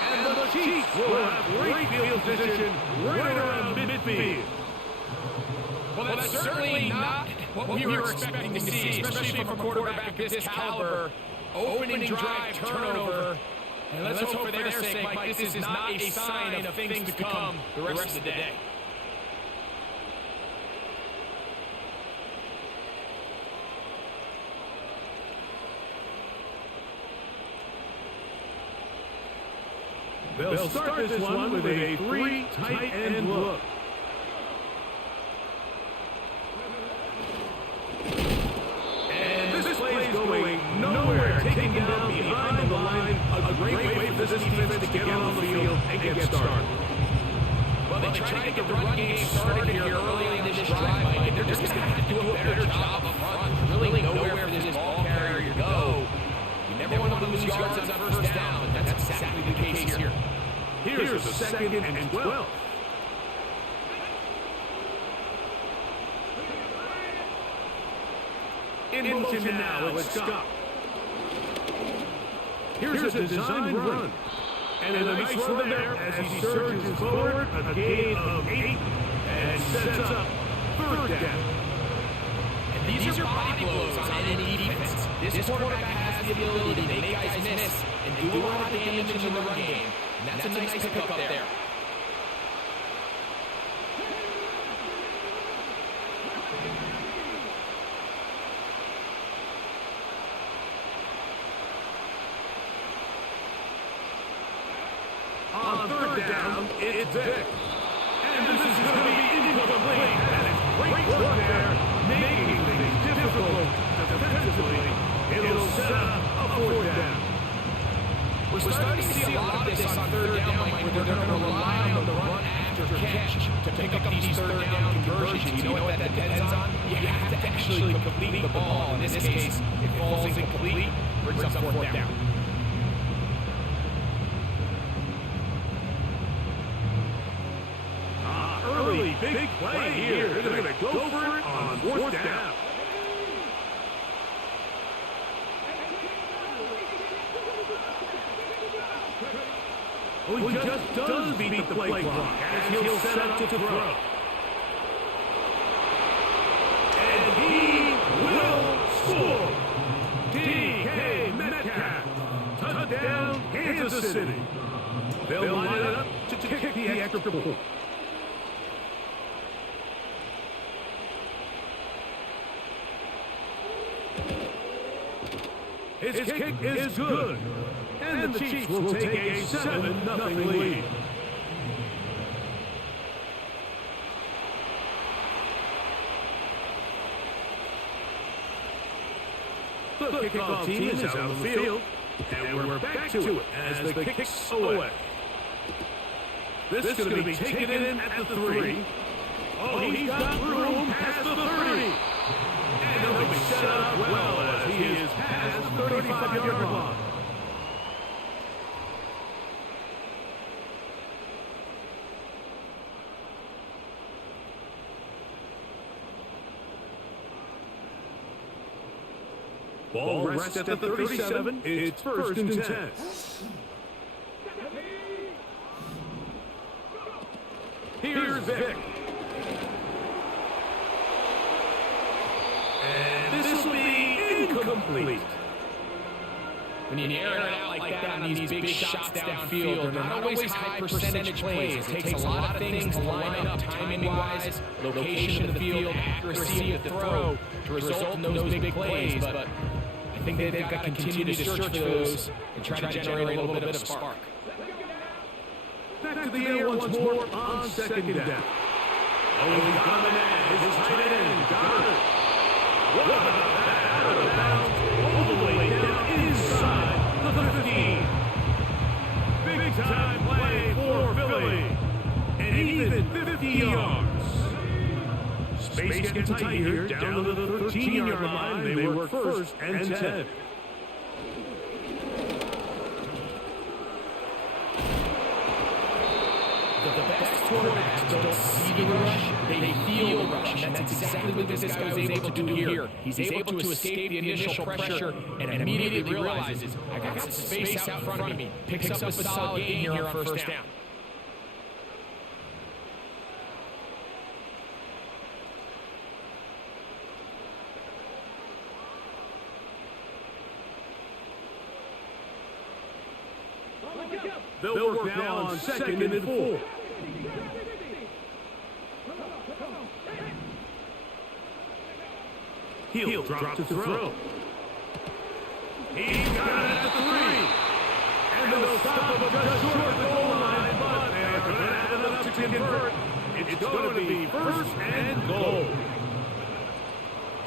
And the Chiefs will have great field position right around midfield. Well, that's certainly not what we were expecting to see, especially from a quarterback of this caliber. Opening drive turnover. And let's hope for their sake, Mike, this is not a sign of things to come the rest of the day. They'll start this one with a three tight end look. And this play's going nowhere, taking down behind the line. A great way for this defense to get on the field and get started. Well, they try to get the run game started here early in this drive, Mike. They're just going to have to do a better job up front. Really nowhere for this ball carrier to go. You never want to lose yards on first down. That's exactly the case here. Here's a second and 12. In motion now with Scott. Here's a design run. And a nice run there as he surges forward. A gain of 8 and sets up third down. And these are body blows on any defense. This quarterback has the ability to make guys miss and do a lot of damage in the run game. And that's a nice pickup up there. On third down, it's Vic. And this is going to be incomplete. And great work there, making things difficult defensively. It'll set up a fourth down. We're starting to see a lot of this on third down, Mike, where they're going to rely on the run after catch to pick up these third down conversions. You know what that depends on? You have to actually complete the ball. In this case, it falls incomplete, brings up fourth down. Early big play here. They're going to go for it on fourth down. Well, he just does beat the play clock as he'll set up to throw. And he will score. D.K. Metcalf. Touchdown, Kansas City. They'll line it up to kick the extra point. His kick is good. And the Chiefs will take a 7-0 lead. The kickoff team is out on the field, and we're back to it as the kick's away. This is going to be taken in at the 3. Oh, he's got room past the 30. And he'll be set up well as he is past the 35-yard line. Ball rests at the 37. It's 1st and 10. Here's Vic. And this will be incomplete. When you air it out like that on these big shots downfield, they're not always high percentage plays. It takes a lot of things to line up timing-wise, location of the field, accuracy of the throw to result in those big plays. But I think they've got to continue to search for those and try to generate a little bit of a spark. Back to the air once more on 2nd down. Oh, he's got a man. His tight end, Goddard. What about that? Out of bounds, all the way down inside the 15. Big time play for Philly. And even 50 yards. Space getting tight here, down to the 13-yard line. They work 1st and 10. The best quarterbacks don't see the rush, they feel the rush. And that's exactly what this guy was able to do here. He's able to escape the initial pressure and immediately realizes, I got some space out in front of me. Picks up a solid gain here on 1st down. They'll work now on 2nd and 4. He'll drop to throw. He's got it at the 3. And they'll stop him just short of the goal line, but they are going to have enough to convert. It's going to be 1st and goal.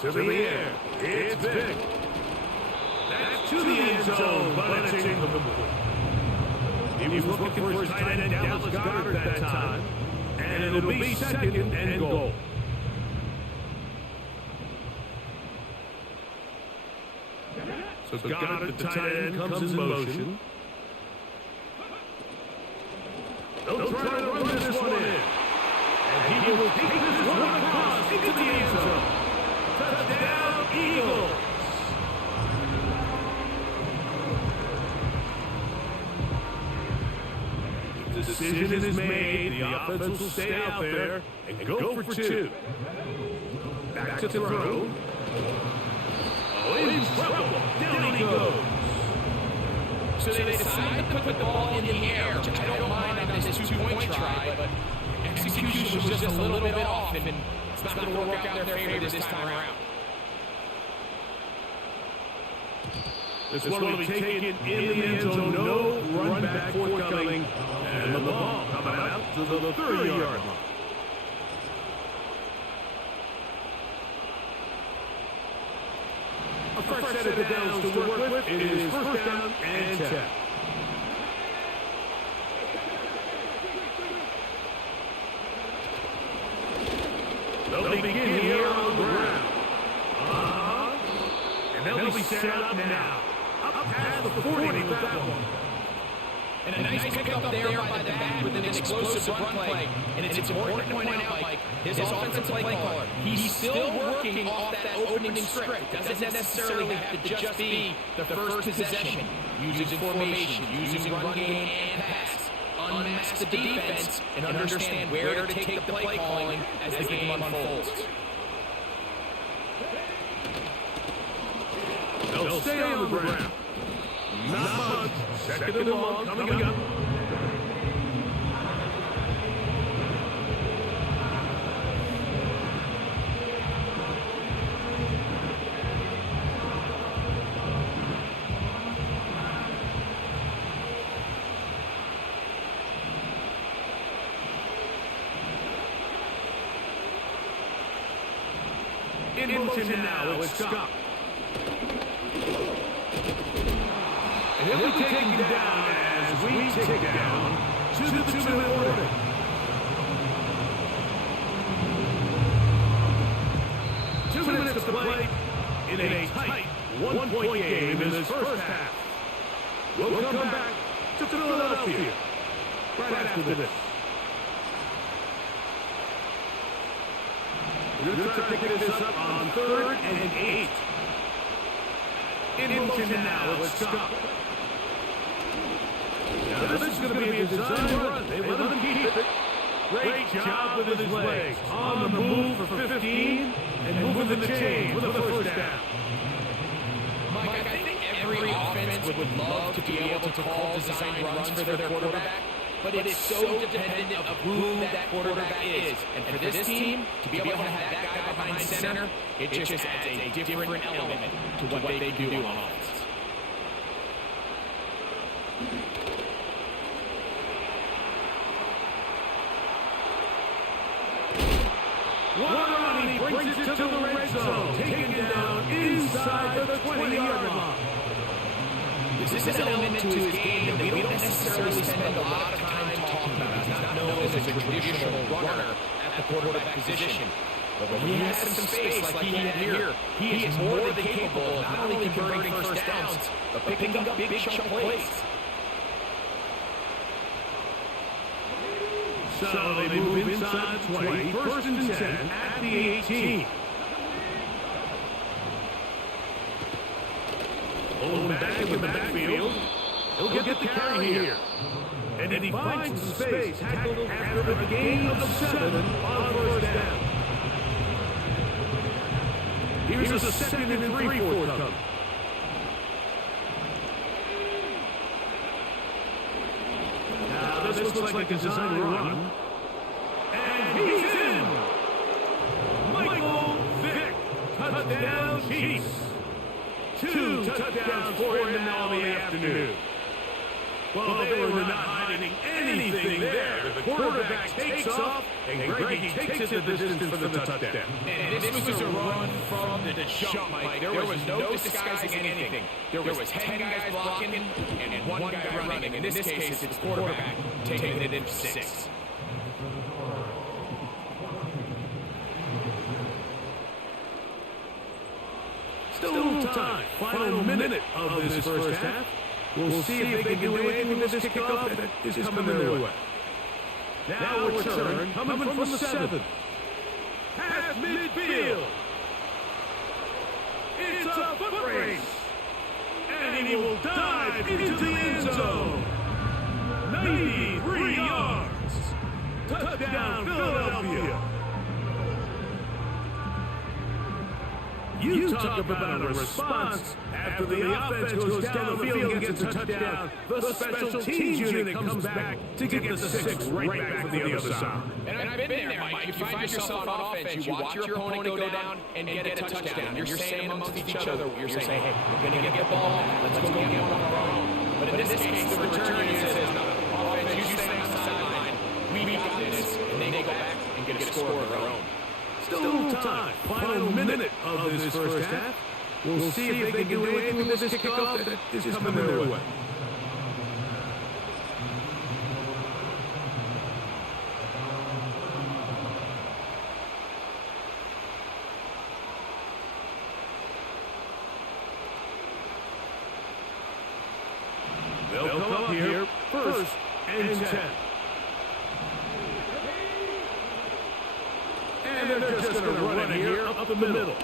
To the air, it's Vic. That's to the end zone, but it's incomplete. He was looking for his tight end, Dallas Goddard, that time. And it'll be 2nd and goal. So Goddard, the tight end, comes in motion. They'll try to run this one in. And he will take this one across into the end zone. Touchdown, Eagles. The decision is made. The offense will stay out there and go for 2. Back to throw. Oh, in trouble. Down he goes. So they decide to put the ball in the air, which I don't mind on this 2-point try, but execution was just a little bit off, and it's not going to work out in their favor this time around. This one will be taken in the end zone. No run back forthcoming. And the ball coming out to the 30-yard line. A fresh set of downs to work with. It is 1st down and 10. They'll begin here on the ground. And they'll be set up now. Up past the 40 with that one. And a nice pickup there by the back with an explosive run play. And it's important to point out, like, his offensive play caller, he's still working off that opening script. Doesn't necessarily have to just be the first possession. Using formation, using run game and pass. Unmask the defense and understand where to take the play calling as the game unfolds. They'll stay on the ground. Not much. 2nd and long coming up. In motion now, it's Scott. And he'll be taken down as we tick down to the 2-minute warning. Two minutes to play in a tight one-point game in this first half. We'll come back to Philadelphia right after this. We're going to try to pick this up on 3rd and 8. In motion now, it's Scott. Now this is going to be a design run. They let him keep it. Great job with his legs. On the move for 15 and moving the chain with a first down. Mike, I think every offense would love to be able to call design runs for their quarterback, but it's so dependent of who that quarterback is. And for this team, to be able to have that guy behind center, it just adds a different element to what they do on offense. One run, he brings it to the red zone, taken down inside the 20-yard line. This is an element to his game that we don't necessarily spend a lot of time talking about. He's not known as a traditional runner at the quarterback position. But when he has some space like he had here, he is more than capable of not only converting first downs, but picking up big chunk plays. So they move inside the 20, 1st and 10 at the 18. Pulling back in the backfield. He'll get the carry here. And he finds some space tackled after a gain of 7 on 1st down. Here's a 2nd and 3 forthcoming. Now this looks like a design run. And he's in! Michael Vick, touchdown Chiefs. 2 touchdowns for him now in the afternoon. Well, they were not hiding anything there. The quarterback takes off, and Grady takes it the distance for the touchdown. And this was a run from the jump, Mike. There was no disguising anything. There was 10 guys blocking and 1 guy running. In this case, it's the quarterback taking it in 6. Still time. Final minute of this first half. We'll see if they can do anything with this kickoff that is coming their way. Now a return coming from the 7. At midfield. It's a foot race. And he will dive into the end zone. 93 yards. Touchdown, Philadelphia. You talk about a response after the offense goes down the field and gets a touchdown. The special teams unit comes back to get the 6 right back from the other side. And I've been there, Mike. You find yourself on offense, you watch your opponent go down and get a touchdown. You're saying amongst each other, you're saying, hey, we're going to get the ball, let's go get one on our own. But in this case, the return unit says, no, offense, you stay on the sideline, we got this, and they go back and get a score of their own. Still time. Final minute of this first half. We'll see if they can do anything with this kickoff that is coming their way. They'll come up here 1st and 10. And they're just going to run it here up the middle.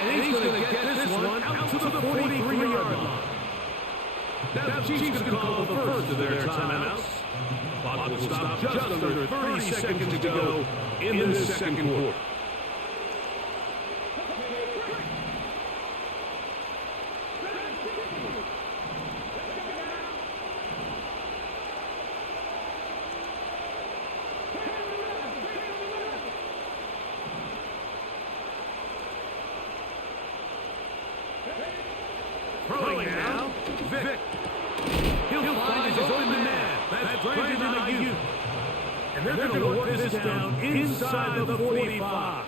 And he's going to get this one out to the 43-yard line. Now the Chiefs going to call the first of their timeouts. Clock will stop just under 30 seconds to go in this second quarter. Throwing now, Vick. He'll find his open man. That's Brandon Ayuk. And they're going to work this down inside the 45.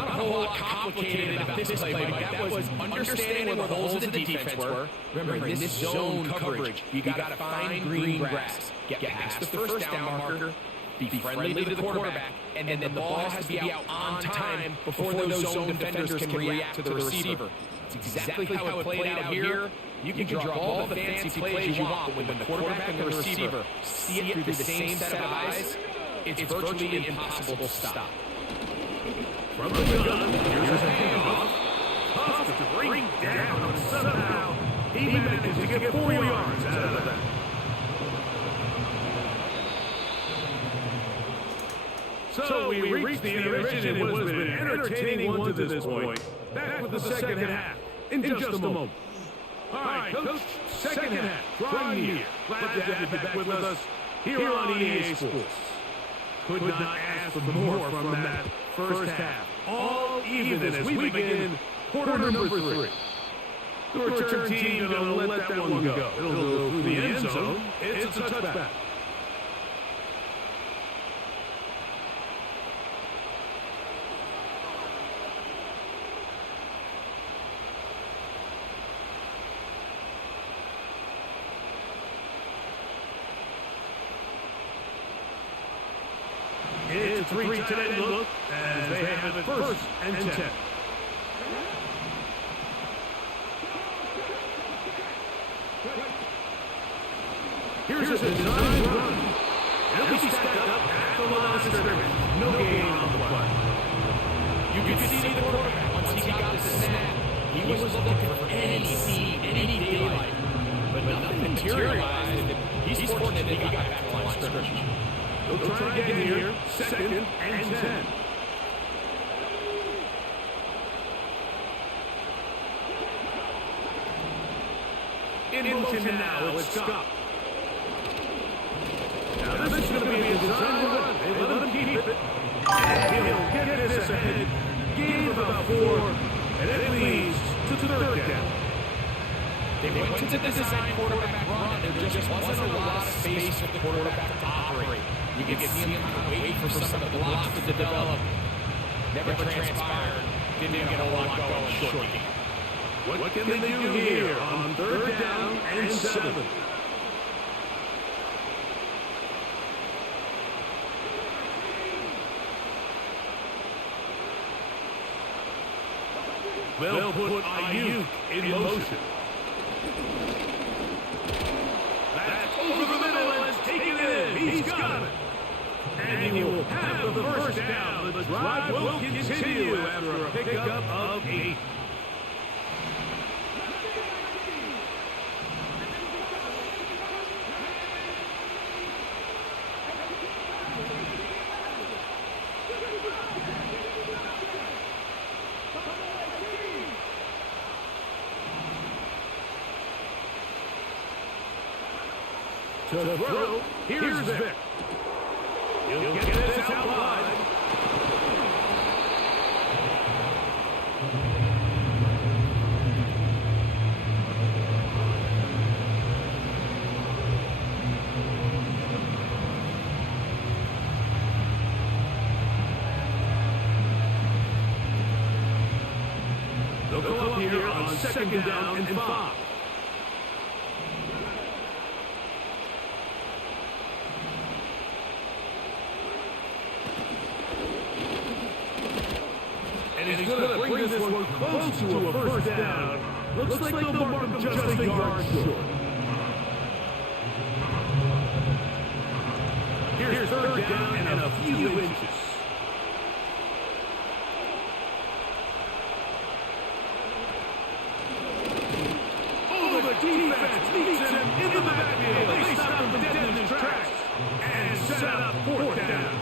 Not a whole lot complicated about this play, Mike. That was understanding where the holes in the defense were. Remember, in this zone coverage, you got to find green grass. Get past the first down marker, be friendly to the quarterback, and then the ball has to be out on time before those zone defenders can react to the receiver. It's exactly how it played out here. You can draw all the fancy plays you want, but when the quarterback and the receiver see it through the same set of eyes, it's virtually impossible to stop. From the gun, here's a handoff. Tough to bring down, and somehow he manages to get 4 yards out of that. So we reached the intermission in what's been an entertaining one to this point. Back with the second half in just a moment. All right, Coach, second half, drawing near. Glad to have you back with us here on EA Sports. Could not ask for more from that first half. All even as we begin quarter number 3. The return team going to let that one go. It'll go through the end zone. It's a touchback. It's a 3 tight end look as they have it first and 10. Here's a design run. It'll be stacked up at the line of scrimmage. No gain on the play. You could see the quarterback once he got the snap. He was looking for any seed, any daylight, but nothing materialized. He's fortunate that he got back to the line of scrimmage. They'll try again here, second and 10. In motion now, it's Scott. Now this is going to be a design run. They let him keep it. And he'll get this ahead. Gain about 4, and it leads to third down. They went to the design quarterback run, and there just wasn't a lot of space for the quarterback to operate. You could see him kind of waiting for some of the blocks to develop. Never transpired. Didn't get a lot going shortly. What can they do here on third down and 7? They'll put Ayuk in motion. That's over the middle and taken in. He's got it. And he will have the first down. The drive will continue after a pickup of 8. To throw, here's Vic. He'll get this out wide. They'll go up here on second down and 5. And he's going to bring this one close to a first down. Looks like they'll mark him just a yard short. Here's third down and a few inches. Oh, the defense meets him in the backfield. They stop him dead in his tracks and set up fourth down.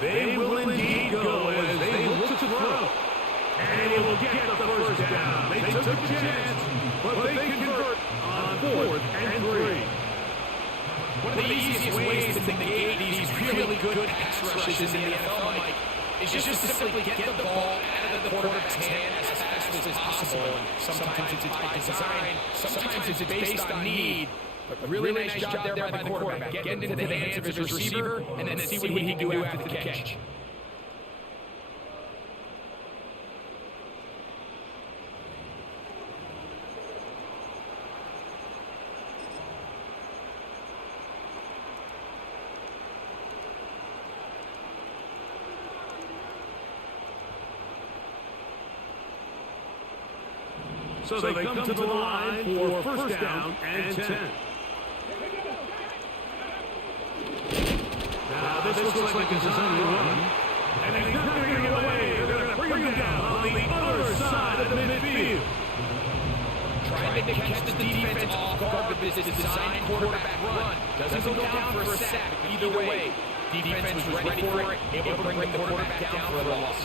They will indeed go as they look to throw. And he will get the first down. They took a chance, but they convert on 4th and 3. One of the easiest ways to negate these really good pass rushes in the NFL, Mike, is just to simply get the ball out of the quarterback's hand as fast fast as possible. And sometimes it's by design, sometimes it's based on need. But really nice job there by the quarterback. Getting into the hands of his receiver and then see what he can do after the catch. So they come to the line for first down and 10. Now this looks like a design run. And he's not going to get away. They're going to bring him down on the other side of the midfield. Trying to catch the defense off guard with this designed quarterback run. Doesn't go down for a sack, but either way, defense was ready for it, able to bring the quarterback down for a loss.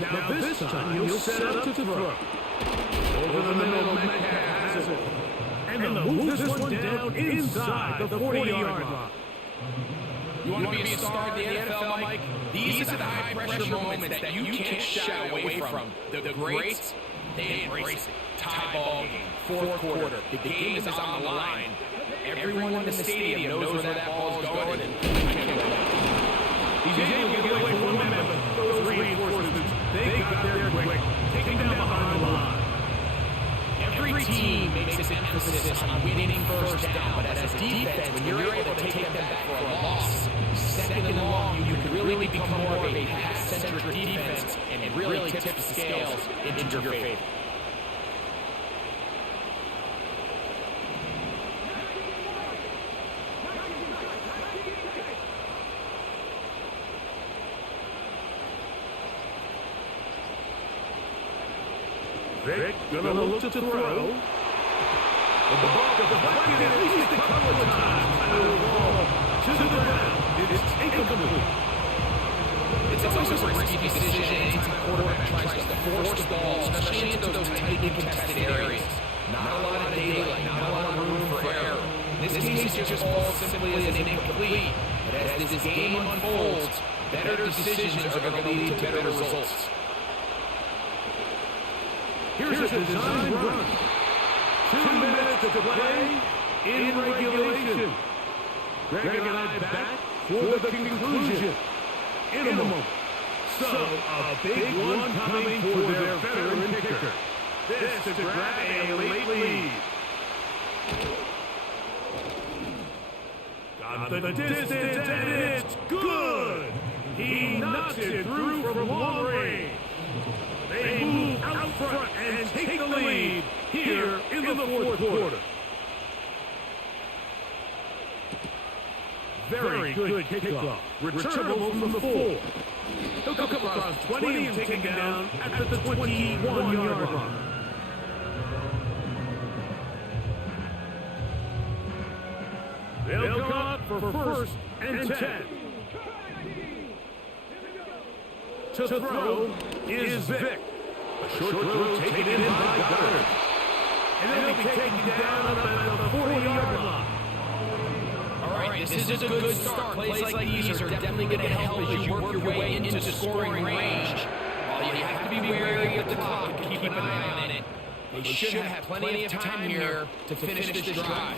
Now this time he'll set up to throw. Over the middle, Metcalf has it. And they'll move this one down inside the 40-yard line. You want to be a star in the NFL, Mike? These are the high-pressure moments that you can't shy away from. The greats, they embrace it. Tie ball game, fourth quarter. The game is on the line. Everyone in the stadium knows where that ball is going. He's able to get away from one man, but those reinforcements, they got there quick, taking down behind the line. Every team makes an emphasis on winning first down, but as a defense, when you're able to take them back for a loss, second and long, you can really become more of a pass-centric defense and really tip the scales into your favor. Vic gonna look to throw. The ball deflected at least a couple of times. And the ball to the ground. It's incomplete. It's always a risky decision anytime a quarterback tries to force the ball, especially into those tightly contested areas. Not a lot of daylight, not a lot of room for error. In this case, it just falls simply as an incomplete. But as this game unfolds, better decisions are going to lead to better results. Here's a design run. 2 minutes to play in regulation. Greg and I back for the conclusion in a moment. So, a big one coming for their veteran kicker. This to grab a late lead. Got the distance and it's good. He knocks it through from long range. They move out front and take the lead here in the fourth quarter. Very good kickoff. Returnable from the 4. He'll come across 20 and taken down at the 21-yard line. They'll come up for first and 10. To throw is Vic. A short throw taken in by Goddard. And then he'll be taken down up at the 40-yard line. All right, this is a good start. Plays like these are definitely going to help as you work your way into scoring range. While you have to be wary of the clock and keep an eye on it, they should have plenty of time here to finish this drive.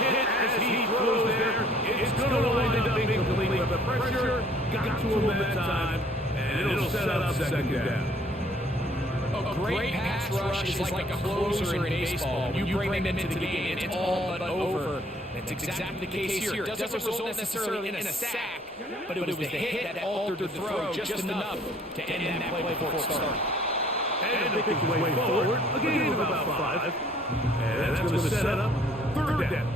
Hit as he throws there. It's going to wind up being complete, but the pressure got to him that time, and it'll set up second down. A great pass rush is like a closer in baseball. When you bring them into the game, it's all but over. That's exactly the case here. It doesn't result necessarily in a sack, but it was the hit that altered the throw just enough to end that play before it started. And they pick his way forward, a gain of about 5. And that's going to set up third down.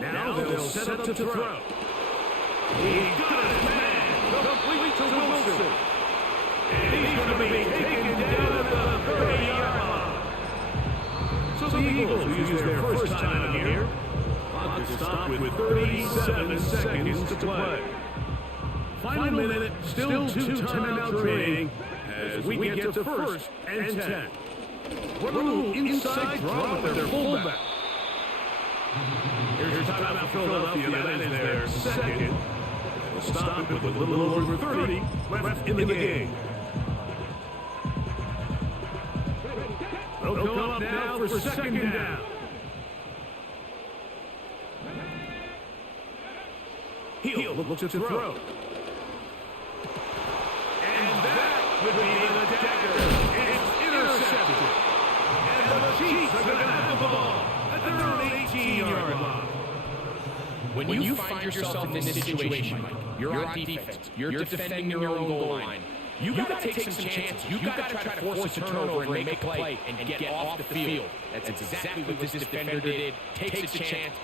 Now they'll set up to throw. He got it, man. Complete to Wilson. And he's going to be taken down at the 30-yard line. So the Eagles, who use their first time out here. Clock to stop with 37 seconds to play. Final minute, still two timeouts remaining as we get to first and 10. What a little inside draw with their fullback. Here's your timeout for Philadelphia. That is their second. They'll stop it with a little over 30 left in the game. They'll come up now for second down. He'll look to throw. And that would be the dagger. It's intercepted. And the Chiefs are going to have the ball at their own 18-yard line. When you find yourself in this situation, Mike, you're on defense, you're defending your own goal line, you got to take some chances. You got to try to force a turnover and make a play and get off the field. That's exactly what this defender did. Takes a chance.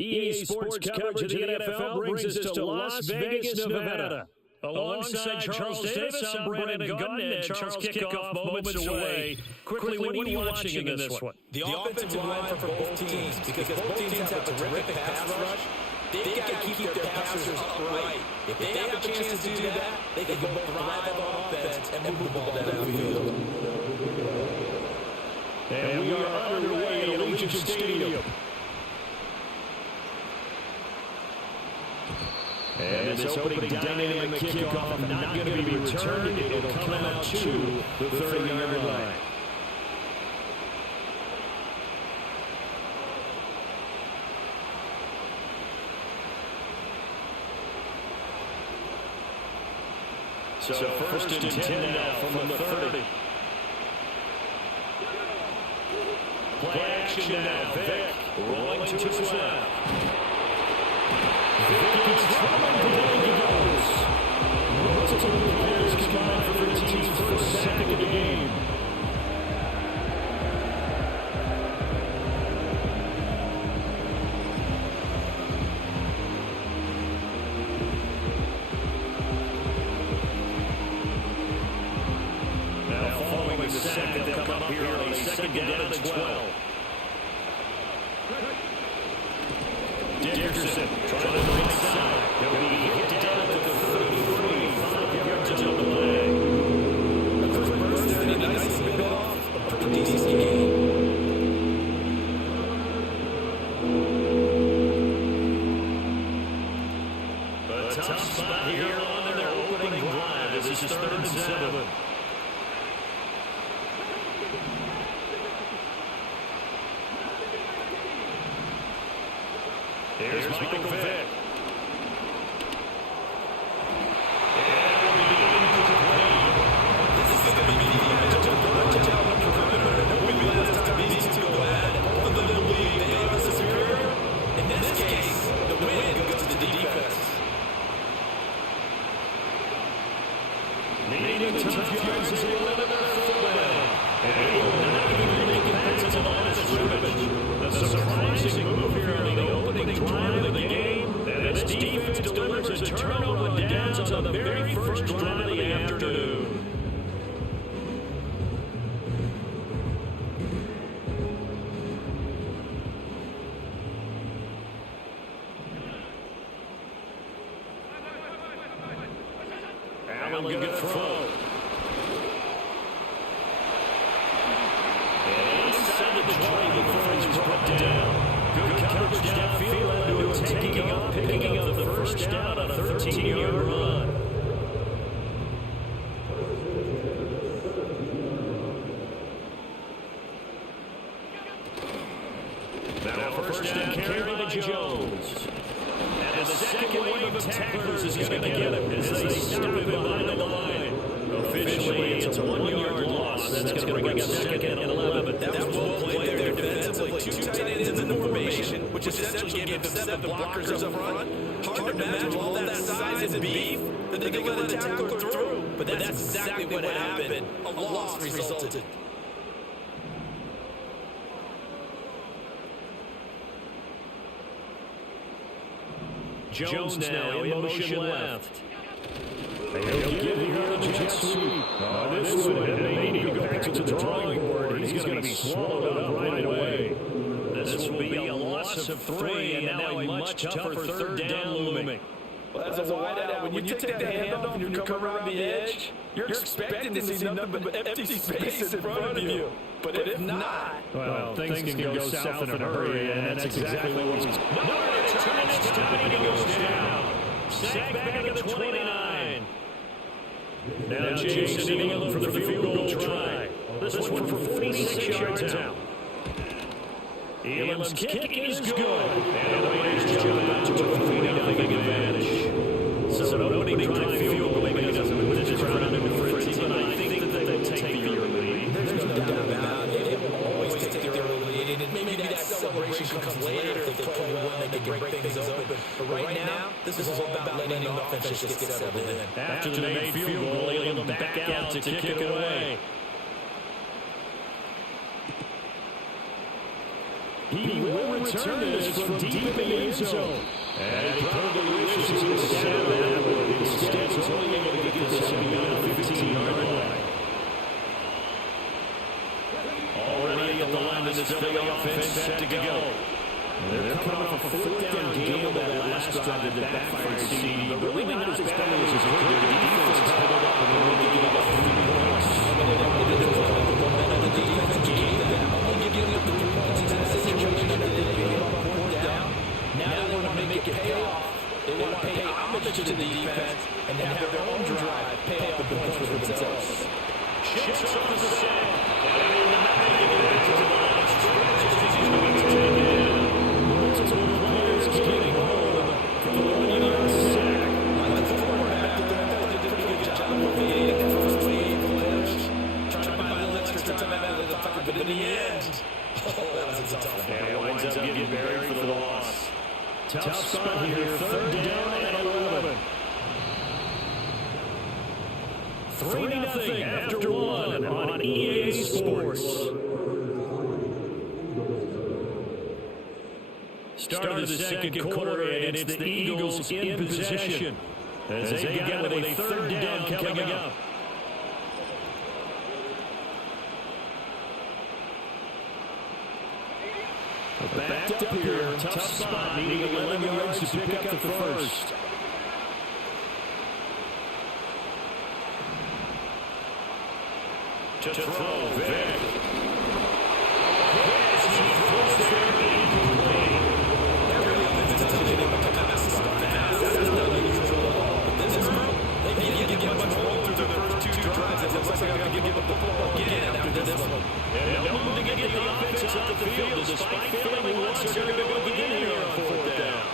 EA Sports coverage of the NFL brings us to Las Vegas, Nevada. Alongside Charles Davis, I'm Brandon Gunn, and Charles kickoff moments away. Quickly, what are you watching in this one? The offensive line for both teams, because both teams have a terrific pass rush. They've got to keep their passers upright. If they have a chance to do that, they can both thrive on offense and move the ball downfield. And we are underway at Allegiant Stadium. And this opening dynamic kickoff not going to be returned. It'll come out to the 30-yard line. So first and 10 now from the 30. Play action now. Vick rolling to his left. Vick gets trouble. Down he goes. Multiple players combined for their team's first sack of the game. Now following the sack, they'll come up here on a second down and 12. Dickerson trying to the right side. He'll be hit down to the 33, 5 yards on the leg. The first person in a nice bit off a pretty decent game. A tough spot here on their opening drive. This is 3rd and 7. Here's Michael Vick. This is going to be the last time these two go at it. Both of them believe they are superior. In this case, the win goes to the defense. Needing the tough yards as they limit their fullback. And he will not even make it past the line of scrimmage. The surprising move here on the opening drive of the game. And its defense delivers a turnover on downs on the very first drive of the afternoon. Allen good throw. And inside the 20 before he's brought down. Good coverage downfield, picking up the first down on a 13-yard run. Now first down carry by Jones. And the second wave of tacklers is going to get him as they stop him behind the line. Officially, it's a 1-yard loss. That's going to bring up 2nd and 11. That was well played there defensively. 2 tight ends in the formation, which essentially gave them 7 blockers up front. Hard to imagine all that size and beef that they could let a tackler through. But that's exactly what happened. A loss resulted. Jones now in motion left. He'll give here a jet sweep. This one, they need to go back to the drawing board. He's going to be swallowed up right away. This will be a loss of 3, and now a much tougher 3rd down looming. Well, as a wideout, when you take that handoff and you come around the edge, you're expecting to see nothing but empty space in front of you. But if not, well, things can go south in a hurry, and that's exactly what he's... No, it's time, he goes down. Sack back at the 29. Now Jason Ingram for the field goal try. This one from 46 yards out. Elam's kick is good. And the Raiders jump out to a 3-0 advantage. So an opening drive field goal maybe doesn't put this crowd into frenzy, but I think that they'll take the early lead. There's no doubt about it. They always take the early lead, and maybe that celebration comes later if they play well and they can break things open. But right now, this is all about letting the offense just get settled in. After the made field goal, Elam back out to kick it away. He will return this from deep in the end zone. And he probably wishes he was set on that one. Instead, he's only able to get this beyond the 15-yard line. Already at the line of this Philly offense set to go. They're coming off a fourth-down gamble that last drive that backfired CD. But really not as bad as it could. The defense held it up and they only gave up 3 points. The defense gave them only giving up 3 points in that situation that they gave up a fourth down. Now they want to make it pay off. They want to pay homage to the defense and have their own drive pay off the points for themselves. Chips off the set. And the Madden gets to the line. Stretches as he's going to take it. Multiple players getting home for the 1-yard sack. Like the quarterback there, did a pretty good job of being the first wave flash. Trying to buy a little extra time out of the pocket, but in the end, that was a tough one. And it winds up getting buried for the loss. Tough spot here, 3rd down and 11. 3-0 after 1 on EA Sports. Start of the second quarter, and it's the Eagles in possession as they got a 3rd down coming up. Backed up here, tough spot, needing 11 yards to pick up the first. To throw, Vic. Yes, he throws there, incomplete. Every offense is telling him to come out and start fast. That's not unusual at all. But this group, they didn't get much roll through their first 2 drives. It looks like they're going to give the football again after this one. And they'll move to get the offense off the field despite failing once. They're going to go again here on 4th down.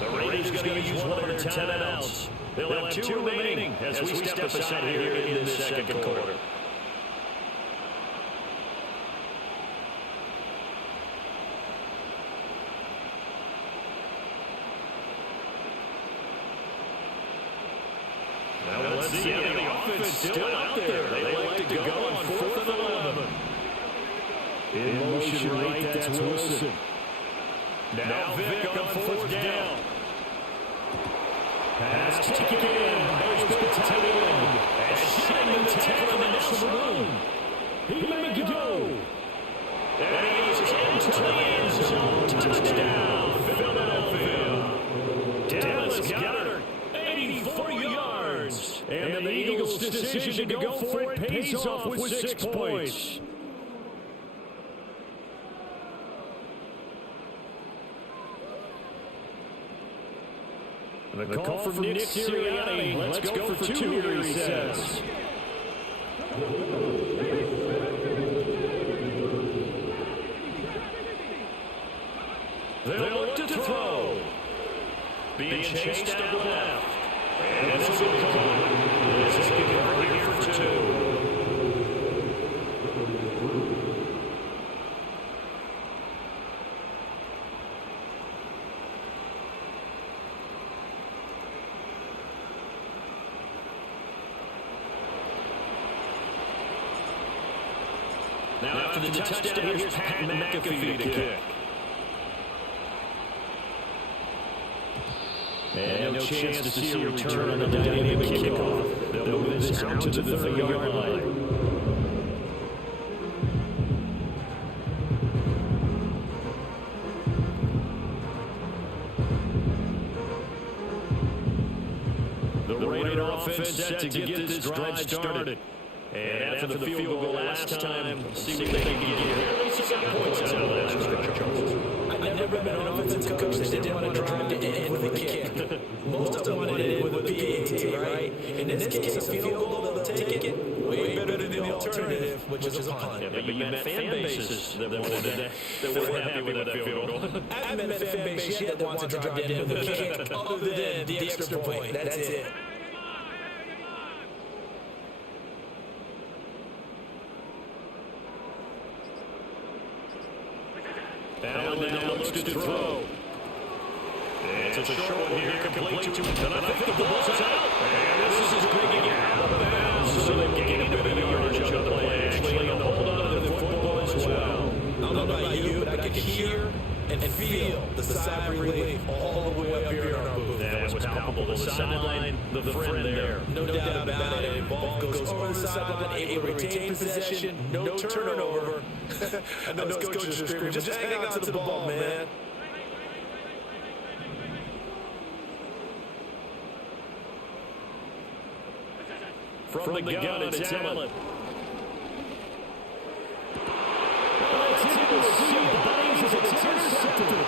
The Raiders going to use one of their timeouts. They'll have 2 remaining as we step aside here in the second quarter. Now let's see how the offense still out there. They like to go on 4th and 11. In motion right, that's Wilson. Now Vic on 4th down. Pass taken in. There's the tight end. And shedding the tackle in the next room. He may go. And he's into the end zone. Touchdown, Philadelphia. Dallas Goedert, 84 yards. And the Eagles' decision to go for it pays off with 6 points. The call from Nick Sirianni. Let's go for 2 here, he says. They'll look to throw. Being chased down left. And this is a call. This is here for 2. Now after the touchdown, here's Pat McAfee to kick. And no chance to see a return on the dynamic kickoff. They'll move this out to the 30-yard line. The Raider offense set to get this drive started. And after the field goal last time, see what they can get here. At least he got points out of that stretch. I've never been an offensive coach that didn't want to drive to end with a kick. Most of them wanted to end with a PAT, right? In this case, a field goal, they'll take it. Way better than the alternative, which is a punt. Yeah, but you met fan bases that were happy with that field goal. I haven't met a fan base yet that wants to drive to end with a kick, other than the extra point. That's it. Allen now looks to throw. It's a short one here, complete to him. And I think the ball's out. And this is bringing it out of bounds. So they've gained a bit of a yard. I could hear and feel the sigh of relief all the way up here in our booth. That was palpable. The sideline, the friend there. No doubt about it. Ball goes over the sideline, able to retain possession, no turnover. I know those coaches are screaming, just hang on to the ball, man. From the gun, it's Allen. It's into a sea of bodies as it's intercepted.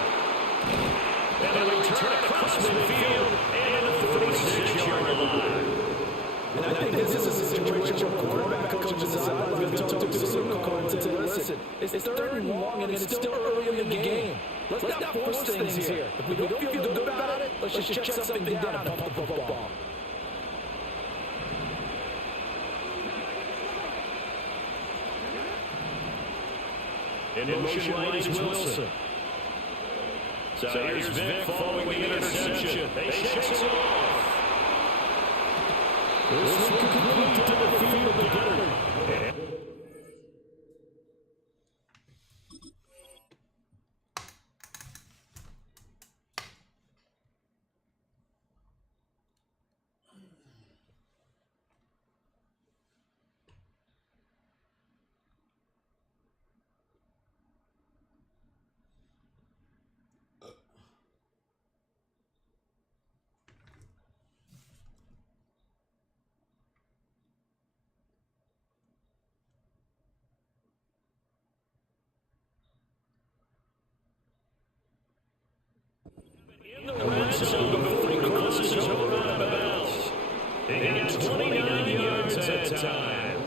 And a return across midfield and the 46-yard line. And I think this is a situation where quarterback coaches and sidelines are going to talk to the signal call and say, listen, it's third and long and it's still early in the game. Let's not force things here. If we don't feel good about it, let's just check something down and pump the football. In motion is Wilson. So here's Vic following the interception. They shake it off. This one complete to the field again. In the red zone before he crosses over out of bounds. He got 29 yards that time.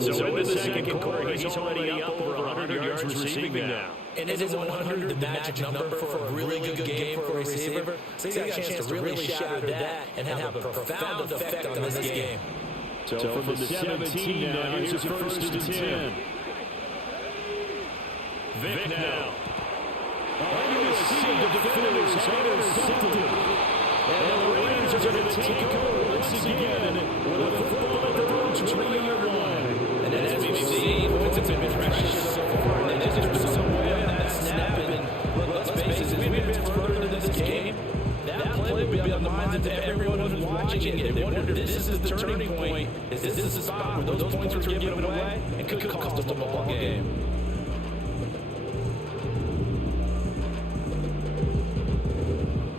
So in the second quarter, he's already up over 100 yards receiving now. And isn't 100 the magic number for a really good game for a receiver? So he's got a chance to really shatter that and have a profound effect on this game. So from the 17 now, here's a first and 10. Vic now. Under the sea of defenders, intercepted. And the Raiders are going to take over once again with a football at their own 20-yard line. And as we've seen, it's been precious so far. And there's some way on that snap. And let's face it, as we advance further into this game, that play would be on the minds of everyone who's watching it. They wonder if this is the turning point. Is this the spot where those points were given away? And could cost them a ball game.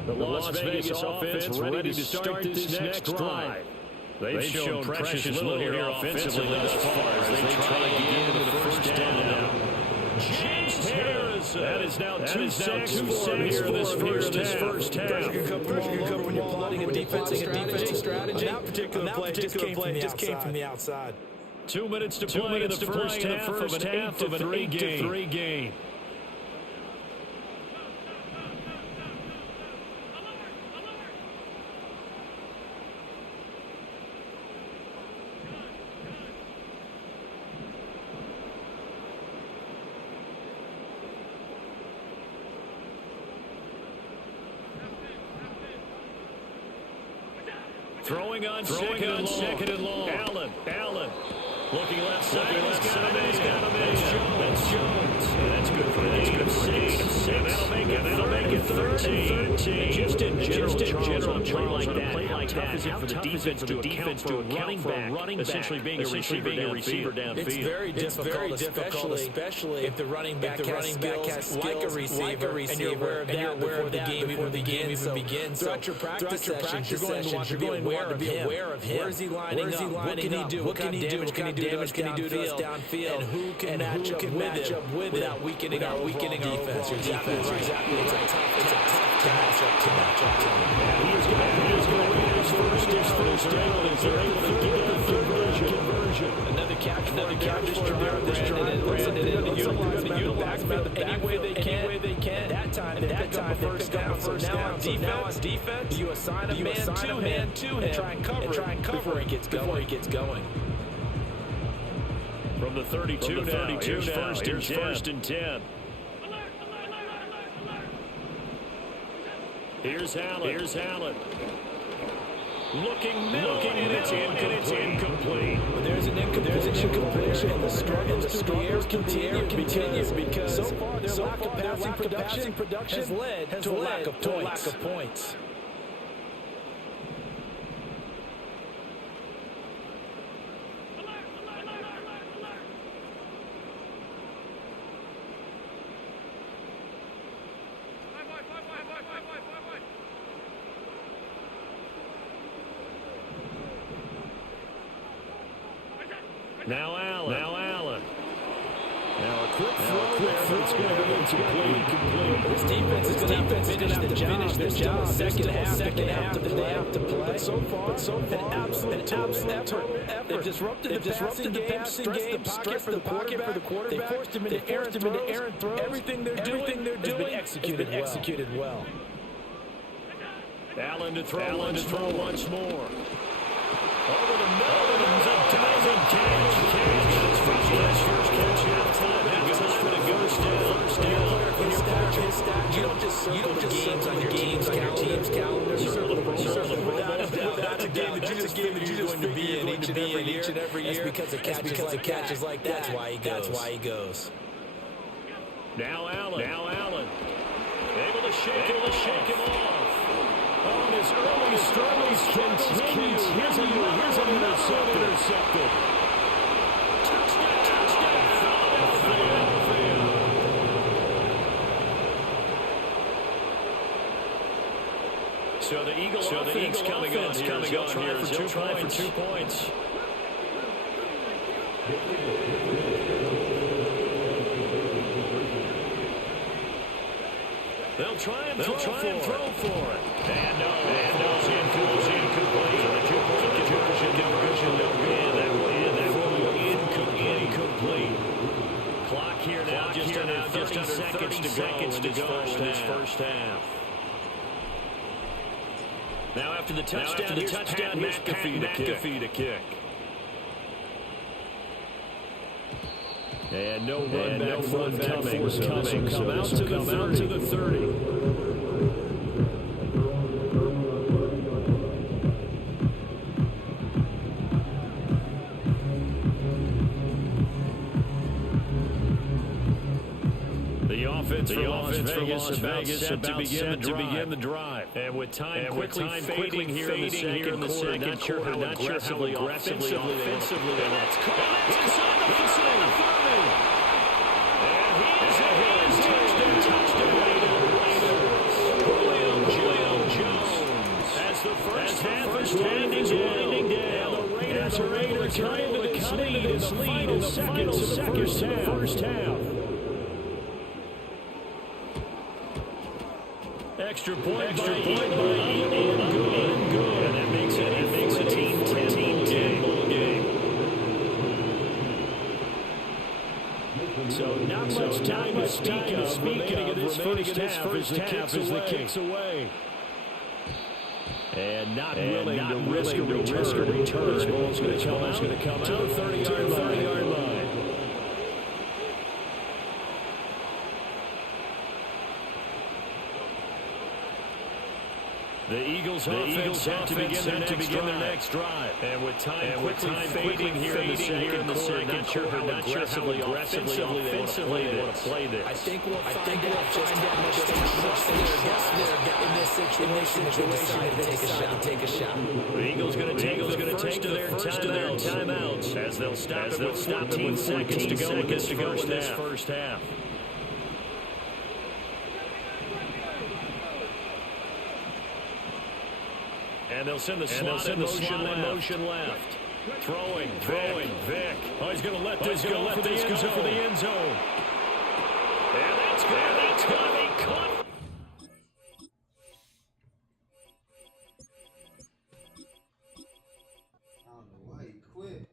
The Las Vegas offense ready to start this next drive. They've shown precious little here offensively thus far as they try to get into the first down. James Harris, that is now two sacks for him here in this first half. Pressure can come when you're plotting a defensive strategy. That particular play just came from the outside. 2 minutes to play in the first half of an 8-3 game. Throwing on second and long. Allen. Looking left side. He's got him in. That's Jones. That's good for the six. And that'll make it 13. Just in general, a play like that, how tough is it for the defense to account for a running back essentially being a receiver downfield? It's very difficult, especially if the running back has skills like a receiver, and you're aware of that before the game even begins. Throughout your practice sessions, you're going to want to be aware of him. Where is he lining up? What can he do? What kind of damage can he do to us downfield? And who can match up with it without weakening our defense? Exactly right. It's a tough match up to. He's going to win his first down as they're able to get the conversion. Another catch for Brandon. And looks like they're going to utilize him any way they can. That time they pick up a first down. So now on defense, you assign a man to him and try and cover before he gets going. From the 32 now, here's first and 10. Here's Allen. Looking middle, and it's incomplete. There's an incompletion, and the struggles continue because so far their lack of passing production has led to a lack of points. Now Allen. Now a quick throw there. It's going to be incomplete. This defense is going to have to finish the job. Second half that they have to play. But so far, an absolute effort. They've disrupted the passing game, stressed the pocket for the quarterback. They forced him into errant throws. Everything they're doing has been executed well. Allen to throw once more. Over the middle, a dozen catch. First catch. Goes down. You don't just circle the games on your team's calendar. You circle the That's a game that you just going to be in each and every year. That's because of catches like that. That's why he goes. Now Allen. Able to shake him off. On his early struggles continues. Here's an intercepted. So the Eagles coming on here. He'll try for 2 points. They'll try and throw for it. And no, it's incomplete. The 2-point conversion no good. That will incomplete. Clock here now, just under 30 seconds to go in this first half. Now after the touchdown, here's McAfee to kick. And no run back coming. Come out to the 30. The offense for Las Vegas about set to begin the drive. And with time quickly fading here in the second quarter, not sure how aggressively offensively they want to play. And that's caught inside the 30. And he's a touchdown. Julio Jones. As the first half is winding down. The Raiders are able to turn into this lead in the final seconds of the first half. Extra point by Ian Good. And that makes it a team game. So not much time to speak of remaining in this first half as the kicks away. And not willing to risk a return. This ball's going to come out to the 30-yard line. The Eagles offense have to begin their next drive. And with time quickly fading here in the second quarter, not sure how aggressively offensively they want to play this. I think we'll find out just how much they trust their guy in this situation if they decide to take a shot. The Eagles going to take their timeouts as they'll stop it with 14 seconds to go in this first half. And they'll send the slot in motion left. Throwing, Vic. Oh, he's going to let this go for the end zone. And that's going to be caught. I don't know why he quit.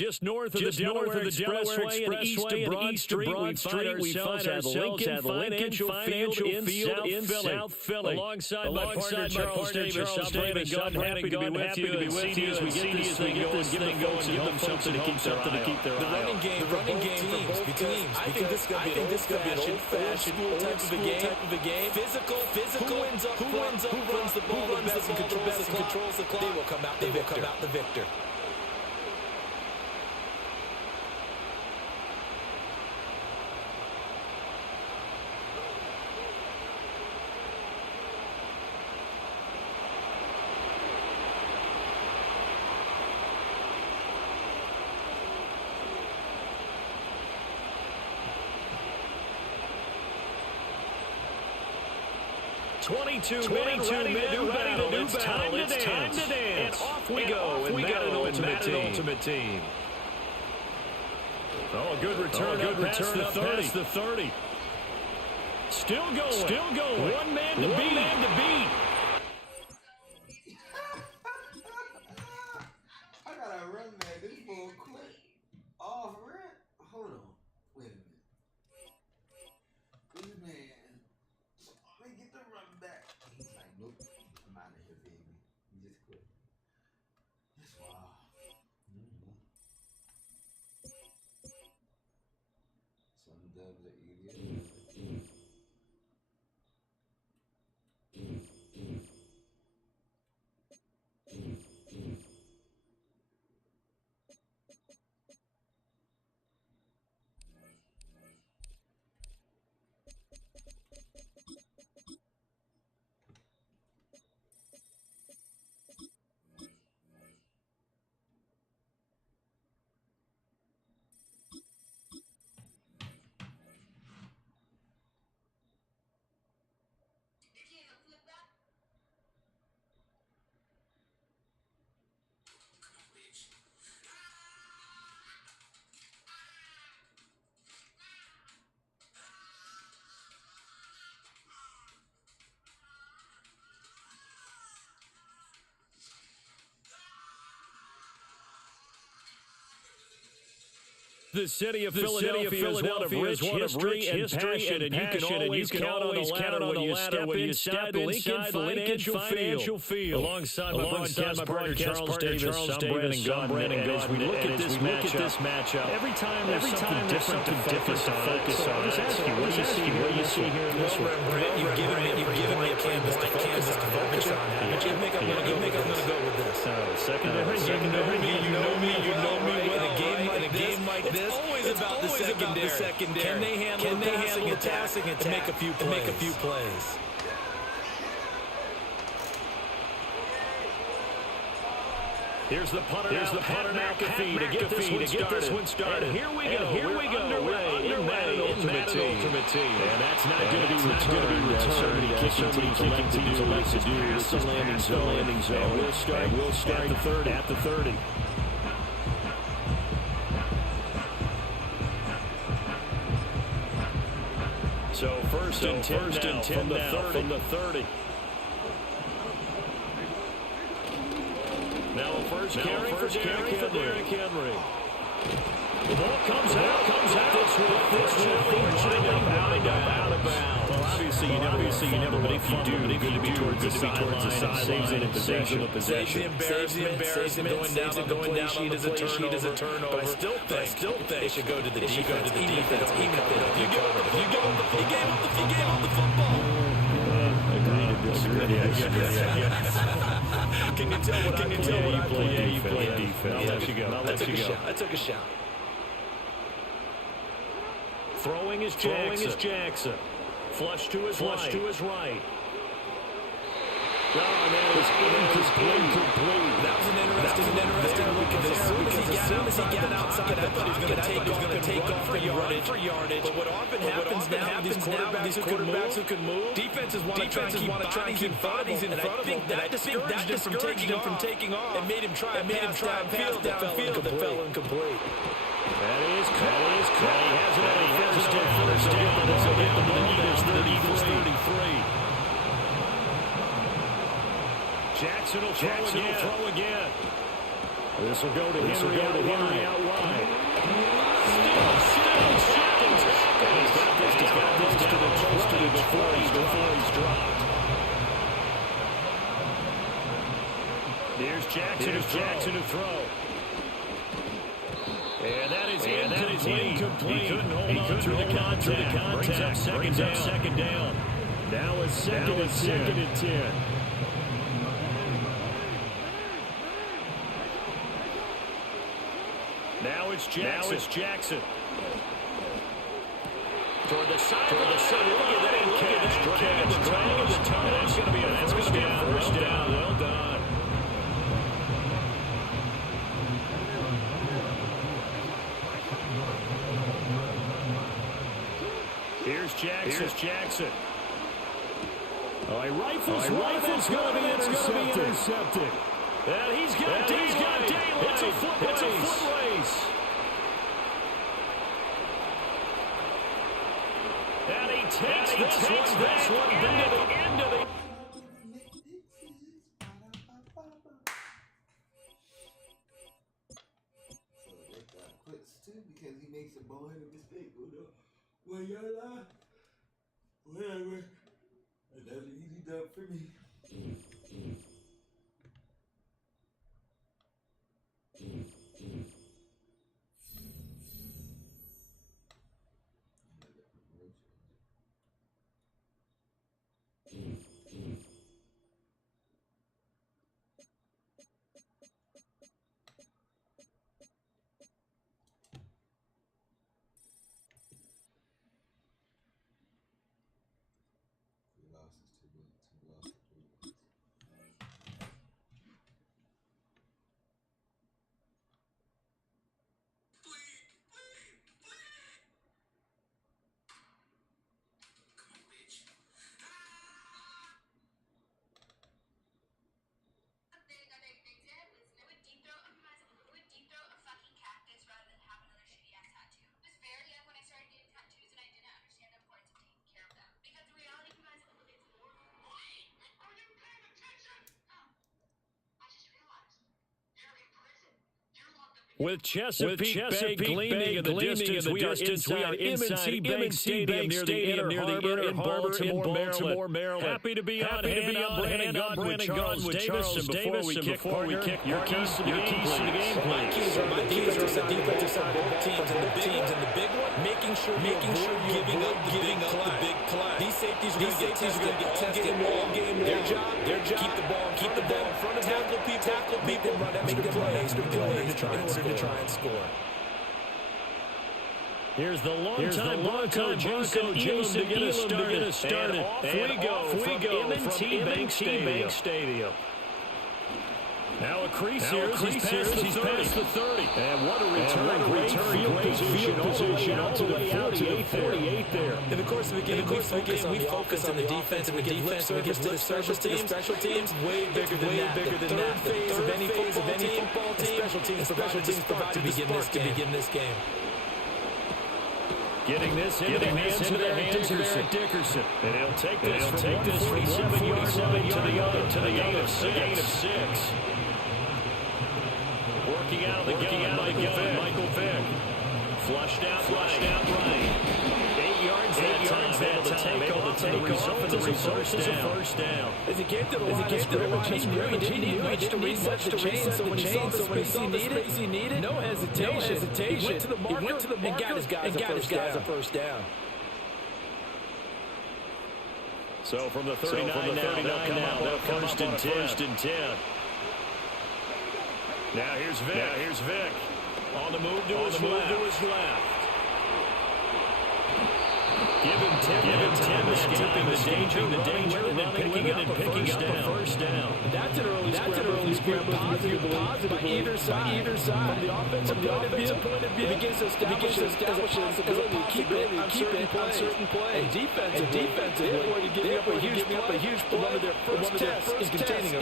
Just north of the Delaware Expressway and east of Broad Street, we find ourselves at the Lincoln Financial Field in South Philly. Alongside my partner, Charles Davis, I'm happy to be with you as we get this thing going, give them something to keep their eye on. The running game for both teams. I think this could be an old-fashioned type of a game. Physical. Who wins up front? Who runs the ball the best and controls the clock? They will come out the victor. Twenty-two men ready to do battle. It's time to dance. And off we go in Madden Ultimate Team. Oh, a good return past the 30. Still going. One man to beat. I gotta run back. This ball quick. Off rent? Hold on. Wait a minute. This man. Let me get the run back. He's like, nope. I'm out of here, baby. He just quit. That's wild. Some dubs are easier. The city of Philadelphia is one of rich history and passion, and you can always count on the ladder when you step inside the Lincoln Financial Field. Alongside my broadcast partner, Charles Davis, I'm Brandon Gaunt. As we look at this matchup, every time there's something different to focus on. I'll just ask you, what do you see here in this one? You've given me a canvas to focus on. But you think I'm going to go with this. Secondary. You know me. In a game like this, it's always about the secondary. Can they handle the passing attack and make a few plays? Here's the punter McAfee to get this one started. And here we go. Underway in Madden Ultimate Team. And that's not going to be returned. Kicking teams elect to do. It's a landing zone. And we'll start at the 30. So first and 10 from the 30. Now a first carry for Derrick Henry. The ball comes out. This will unfortunately wind up out of bounds. Well, obviously you never, but if you do, good to be towards the sideline, saves it in possession. Saves the embarrassment, going down on the play sheet as a turnover. But I still think they should go to the defense. Even if they don't recover. If you gave up the football. Agree to disagree. Can you tell what I play? You play defense. I'll let you go. I took a shot. Throwing is Jackson. Flush to his right. Oh, and that is incomplete. That was an interesting look at this. As soon as he got outside, I thought he was going to take off for yardage. But what often happens now with these quarterbacks who can move, defenses want to try and keep bodies in front of him. That discouraged him from taking off. And made him try and pass downfield that fell incomplete. That is caught. He has it on first down. So get them to the Eagles 33. Jackson will throw again. This will go to Henry out wide. Here's Jackson to throw. And that is incomplete. He couldn't hold on through the contact. Brings up second down. Now it's second and 10. Now it's Jackson. Toward the side. Look at that catch. Dragging the tunnel. That's going to be a first down. Well done. Here's Jackson. Oh, he rifles going to be intercepted. And he's got daylight. It's a foot race. And he takes this one down to the end of the... So that guy quits too because he makes a boneheaded mistake. Well, y'all whatever. That's an easy dub for me. With Chesapeake Bay gleaming in the distance, we are inside M&T Bank Stadium near the Inner Harbor in Baltimore, Maryland. Happy to be on hand on Brandon Gunn with Charles Davis. Before we kick, your keys to the game, please. My keys are the defensive side, both teams, and the big one, making sure you're giving up the big play. These safeties are going to get tested all game long. Their job, keep the ball in front of them, tackle people, run extra plays in order to try and score. Here's the long-time Bronco Jason Elam to get us started. And off we go from M&T Bank Stadium. Now a crease here as he's past the 30. And what a return. Great field position all the way out to the 48 there. In the course of the game, we focus on the defense and we give lip service to the special teams. Way bigger than that. The third phase of any football team, special teams provide to begin this game. Getting this into the hands of Eric Dickerson. And he'll take this from 47-yard line to the gain of 6. Working out the gun, Michael Vick. Flushed out right. 8 yards that time. Able to take off, and the result is a first down. As he gave to the line of scrimmage, he didn't need much to reset the chain. So when he saw the space he needed, no hesitation. He went to the marker and got his guys a first down. So from the 39 now, first and 10. Now here's Vick. On the move to his left. Give him 10 escaping the danger and then picking up a first down. That's an early scramble. Positive by either side. From the offensive point of view, it begins to establish a possibility to keep it on certain plays. And defensively, giving up a huge play. One of their first tests is containing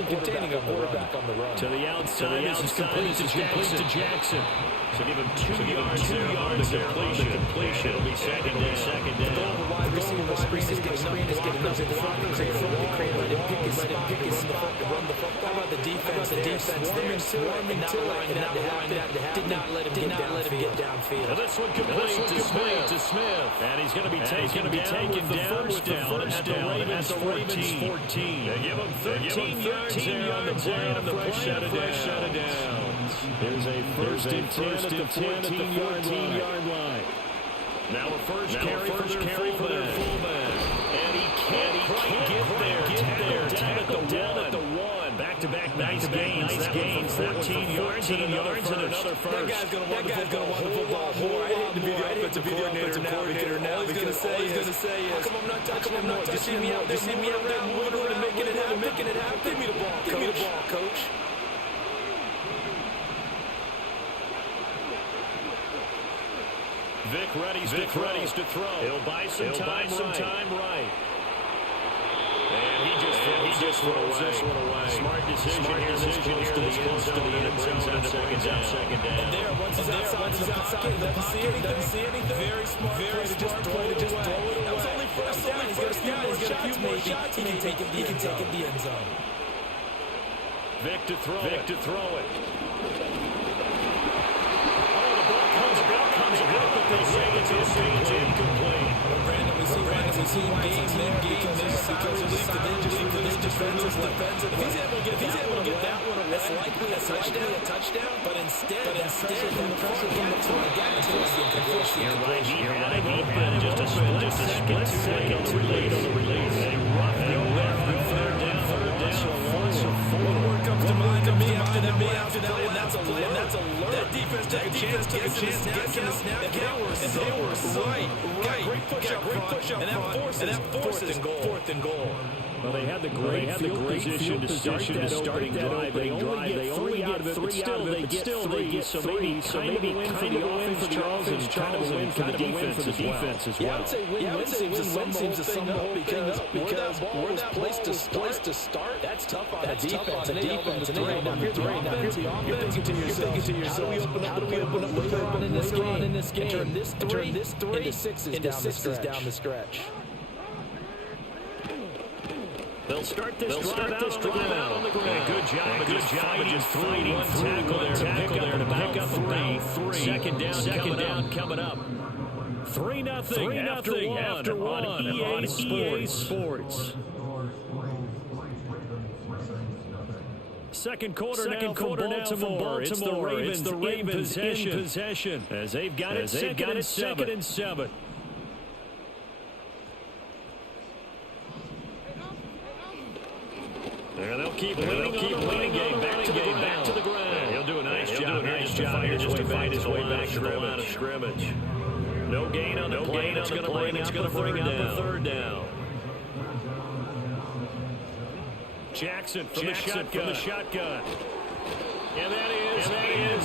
a quarterback on the run. To the outside, this is complete to Jackson. So give him 2 yards on the completion. It'll be second down. The wide receiver screen is getting blockers in front to create let him pick his spot, run the football. How about the defense there swarming to it, and not allowing that to happen. Did not let him get downfield. And this one complete to Smith. And he's going to be taken down with the first down at the Ravens 14. They give him 13 yards there on the play of the fresh out of downs. There's a first and 10 at the 14-yard line. Now a first carry for their fullback. And he can't quite get there. Down at the one. Back-to-back nice gains. 14 yards and another first. That guy's going to want the football more. I hate to be the offensive coordinator now. All he's going to say is, how come I'm not touching? You see me out there wiggling, making it happen. Give me the ball, coach. Vic readies to throw. He'll buy some time right. And he just throws this one away. Smart decision here. This close to the end zone, and it brings up second down. And there, once he's outside the pocket, doesn't see anything. Very smart play to just throw it away. That was only first down. He's got a few more shots. He can take it the end zone. Vic to throw it. They say it's incomplete. Randomly see game there because they just defensive. If he's able to get that one away, that's likely a touchdown. But instead pressure from the You're right. He had just a split second to release. A rough third down. One word comes to mind after that, and that's alert. That defense took a chance to get the snap count, and they were right. Great push up, and that forces fourth and goal. Well, they had the great field position to start that opening drive. They only get three out of it, but still they get three. So maybe win for the offense, Charles, and kind of a win for the defense as well. Yeah, I would say win seems to sum the whole thing up because where that ball was placed to start, that's tough on the defense. And they help them to three. Now here's the offense. You're thinking to yourself, how do we open up the third in this game? And turn this three into sixes down the stretch. They'll start this drive out on the ground. Good job of just fighting one tackle there to pick up three. Second down coming up. 3-0 after one on EA Sports. Second quarter now from Baltimore. It's the Ravens in possession as they've got it second and 7. And they'll keep winning game back to the ground. He'll do a nice job here just to fight his way back to the line of scrimmage. No gain on the play. It's going to bring up a third down. Jackson from the shotgun. And that is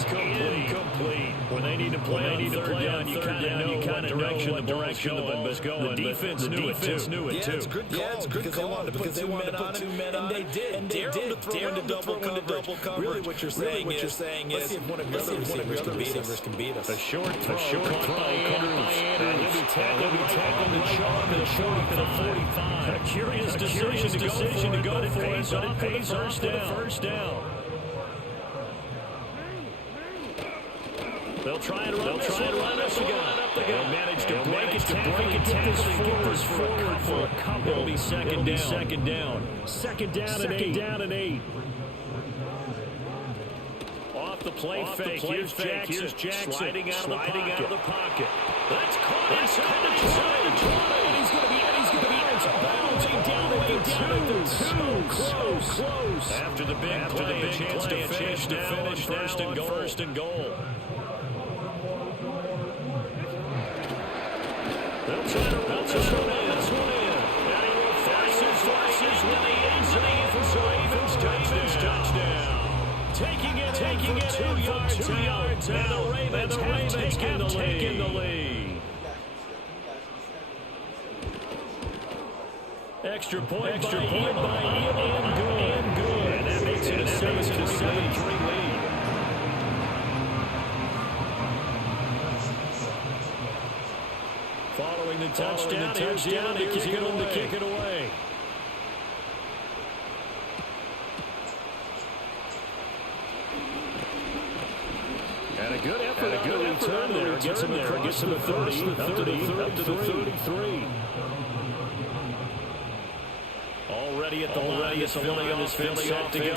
incomplete. When they need to play on third down, you kind of know what direction the ball's going. The defense knew it too. It's good call. They wanted to put two men on it, and they did. Dare them to throw into double coverage. Really what you're saying is, let's see if one of your other receivers can beat us. A short throw by Andrews. And he'll be tackled and sharp at a 45. A curious decision to go for it, but it pays off for the first down. They'll try and run this again. They'll manage to break it tackle forward for a couple. It'll be second down. Second down and 8. Off the play fake. Here's Jackson. Sliding out of the pocket. That's caught inside the 20. And he's going to be bouncing down at the 2. Close. After the big play, a chance to finish first and goal. They'll try to run this one in. And he will flashes to the end zone for Ravens touchdown. Taking it 2 yards out. And the Ravens have taken the lead. Extra point by Ian and good. And that makes it a 7-3 lead. Following the touchdown, here's Elam to kick it away. And a good effort on the return there. Gets him across the 30, up to the 33. Already at the line, this offense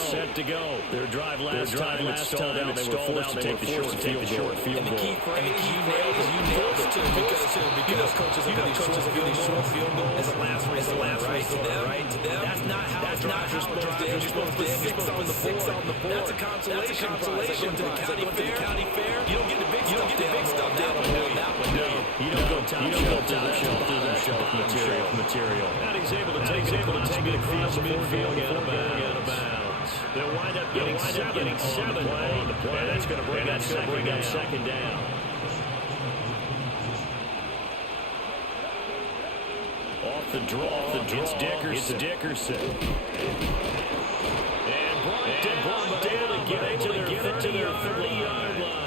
set to go. Their drive last time it stalled out. They were forced to take the short field goal. And the key phrase, you nailed it, because coaches look at these short field goals as a last race to them. That's not how drives are supposed to end. You're supposed to put 6 on the board. That's a consolation prize. Going to the county fair, you don't get the big stuff down that one. No, you don't go top shelf through that shelf material. And he's able to take midfield out of bounds. They'll wind up getting 7 on the play. And that's going to bring that second down. Off the draw, it's Dickerson. And brought down to get to their 30-yard line.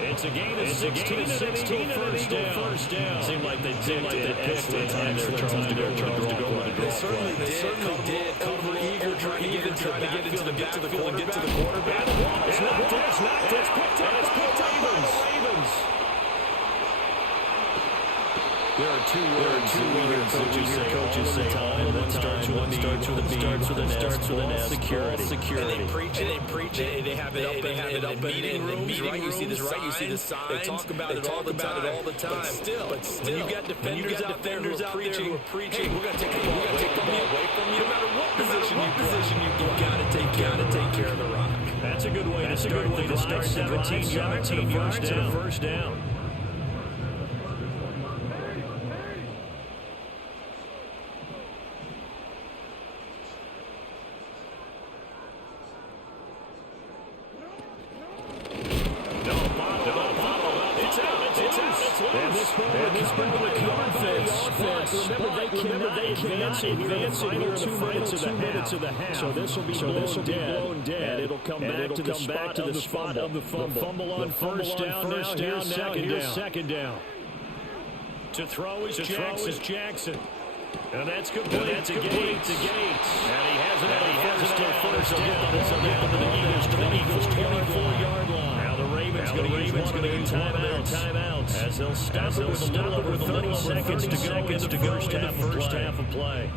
It's a gain of 16 and first down. Seemed like they picked the time they were trying to go with the draw. They certainly did. Cover eager, trying to get into the quarterback. It's knocked. It's picked up by the Ravens. There are two words that you hear coaches say all the time. One starts with an S. Security. And they preach it. They have it up in meeting rooms, right? You see the signs. They talk about it all the time. But still, when you got defenders out there who are preaching, hey, we're going to take the ball away from you. No matter what position you've got to take care of the rock. That's a good way to start 17 yards and a first down. Remember, they cannot advance in the final 2 minutes of the half. So this will be blown dead. And it'll come back to the spot of the fumble. The fumble on first down. Here's second down. To throw is Jackson. And that's complete to Gates. And he has it first down. It's on the Eagles' 24-yard line. Now the Ravens going to use one of their timeouts. As they'll stop it with a little over 30 seconds to go in the first half of play.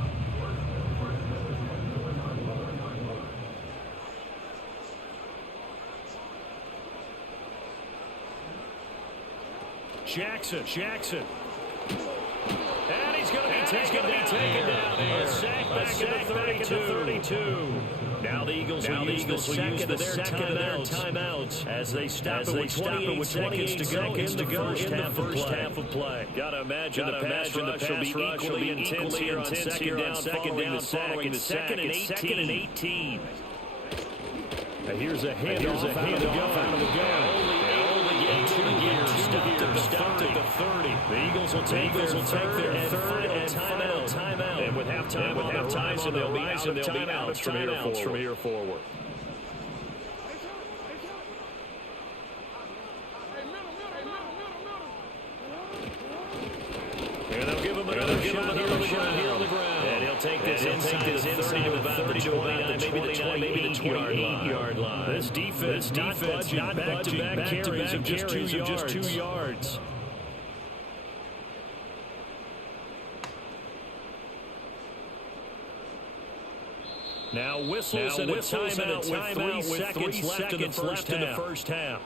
Jackson. And he's going to be taken down here. Sack back at the 32. Now the Eagles will use the second of their timeouts as they stop it with 28 seconds to go in the first half of play. Gotta imagine the pass rush will be equally intense here on second down following the sack. It's second and 18. Here's a handoff out of the gun. Stopped at the 30. The Eagles will take their third and final timeout. And with halftime on the horizon, they'll be out of timeouts from here forward. And they'll give him another shot here on the ground. And he'll take this inside to about the 29, maybe the 28-yard line. This defense not back-to-back carries of just 2 yards. Now whistles and a timeout with 3 seconds left in the first half.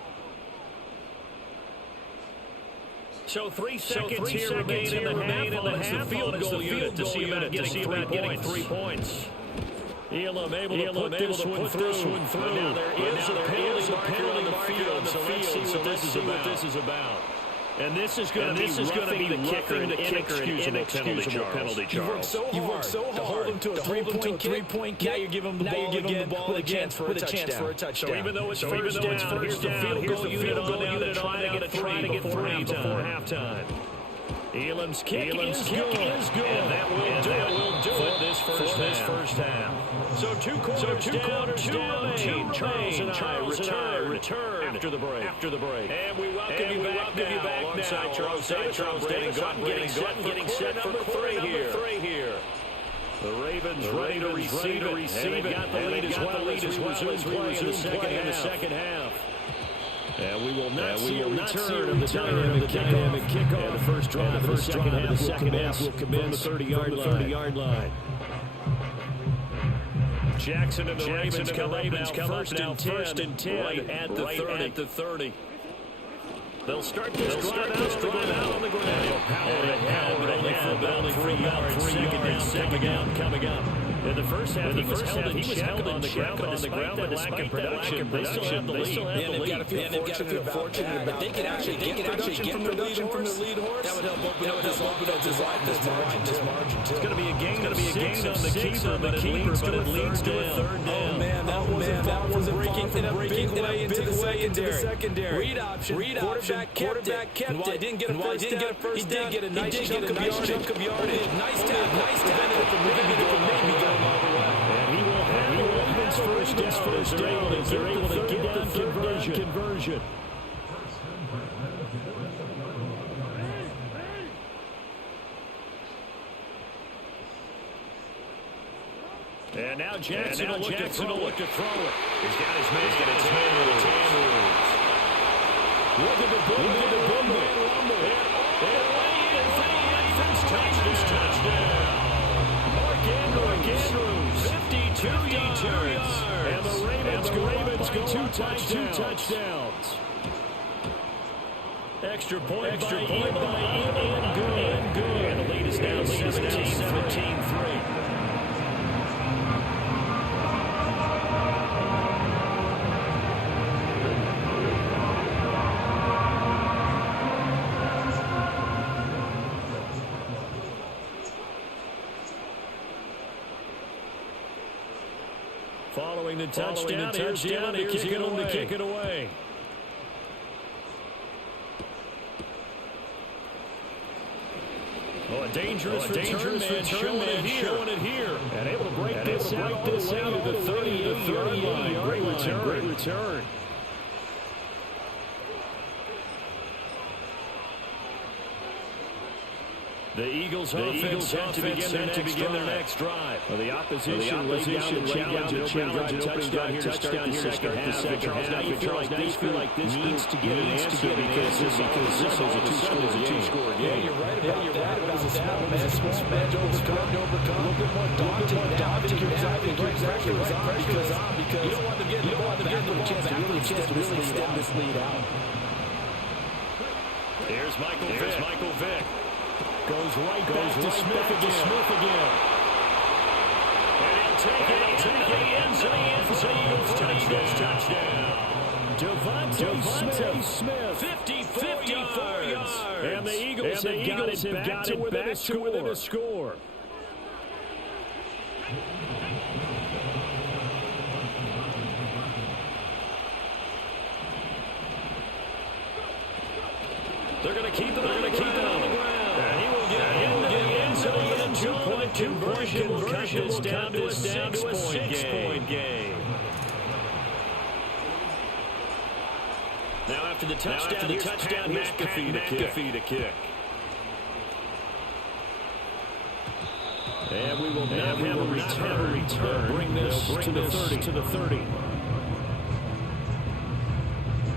So 3 seconds here remain in the half. The field goal unit to see about getting 3 points. Elam able to put this one through. Now there is a penalty on the field, so let's see what this is about. And this is going to be the kicker and inexcusable penalty, Charles. You've worked so hard to hold him to a three-point kick. Now you're giving the ball a chance for a touchdown. So even though it's first down, here's the field goal unit on now trying to get 3 before halftime. Elam's kick is good. And that will do it this first half. So two quarters down. Charles and I return after the break. And we welcome you back outside Charles Davis getting set for quarter number 3 here. The Ravens ready to receive it. And they got the lead as well as we resume play in the second half. And we will not see a return of the dynamic kickoff. And the first drive of the second half will commence from the 30-yard line. Jackson and the Ravens come up now first and 10 right at the 30. They'll start this drive out on the ground. They'll power it only for about 3 yards. Second down coming up. In the first half, he was held in check on the ground, but despite that lack of production, they still have the lead. And they've got to feel fortunate about that. If they can actually get production from the lead horse, that would help open up this margin. It's going to be a gain on the keeper, but it leads to a third down. Oh, man, that was breaking in a big way into the secondary. Read option. Quarterback kept it. While he didn't get a first down, he did get a nice chunk of yardage. Nice tackle. And he will have the Ravens first down as they're able to get the conversion. And now Jackson will look to throw it. He's got his man with the Tambourines. Look at the boom. And touchdown. Mark Andrews, 52 yards. And the Ravens go two touchdowns. Extra point by Ian Good. And the lead is now 17-3. Following the touchdown, here's Dillon to kick it away. Oh, a dangerous return showing it here. And able to break this out to the 30-yard line. Great return. The Eagles offense set to begin their next drive. The opposition laid down the challenge and touchdown here to start the second half. Charles, now you feel like this needs to get an answer because this is a two-score game. Yeah, you're right about that. Man, small edge overcome. A little bit more daunting. Pressure is on because you don't want them getting a chance to really extend this lead out. Here's Michael Vick. Goes right back to Smith again. And he'll take it into the end zone. Eagles touchdown. Devontae Smith, 54 yards. And the Eagles have got it back to within a score. They're going to keep it on the ground. And he will get into the end zone with a two-point conversion. Will cut this down to a six-point game. Now after the touchdown, McAfee to kick. And we will now have a return. Bring this to the 30.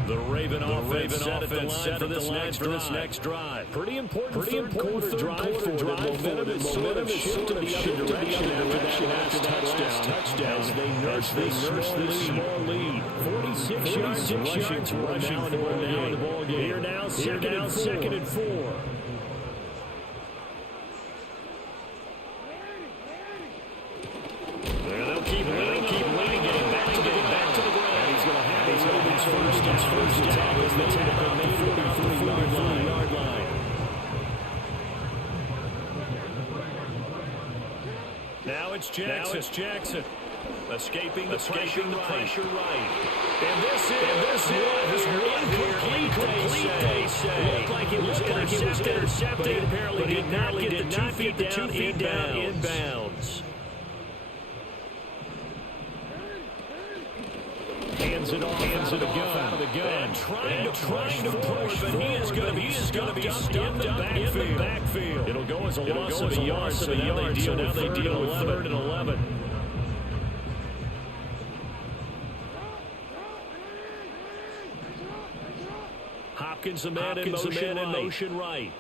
The Raven offense set at the line for this next drive. Pretty important third quarter drive for them. Momentum is sort of shifted the other direction after that last touchdown. As they nurse this small lead. 46 yards rushing for now in the ball game. Here now, second and 4. They'll keep leading it back to the ground. And he's going to have his first attack as they tackle made it about the 40-yard line. Now it's Jackson. Escaping the pressure right. And this is incomplete, they say. Looked like it was intercepted, but he apparently did not get the 2 feet down inbounds. Hands Hands it off out of the gun. And trying to push forward, but he is going to be stuffed in the backfield. It'll go as a loss of a yard, so now they deal with third and 11. Hopkins a man in motion right.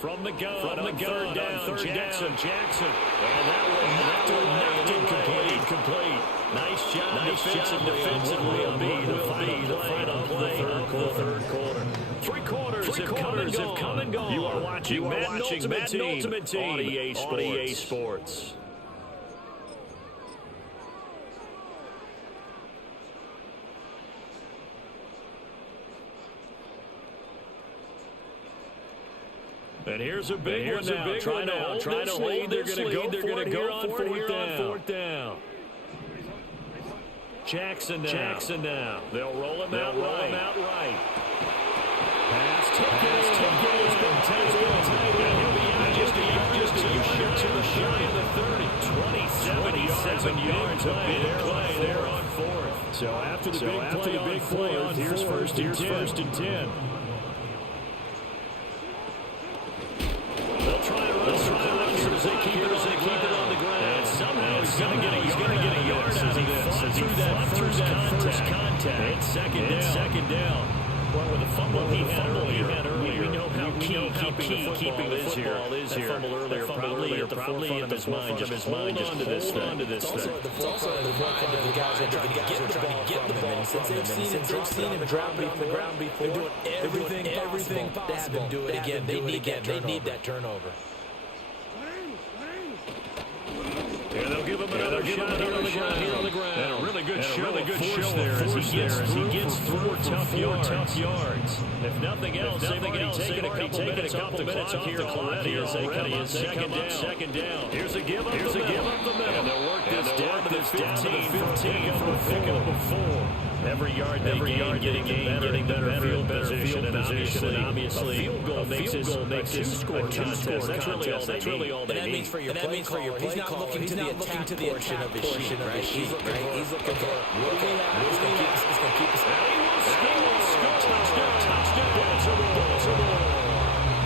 From the gun, third down, Jackson. And that one incomplete. Nice job defensively on the final play of the third quarter. Three quarters have come and gone. You are watching Madden Ultimate Team on EA Sports. And here's a big one now. Trying to hold this lead. They're going to go on fourth down. Jackson now. They'll roll him out right. Pass tipped. It's been tight. And he'll be out just a shy of the 30. 27 yards. A big play there on fourth. So after the big play on here's first and 10. They'll try to run here as they keep it on the ground. And somehow he's going to get a yard out of this as he fought through that first contact. It's second down. Well, with the fumble he had earlier, we know how key keeping the football is here. That fumble earlier probably at the forefront of his mind. Just hold on to this thing. It's also at the forefront of the guys that are trying to get the ball from him. Since they've seen him drop on the ground before, they're doing everything possible to do it again. They need that turnover. Yeah, they'll give him another shot here on the ground. And a really good show there as he gets through tough yards. If nothing else, they've already taken a couple minutes off here already as they come on second down. Here's a give up the middle. And they'll work this down to the 15 for pick up a 4. Every yard they gain, getting better field position, and obviously a field goal makes this a two-score contest. That's really all they need. That means for your play caller, he's not looking to the attack portion of the sheet, right? He's looking for what we have. He's going to keep us out.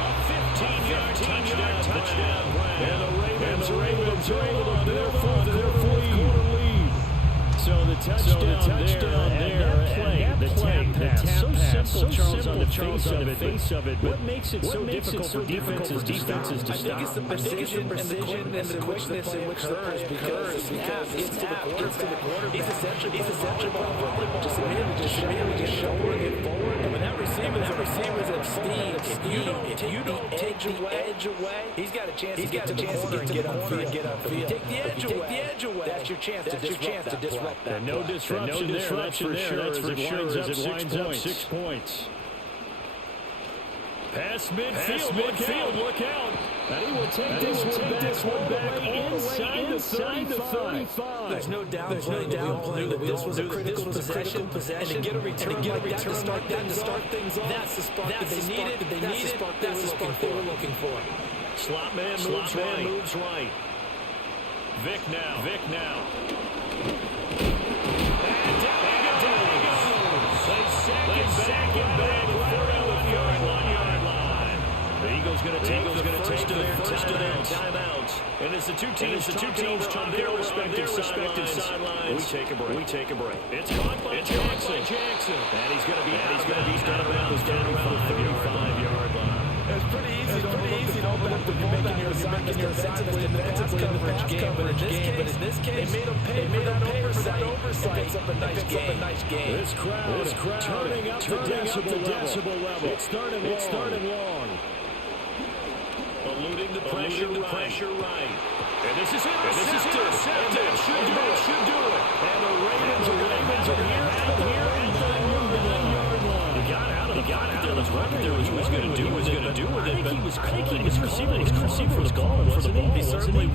A 15-yard touchdown. And the Ravens are able to build on their fourth-quarter lead. So the touchdown there, and that play, the tap pass, so simple, Charles, on the face of it. What makes it so difficult for defenses to stop? I think it's the precision and the quickness in which the play occurs because it's to the quarterback. He's essentially just showing it forward. And when that receiver's at steam, if you don't take the edge away, he's got a chance to get to the corner and get upfield. If you take the edge away, that's your chance to disrupt. And no disruption there, that's for sure, as it winds up 6 points. Pass midfield, look out. And he will take this one back inside the 35. There's no doubt that this was a critical possession. And to get a return like that to start things off, that's the spark that they needed. That's the spark they were looking for. Slot man moves right. Vic now. Sack it back, 41-yard line. The Eagles going to take the first of their timeouts. And it's the two teams on their respective sidelines. We take a break. It's caught by Jackson. And he's going to be down around the 35-yard line. It's pretty easy to open up the ball when you're defensively in the pass coverage game. But in this case, they made him pay for that oversight. Picks up a nice game. This crowd turning up the decibel level. It's third and long. Eluding the pressure right. And this is intercepted. Should do it. And the Ravens are here at the 9-yard line. He got out of there. Was what he was going to do with it. But was calling for the ball, wasn't he? He certainly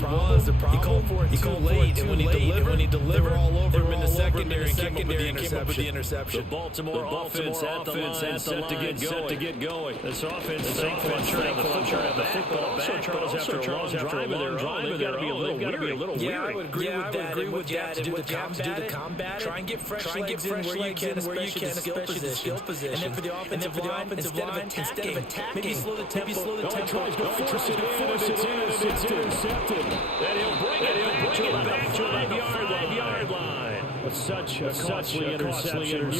was the problem. He called for it too late, and when he delivered all over him in the secondary, he came up with the interception. The Baltimore offense at the line, set to get going. This offense is thankful the football back, but also Charles after a long drive of their own. They've got to be a little weary. Yeah, I would agree with that. And what you have to do to combat it, try and get fresh legs in where you can, especially the skill position. And then for the offensive line, instead of attacking, maybe slow the tempo. Tries to force it in, and it's intercepted. And he'll bring it back to the 5-yard line. Such a costly interception,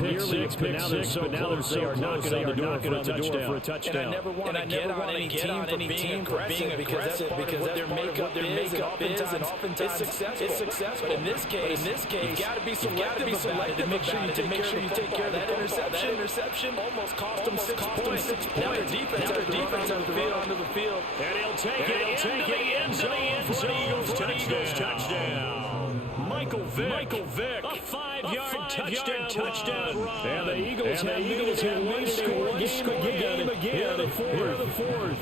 nearly a pick six, but now they're knocking on the door for a touchdown. And I never want to get on any team for being aggressive because their makeup is, and oftentimes it's successful. But in this case, you've got to be selective about it to make sure you take care of that interception. Almost cost them 6 points. Now their defense has to run onto the field. And he'll take it into the end zone for the Eagles touchdown. Michael Vick, a 5-yard touchdown run. And the Eagles have one score game again. Here the fourth.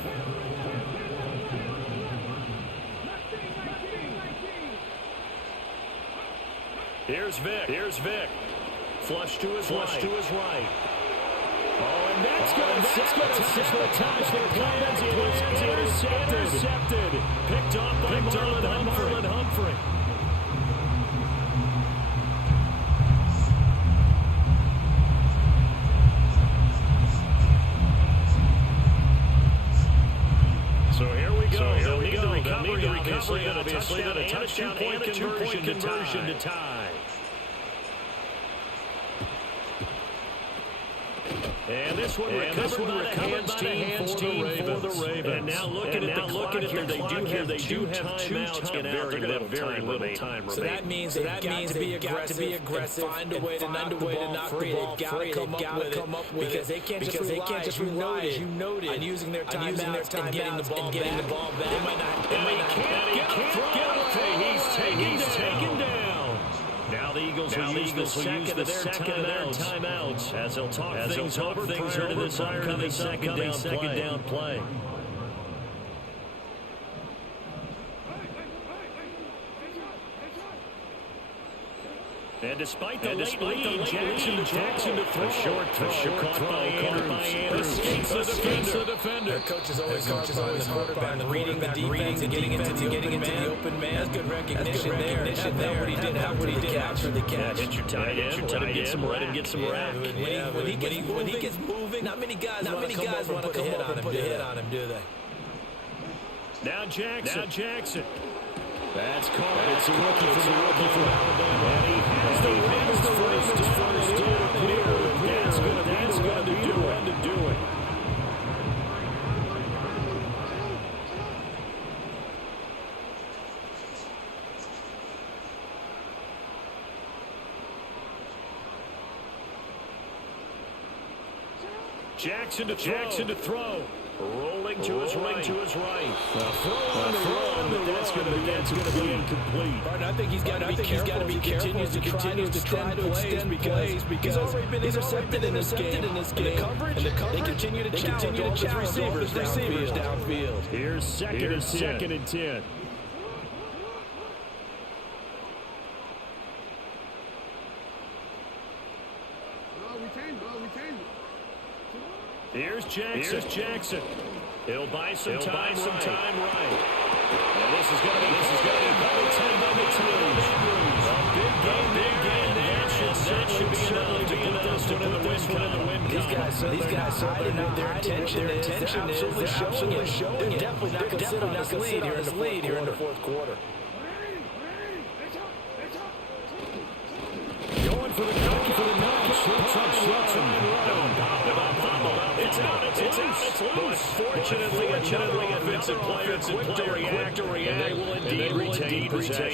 Here's Vick. Flush to his right. Oh, and that's going to touch the plans. It was intercepted. Picked off by Marlon Humphrey. So here we go. They'll need the recovery, obviously, and a touchdown and a two-point conversion to tie. And this one recovered by the hands team for the Ravens. And now looking at the clock here, they do have timeouts and very little time remaining. So that means they've got to be aggressive, find a way to knock the ball free. They've got to come up with it because they can't just rely, as you noted, on using their timeouts and getting the ball back. They might not get away. He's taken down. Now the Eagles will use the second of their timeouts as they'll talk things over prior to this upcoming second down play. And despite the late lead, Jackson to throw. A short throw caught by Andrews. Escapes the defender. Their coach is always on the quarterback, reading the defense and getting into the open man. That's good recognition there. That's what he did after the catch. Hit your tight end. Let him get some rap. When he gets moving, not many guys want to come up and put a hit on him, do they? Now Jackson. That's caught. It's a rookie from Alabama. And he has the first down. That's going to do it. Jackson to throw. Rolling to his right. Throw on the that's going to be incomplete. Pardon, I think he's got to be careful. He continues to try to extend plays because he's already been intercepted in this game. And the coverage, they continue to challenge receivers downfield. Here's second and 10. Here's Jackson. He'll buy some time right. And this is going to be about 10 minutes. A big game there. That should be enough to put this one in the win. These guys hiding out their attention. Their attention is absolutely showing it. They're definitely not going to sit on this lead here in the fourth quarter. Going for the notch. It's loose. Fortunately, offensive player quick to react, and they will indeed retain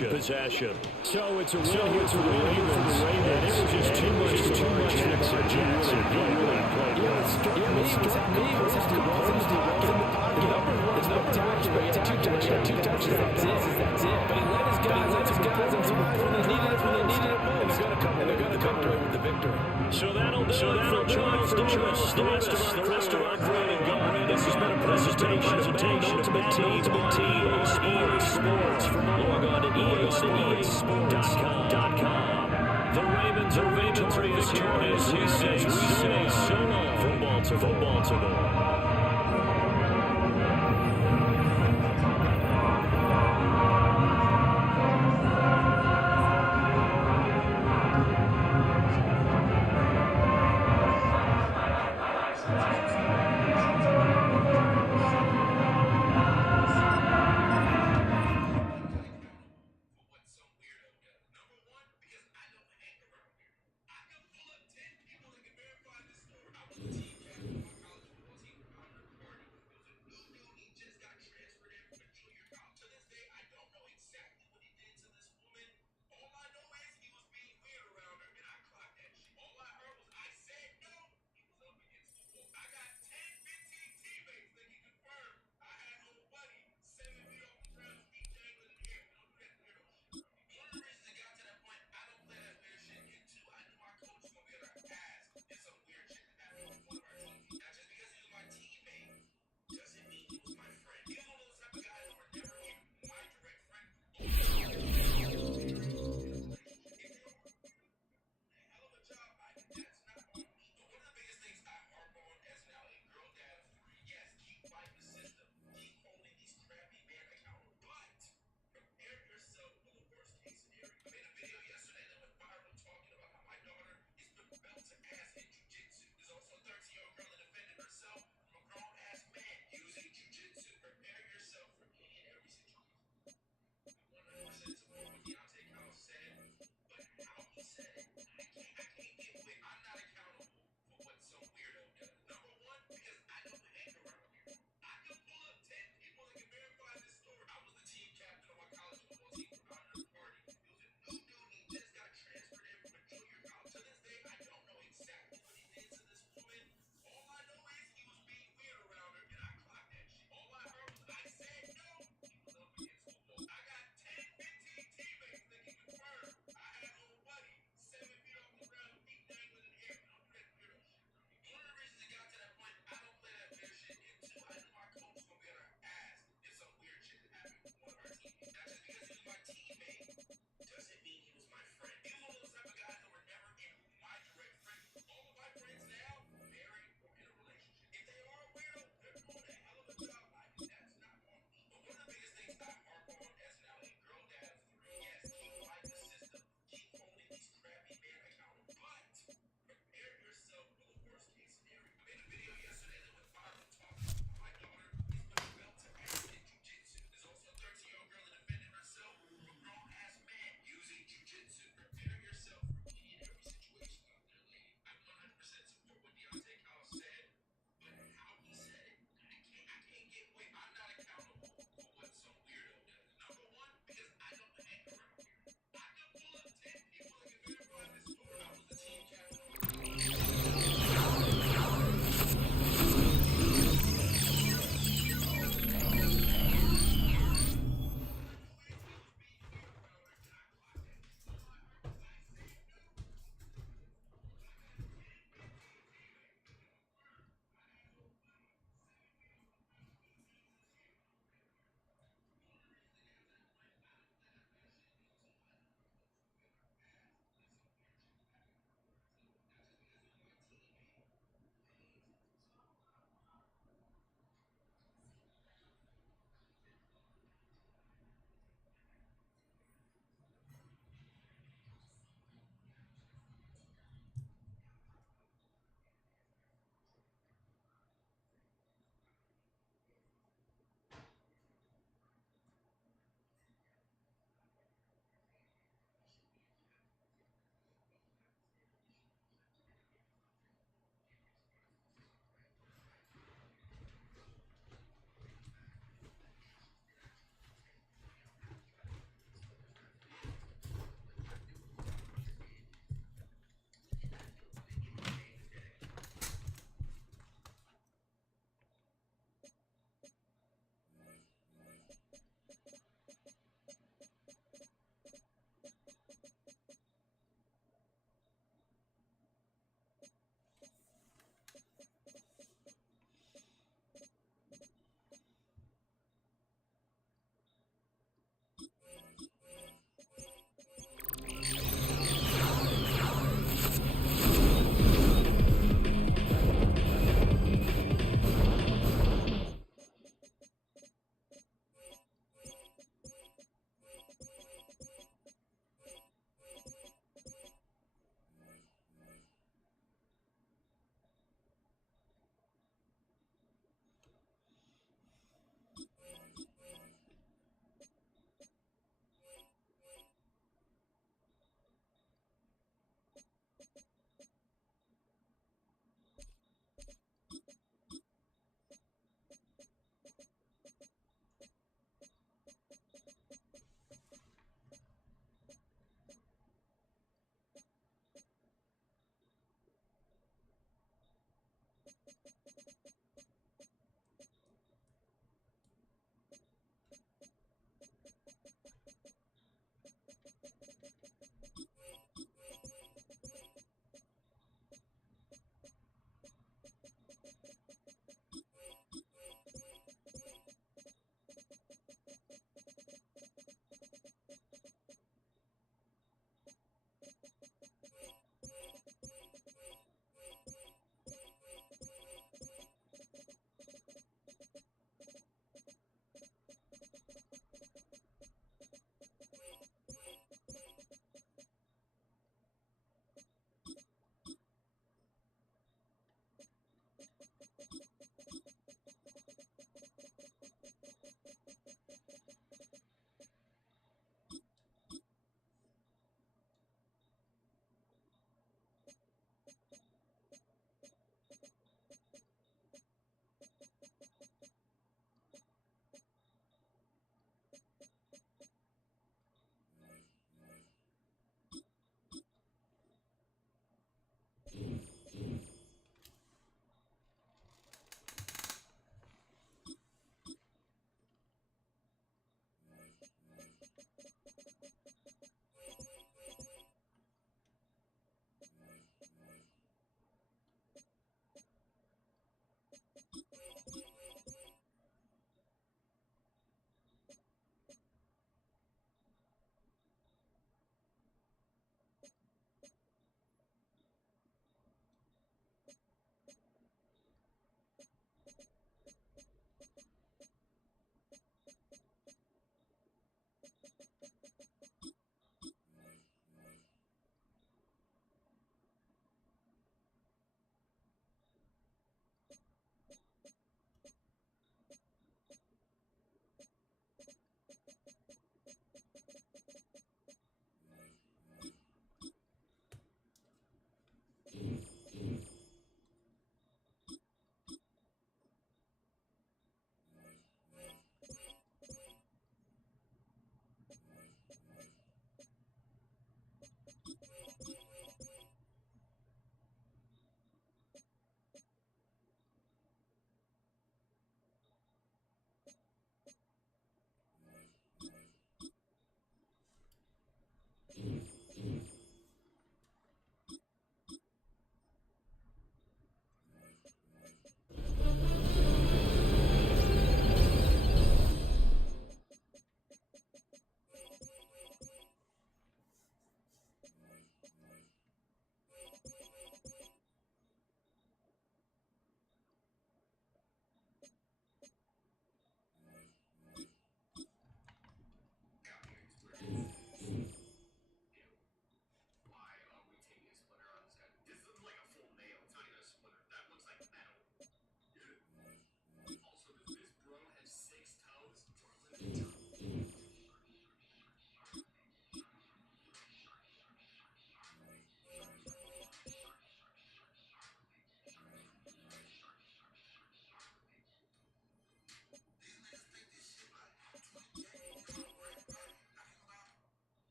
possession. So it's a win here for the Ravens. And it was just too much Jackson. Two touches. That's it. But he let his guys on when they needed it most. And they're going to come away with the victory. So that'll do it for Charles Davis. The rest of our crew and Gary. This has been a Sports. Log on to ESPN.com. The Ravens are victorious here as we say so long from Baltimore.